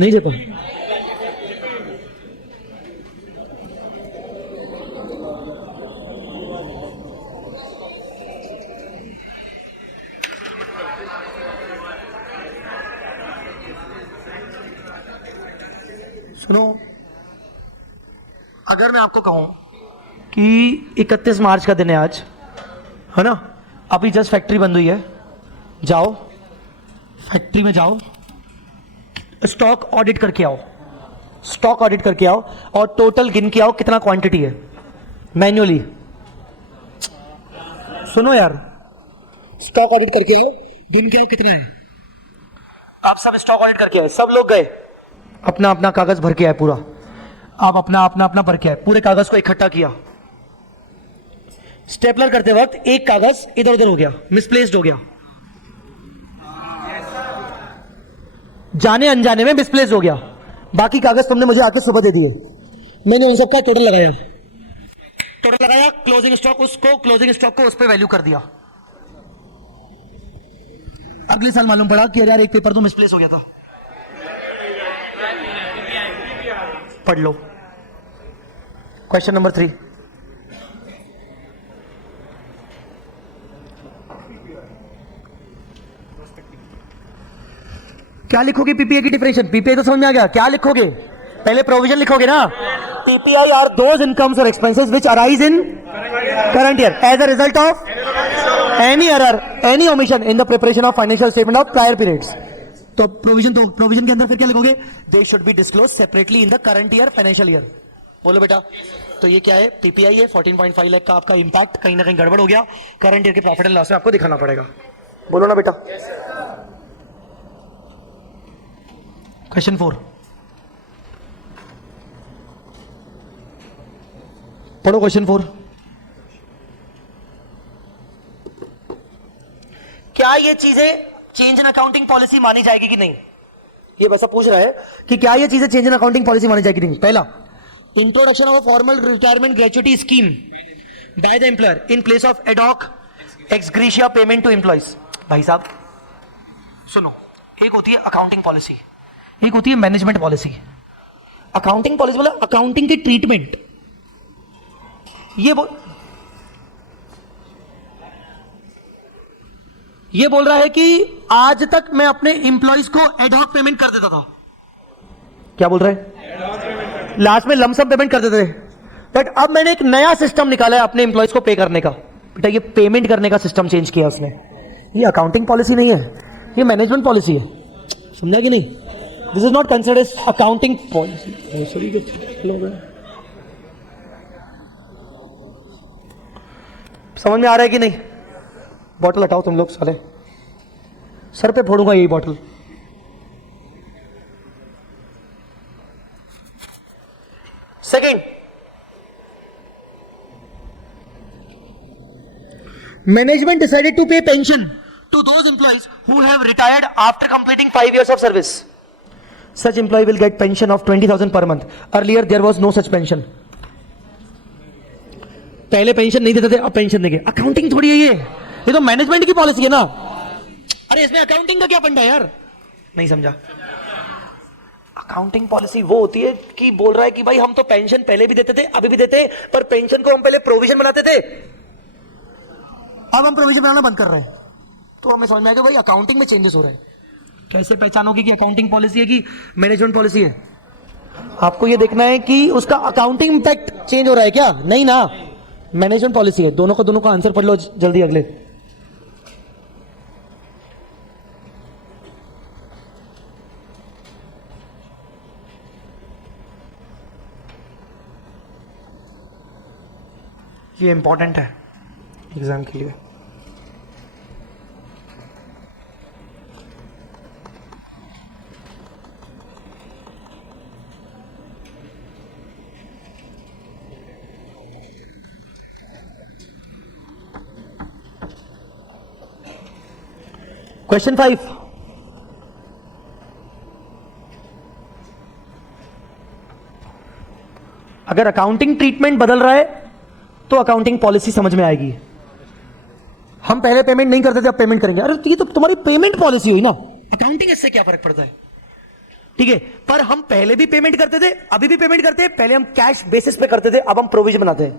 नहीं झेपा? सुनो, अगर मैं आपको कहूं कि 31 मार्च का दिन है आज, है ना? अभी जस्ट फैक्ट्री बंद हुई है, जाओ फैक्ट्री में जाओ, स्टॉक ऑडिट करके आओ, स्टॉक ऑडिट करके आओ और टोटल गिन के आओ कितना क्वांटिटी है मैन्युअली। सुनो यार, स्टॉक ऑडिट करके आओ, गिन के आओ कितना है। आप सब स्टॉक ऑडिट करके आए, सब लोग गए अपना अपना कागज भर के आए पूरा, आप अपना अपना अपना भर के आए, पूरे कागज को इकट्ठा किया। स्टेपलर करते वक्त एक कागज इधर उधर हो गया, मिसप्लेस्ड हो गया, जाने अनजाने में मिसप्लेस्ड हो गया। बाकी कागज तुमने मुझे आके सुबह दे दिए, मैंने उन सब का टोटल लगाया, क्लोजिंग स्टॉक को उस पर वैल्यू कर दिया। अगले साल मालूम पड़ा कि अरे यार एक पेपर तो मिसप्लेस हो गया था। पढ़ लो क्वेश्चन नंबर 3। क्या लिखोगे पीपीआई की डिफिनेशन? पीपीआई तो समझ में आ गया, क्या लिखोगे? पहले प्रोविजन लिखोगे ना। पीपीआई आर दोज इनकम्स और expenses which arise in current year as a result of any error, any omission in the preparation of financial statement of prior periods. तो प्रोविजन के अंदर फिर क्या लिखोगे? They should be disclose separately in the current year financial year. बोलो बेटा। तो ये क्या है? पीपीआई है। 14.5 लाख का आपका इंपैक्ट कहीं ना कहीं गड़बड़ हो गया, करंट ईयर के प्रॉफिट एंड लॉस में आपको दिखाना पड़ेगा। बोलो ना बेटा। क्वेश्चन 4 पढ़ो। क्वेश्चन 4, क्या ये चीजें चेंज इन अकाउंटिंग पॉलिसी मानी जाएगी कि नहीं? ये वैसा पूछ रहा है कि क्या ये चीजें चेंज इन अकाउंटिंग पॉलिसी मानी जाएगी कि नहीं। पहला, introduction of a formal retirement gratuity scheme by the employer in place of ad hoc ex gratia payment to employees. भाई साहब सुनो, एक होती है अकाउंटिंग पॉलिसी, एक होती है मैनेजमेंट पॉलिसी। अकाउंटिंग पॉलिसी मतलब अकाउंटिंग की ट्रीटमेंट। ये बोल रहा है कि आज तक मैं अपने एम्प्लॉइज को एडॉक पेमेंट कर देता था। क्या बोल रहा है? लास्ट में लमसम पेमेंट कर देते थे, बट अब मैंने एक नया सिस्टम निकाला है अपने एम्प्लॉइज को पे करने का। बेटा ये पेमेंट करने का सिस्टम चेंज किया उसने। ये अकाउंटिंग पॉलिसी नहीं है, ये मैनेजमेंट पॉलिसी है। समझा कि नहीं? This is not considered as accounting policy. समझ में आ रहा है कि नहीं? बॉटल हटाओ तुम लोग, साले सर पे फोड़ूंगा यही bottle. Second, management decided to pay pension to those employees who have retired after completing 5 years of service. Such employee will get pension of 20,000 per month। Earlier there was no such pension. पहले pension नहीं देते थे, अब pension देंगे। Accounting थोड़ी है ये तो मैनेजमेंट की पॉलिसी है ना। अरे इसमें अकाउंटिंग का क्या फंडा है यार? नहीं समझा। अकाउंटिंग पॉलिसी वो होती है कि बोल रहा है कि भाई हम तो पेंशन पहले भी देते थे, अभी भी देते हैं, पर पेंशन को हम पहले प्रोविजन बनाते थे, अब हम प्रोविजन बनाना बंद कर रहे हैं। तो हमें समझ में आएगा भाई अकाउंटिंग में चेंजेस हो रहे हैं। कैसे पहचानोगे कि अकाउंटिंग पॉलिसी है कि मैनेजमेंट पॉलिसी है? आपको यह देखना है कि उसका अकाउंटिंग इंपैक्ट चेंज हो रहा है क्या? नहीं ना, मैनेजमेंट पॉलिसी है। दोनों का आंसर पढ़ लो जल्दी। अगले, ये इंपॉर्टेंट है एग्जाम के लिए। क्वेश्चन 5, अगर अकाउंटिंग ट्रीटमेंट बदल रहा है तो अकाउंटिंग पॉलिसी समझ में आएगी। हम पहले पेमेंट नहीं करते थे, अब पेमेंट करेंगे। अरे तो ये तो तुम्हारी पेमेंट पॉलिसी हुई ना, अकाउंटिंग इससे क्या फर्क पड़ता है? ठीक है, पर हम पहले भी पेमेंट करते थे, अभी भी पेमेंट करते हैं। पहले हम कैश बेसिस पे करते थे, अब हम प्रोविजन बनाते हैं।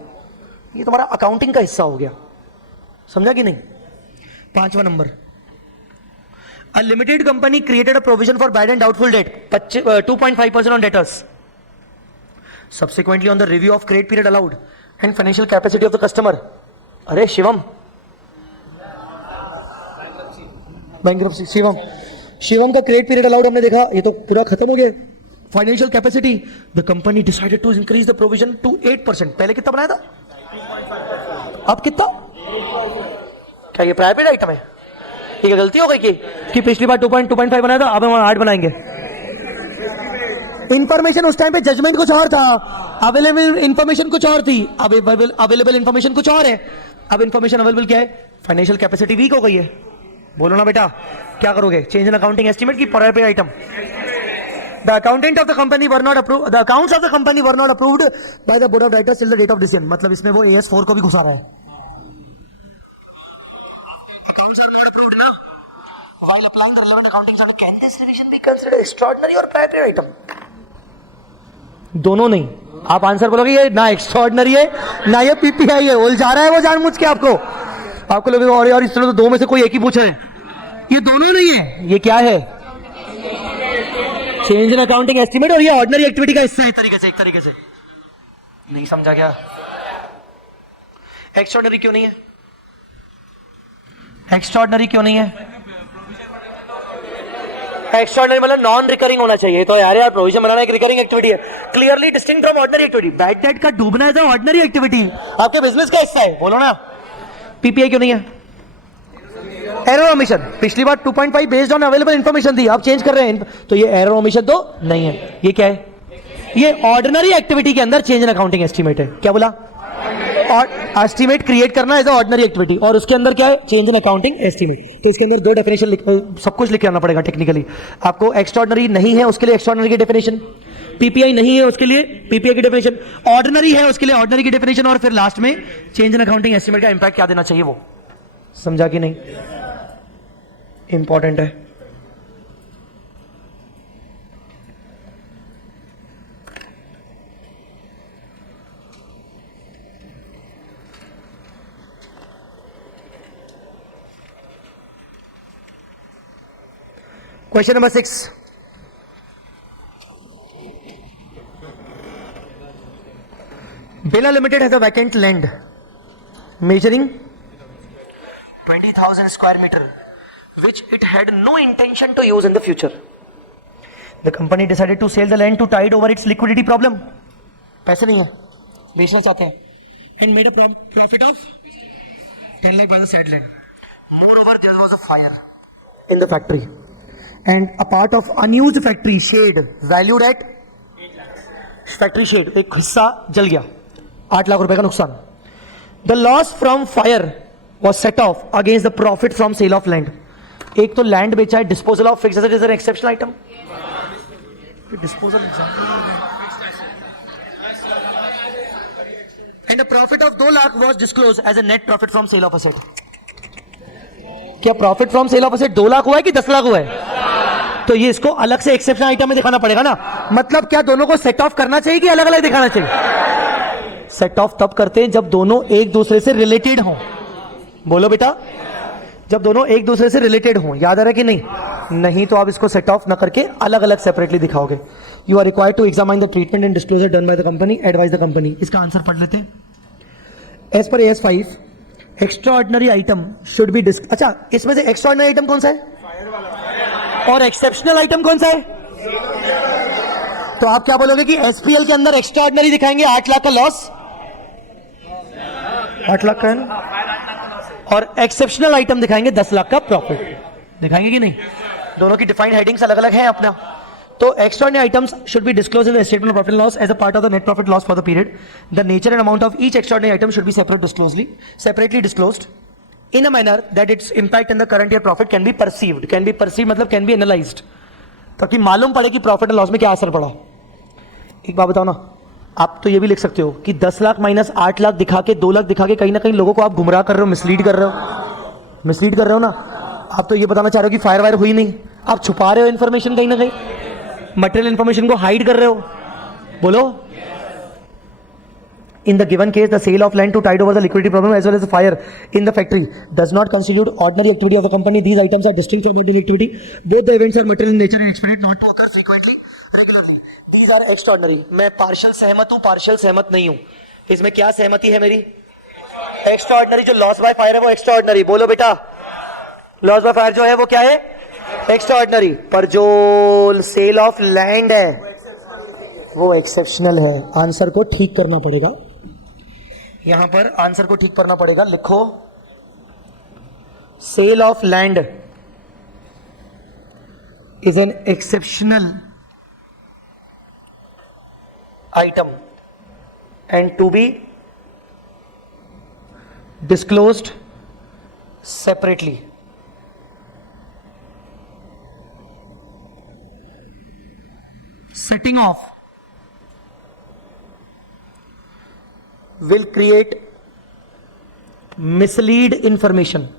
ये तुम्हारा अकाउंटिंग का हिस्सा हो गया। समझा कि नहीं? 5वां number, a limited company created a provision for bad and doubtful debt 2.5% on debtors. Subsequently on the review of credit period allowed and financial capacity of the customer, अरे शिवम, bankruptcy शिवम, शिवम का क्रेडिट पीरियड अलाउड हमने देखा, ये तो पूरा खत्म हो गया। Financial capacity, the company decided to increase the provision to 8%। पहले कितना बनाया था, अब कितना? क्या ये प्रायर पीरियड आइटम है? ये क्या गलती हो गई कि पिछली बार 2.5 बनाया था, अब हम 8 बनाएंगे? इंफॉर्मेशन उस टाइम पे जजमेंट कुछ और था, अवेलेबल इंफॉर्मेशन कुछ और थी, अब अवेलेबल इंफॉर्मेशन कुछ और है। अब इंफॉर्मेशन अवेलेबल क्या है? फाइनेंशियल कैपेसिटी वीक हो गई है। बोलो ना बेटा, क्या करोगे? चेंज इन अकाउंटिंग एस्टीमेट की prior period item? The accountant of the company were not approved. The accounts of the company were not approved by the board of directors till the date of decision. मतलब इसमें वो AS4 को भी घुसा रहा है। Accounts are not approved ना? While applying the relevant accounting standard, can this revision be considered extraordinary or prior period item? दोनों नहीं। आप आंसर बोलोगे ये ना एक्स्ट्राऑर्डिनरी है ना ये PPI है, उलझा रहा है वो जानबूझ के आपको लोग और इस तरह तो दो में से कोई एक ही पूछा है। ये दोनों नहीं है, ये क्या है? चेंज इन अकाउंटिंग एस्टीमेट, और ये ऑर्डिनरी एक्टिविटी का हिस्सा है तरीके से, एक तरीके से। नहीं समझा क्या? एक्स्ट्राऑर्डिनरी क्यों नहीं है? एक्स्ट्राऑर्डिनरी क्यों नहीं है? एक्स्ट्राऑर्डिनरी मतलब नॉन रिकरिंग होना चाहिए। तो यार प्रोविजन बनाना एक रिकरिंग एक्टिविटी है, clearly distinct from ordinary activity. Bad debt का डूबना एज ऑर्डिनरी एक्टिविटी, आपके बिजनेस का हिस्सा है। बोलो ना। पीपीआई क्यों नहीं है? एरर ओमिशन, पिछली बार 2.5 बेस्ड ऑन अवेलेबल इंफॉर्मेशन थी, आप चेंज कर रहे हैं, तो ये एरर ओमिशन तो नहीं है। ये क्या है? ये ऑर्डिनरी एक्टिविटी के अंदर चेंज इन अकाउंटिंग एस्टीमेट है। क्या बोला? और एस्टीमेट क्रिएट करना एज ऑर्डिनरी एक्टिविटी, और उसके अंदर क्या है? Change in accounting estimate. तो इसके अंदर दो डेफिनेशन सब कुछ लिख के आना पड़ेगा टेक्निकली आपको। एक्स्ट्राऑर्डिनरी नहीं है उसके लिए एक्स्ट्राऑर्डिनरी की डेफिनेशन, पीपीआई नहीं है उसके लिए पीपीआई की डेफिनेशन, ऑर्डिनरी है उसके लिए ऑर्डिनरी की डेफिनेशन, और फिर लास्ट में चेंज इन अकाउंटिंग एस्टीमेट का इंपैक्ट क्या देना चाहिए वो। समझा कि नहीं? इंपॉर्टेंट है। Question number 6, Birla Limited has a vacant land measuring 20,000 square meter which it had no intention to use in the future. The company decided to sell the land to tide over its liquidity problem. पैसे नहीं है, बेचना चाहते हैं, and made a profit of 10 lakh by the said land. Moreover, there was a fire in the factory, and a part of unused factory shed valued at 8 lakhs. Factory shed एक हिस्सा जल गया, 8 लाख रुपए का नुकसान. The loss from fire was set off against the profit from sale of land. एक तो land बेचा है, disposal of fixed asset is an exceptional item. Disposal and a profit of 2 lakh was disclose as a net profit from sale of asset. क्या profit from sale of asset 2 lakh हुआ है कि 10 लाख हुआ है? तो ये इसको अलग से एक्सेप्शनल आइटम में दिखाना पड़ेगा ना. मतलब क्या दोनों को सेट ऑफ करना चाहिए कि अलग अलग दिखाना चाहिए? सेट ऑफ तब करते हैं जब दोनों एक दूसरे से रिलेटेड हो. बोलो बेटा, जब दोनों एक दूसरे से रिलेटेड हों. याद आ रहा है कि नहीं? नहीं तो आप इसको सेट ऑफ ना करके अलग अलग सेपरेटली दिखाओगे. You are required to examine the treatment and disclosure done by the company, advise the company. इसका आंसर पढ़ लेते हैं. As per AS5 extraordinary item should B अच्छा, इसमें से एक्स्ट्राऑर्डिनरी आइटम कौन सा है और एक्सेप्शनल आइटम कौन सा है? तो आप क्या बोलोगे कि SPL के अंदर एक्स्ट्राऑर्डिनरी दिखाएंगे 8 लाख का लॉस, 8 लाख का है ना, और एक्सेप्शनल आइटम दिखाएंगे 10 लाख का प्रॉफिट. दिखाएंगे कि नहीं? दोनों की डिफाइंड हेडिंग्स अलग अलग हैं अपना. तो extraordinary items should be disclosed in the statement of profit and loss as a part of the net profit loss for the period. The nature and amount of each extraordinary item should be separately disclosed in a manner that its impact in the current year profit can be perceived. Can be perceived मतलब can be analyzed, ताकि मालूम पड़े कि profit and loss में क्या असर पड़ा. एक बात बताओ ना, आप तो ये भी लिख सकते हो कि 10 लाख माइनस 8 लाख दिखा के 2 लाख दिखा के कहीं ना कहीं लोगों को आप गुमराह कर रहे हो, मिसलीड कर रहे हो ना. आप तो ये बताना चाह रहे हो कि फायर वायर हुई नहीं, आप छुपा रहे हो इन्फॉर्मेशन, कहीं ना कहीं मटेरियल इन्फॉर्मेशन को हाइड कर रहे हो. बोलो. In the given case, the sale of land to tide over the liquidity problem as well as the fire in the factory does not constitute ordinary activity of the company. These items are distinct from ordinary activity. Both the events are material in nature and expected not to occur frequently, regularly. These are extraordinary. मैं partial सहमत हूँ, partial सहमत नहीं हूँ. इसमें क्या सहमति है मेरी? Extraordinary. जो loss by fire है वो extraordinary. बोलो बेटा, loss by fire जो है वो क्या है? एक्स्ट्राऑर्डिनरी, पर जो सेल ऑफ लैंड है वो एक्सेप्शनल है। आंसर को ठीक करना पड़ेगा, यहां पर आंसर को ठीक करना पड़ेगा। लिखो sale of land is an exceptional item and to be disclosed separately. Setting off will create mislead information.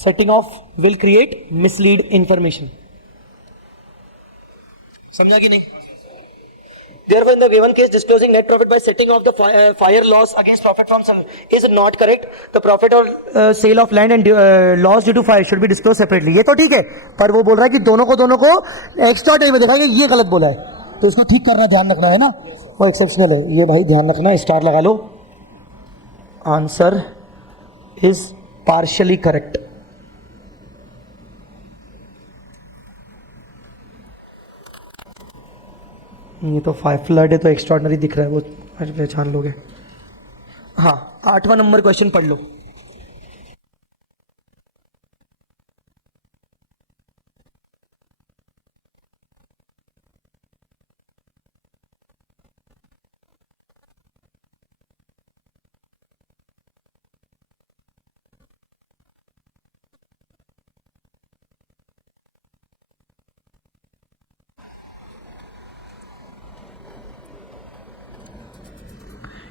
Setting off will create mislead information. समझा कि नहीं? Therefore, in the given case, disclosing net profit by setting off the fire loss against profit from sale is not correct. The profit or sale of land and loss due to fire should be disclosed separately. ये तो ठीक है, पर वो बोल रहा है कि दोनों को एक्स्ट्रा टाइम में दिखाएंगे, ये गलत बोला है, तो इसको ठीक करना, ध्यान रखना है ना, वो एक्सेप्शनल है। ये भाई ध्यान रखना, स्टार लगा लो। Answer is partially correct. ये तो फ्लड है तो एक्स्ट्राऑर्डिनरी दिख रहा है, वो पहचान लोगे। हाँ, 8वां नंबर क्वेश्चन पढ़ लो।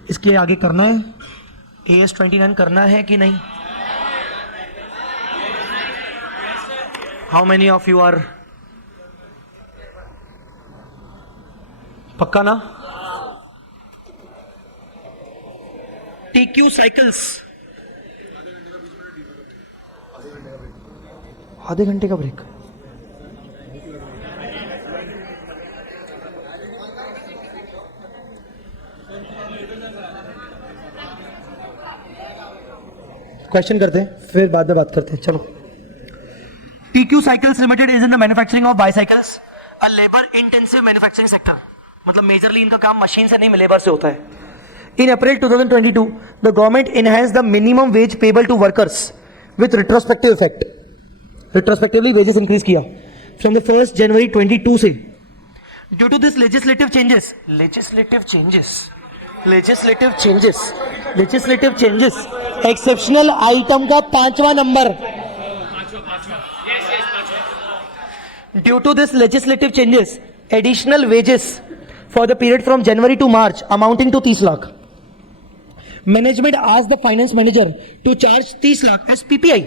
इसके आगे करना है, AS29 करना है कि नहीं? How many of you are? पक्का ना? TQ साइकिल्स, आधे घंटे का ब्रेक। क्वेश्चन करते हैं फिर बाद में बात करते हैं। चलो, TQ cycles limited is in the manufacturing of bicycles, a labour intensive manufacturing sector. मतलब मेजरली इनका काम मशीन से नहीं, लेबर से होता है। In April 2022 the government enhance the minimum wage payable to workers with retrospective effect. Retrospectively wages increase किया from the 1 January 22 से। Due to this legislative changes exceptional item का 5वां number. Due to this legislative changes additional wages for the period from January to March amounting to 30 lakh. Management आज the finance manager to charge 30 lakh as PPI।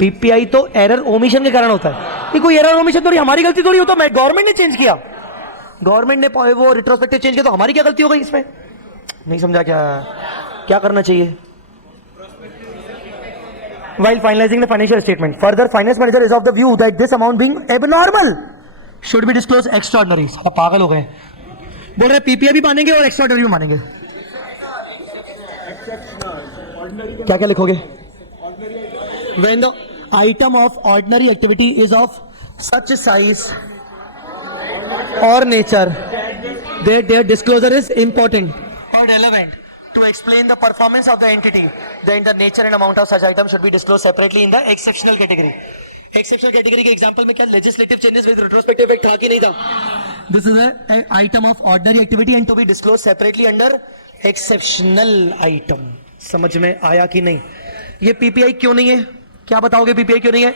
PPI तो error omission के कारण होता है। ये कोई एरर ओमिशन थोड़ी हमारी गलती थोड़ी, हो तो गवर्नमेंट ने चेंज किया, गवर्नमेंट ने वो रिट्रोस्पेक्टिव चेंज किया, तो हमारी क्या गलती हो गई इसमें? नहीं समझा क्या करना चाहिए? While finalizing the financial statement, further finance manager is of the view that this amount being abnormal should be disclosed extraordinary। साला पागल हो गए, बोल रहे PPI भी मानेंगे और एक्स्ट्राऑर्डिनरी भी मानेंगे। क्या क्या लिखोगे? When the item of ordinary activity is of such size or nature that their disclosure is important or relevant to explain the performance of the entity, then the nature and amount of such item should be disclosed separately in the exceptional category। exceptional category के example में क्या legislative changes with retrospective effect था कि नहीं था? This is a item of ordinary activity and to be disclosed separately under exceptional item। समझ में आया कि नहीं? ये PPI क्यों नहीं है? क्या बताओगे PPI क्यों नहीं है?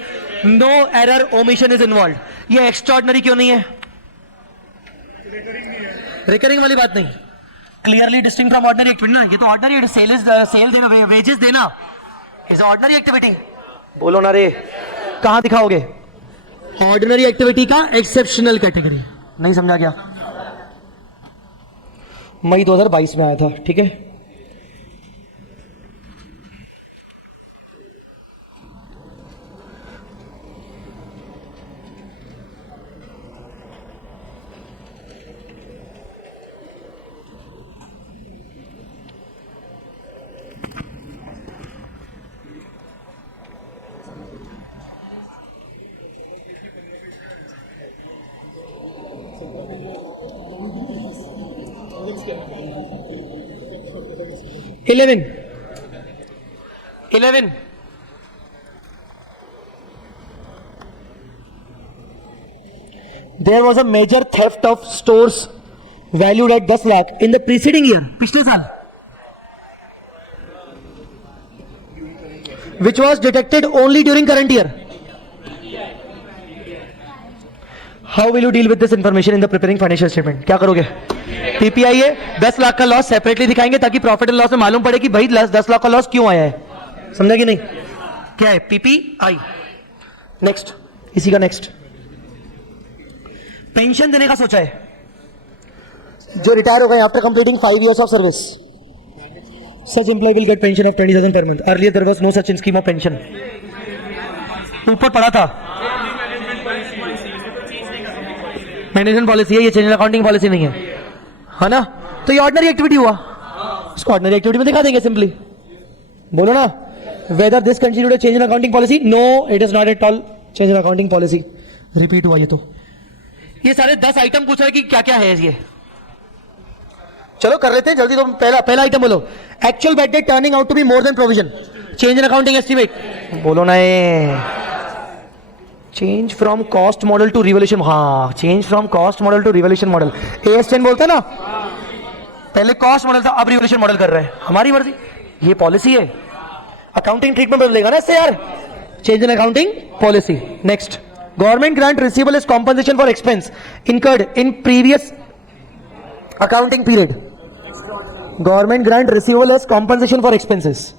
No error omission is involved। ये extraordinary क्यों नहीं है? रिकरिंग वाली बात नहीं, clearly distinct from ordinary activity ना। ये तो ऑर्डिनरी सेल देना, वेजेस देना इज ऑर्डिनरी एक्टिविटी। बोलो ना रे, कहां दिखाओगे? ऑर्डिनरी एक्टिविटी का एक्सेप्शनल कैटेगरी। नहीं समझा क्या? मई 2022 में आया था, ठीक है। 11 11 There was a major theft of stores valued at 10 lakh in the preceding year, पिछले साल, which was detected only during current year. How will you deal with this information in the preparing financial statement? क्या करोगे? PPI है, 10 लाख का loss separately दिखाएंगे ताकि profit and loss में मालूम पड़े कि भाई 10 लाख का लॉस क्यों आया है. समझा कि नहीं? क्या है? PPI. नेक्स्ट, इसी का नेक्स्ट, पेंशन देने का सोचा है जो रिटायर हो गए after completing 5 years of service. Such employee will get pension of 20,000 per month. Earlier there was no such in scheme of pension. ऊपर पड़ा था मैनेजमेंट पॉलिसी है, ये चेंज इन अकाउंटिंग पॉलिसी नहीं है ना. तो ये ऑर्डिनरी एक्टिविटी हुआ, इसको ऑर्डिनरी एक्टिविटी में दिखा देंगे सिंपली. बोलो ना, whether this constitute change in accounting policy? No, it is not at all change in accounting policy. Repeat हुआ ये. तो ये सारे 10 आइटम पूछा है कि क्या क्या है ये. चलो कर लेते हैं जल्दी. तो पहला आइटम बोलो, actual bad debt turning out to be more than provision, change in accounting estimate. बोलो ना, change from cost model to revolution. हाँ, change from cost model to revolution model. AS10 बोलता है ना, पहले कॉस्ट मॉडल था अब रिवोल्यूशन मॉडल कर रहे हैं. हमारी मर्जी, ये पॉलिसी है. अकाउंटिंग ट्रीटमेंट बदलेगा ना इससे यार. Change in accounting policy. Next, government grant receivable as compensation for expense incurred in previous accounting period. Government grant receivable as compensation for expenses.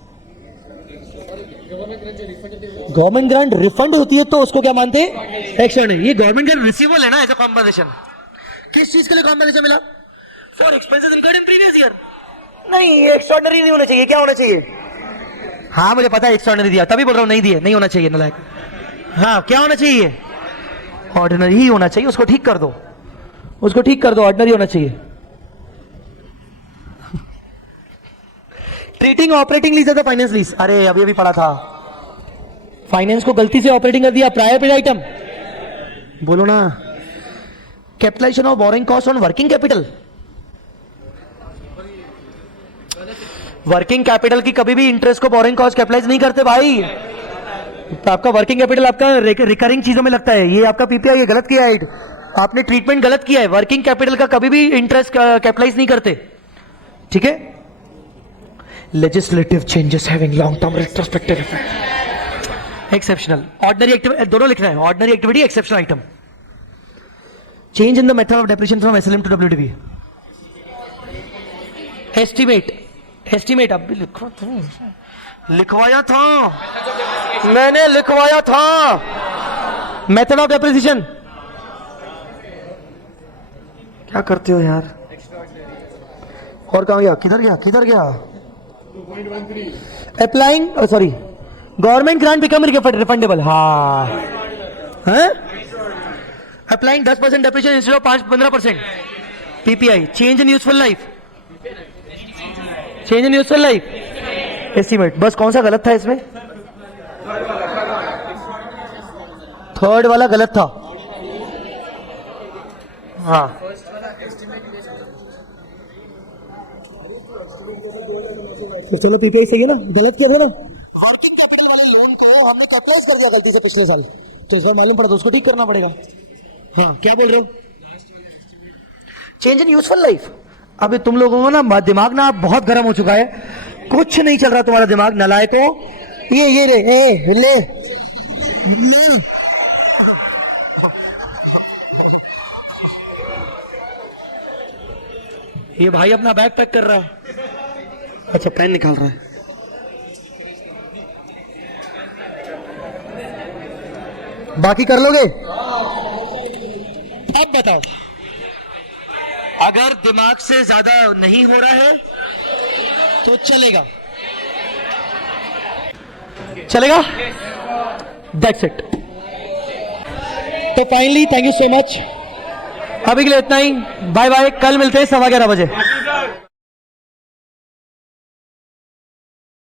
Government grant refund होती है तो उसको क्या मानते हैं? एक्स्ट्राऑर्डिनरी. ये गवर्नमेंट ग्रांट रिसीवेबल है ना एज अ कॉम्पनसेशन. किस चीज के लिए कॉम्पनसेशन मिला? For expenses incurred in previous year. नहीं, ये एक्स्ट्राऑर्डिनरी नहीं होना चाहिए. क्या होना चाहिए? हाँ मुझे पता है एक्स्ट्राऑर्डिनरी दिया, तभी बोल रहा हूं नहीं दिए. नहीं होना चाहिए नालायक. हाँ, क्या होना चाहिए? ऑर्डिनरी ही होना चाहिए. उसको ठीक कर दो, उसको ठीक कर दो, ऑर्डिनरी होना चाहिए. Treating operating lease as a finance lease. अरे अभी अभी पढ़ा था, फाइनेंस को गलती से ऑपरेटिंग कर दिया. प्रायर पीरियड आइटम बोलो ना. Capitalisation of borrowing cost on working capital. Working capital की कभी भी इंटरेस्ट को बोरिंग कॉस्ट कैपिटलाइज नहीं करते भाई. आपका वर्किंग कैपिटल आपका रिकरिंग चीजों में लगता है. ये आपका PPI ये गलत किया है, आपने ट्रीटमेंट गलत किया है. वर्किंग कैपिटल का कभी भी इंटरेस्ट कैपिटलाइज नहीं करते. ठीक है. Legislative changes having long term retrospective effect. Exceptional, ordinary activity दोनों लिखना है. Ordinary activity, exceptional item. Change in the method of depreciation from SLM to WDV. Estimate, estimate अब लिखवाया था, मैंने लिखवाया था. मेथड ऑफ डेप्रिसिएशन क्या करते हो यार? और कहां गया? किधर गया? किधर गया? Applying, sorry, government grant become refundable. हाँ, applying 10% depreciation instead of 15%. PPI, change in useful life. Change in useful life estimate. बस कौन सा गलत था इसमें? थर्ड वाला गलत था. हाँ, चलो PPI सही है ना. गलत किया था ना. वर्किंग कैपिटल वाले लोन को हमने कैपिटलाइज कर दिया गलती से पिछले साल, तो इस बार मालूम पड़ा तो उसको ठीक करना पड़ेगा. हाँ, क्या बोल रहे हो? Change in useful life. अबे तुम लोगों को ना दिमाग ना बहुत गर्म हो चुका है, कुछ नहीं चल रहा तुम्हारा दिमाग. नलायको, ये रे, ले ले ये भाई अपना बैग पैक कर रहा है. अच्छा, पेन निकाल रहा है. बाकी कर लोगे? अब बताओ, अगर दिमाग से ज्यादा नहीं हो रहा है तो चलेगा. चलेगा? That's it. तो finally thank you so much. अभी के लिए इतना ही. Bye bye. कल मिलते हैं 11:15 बजे.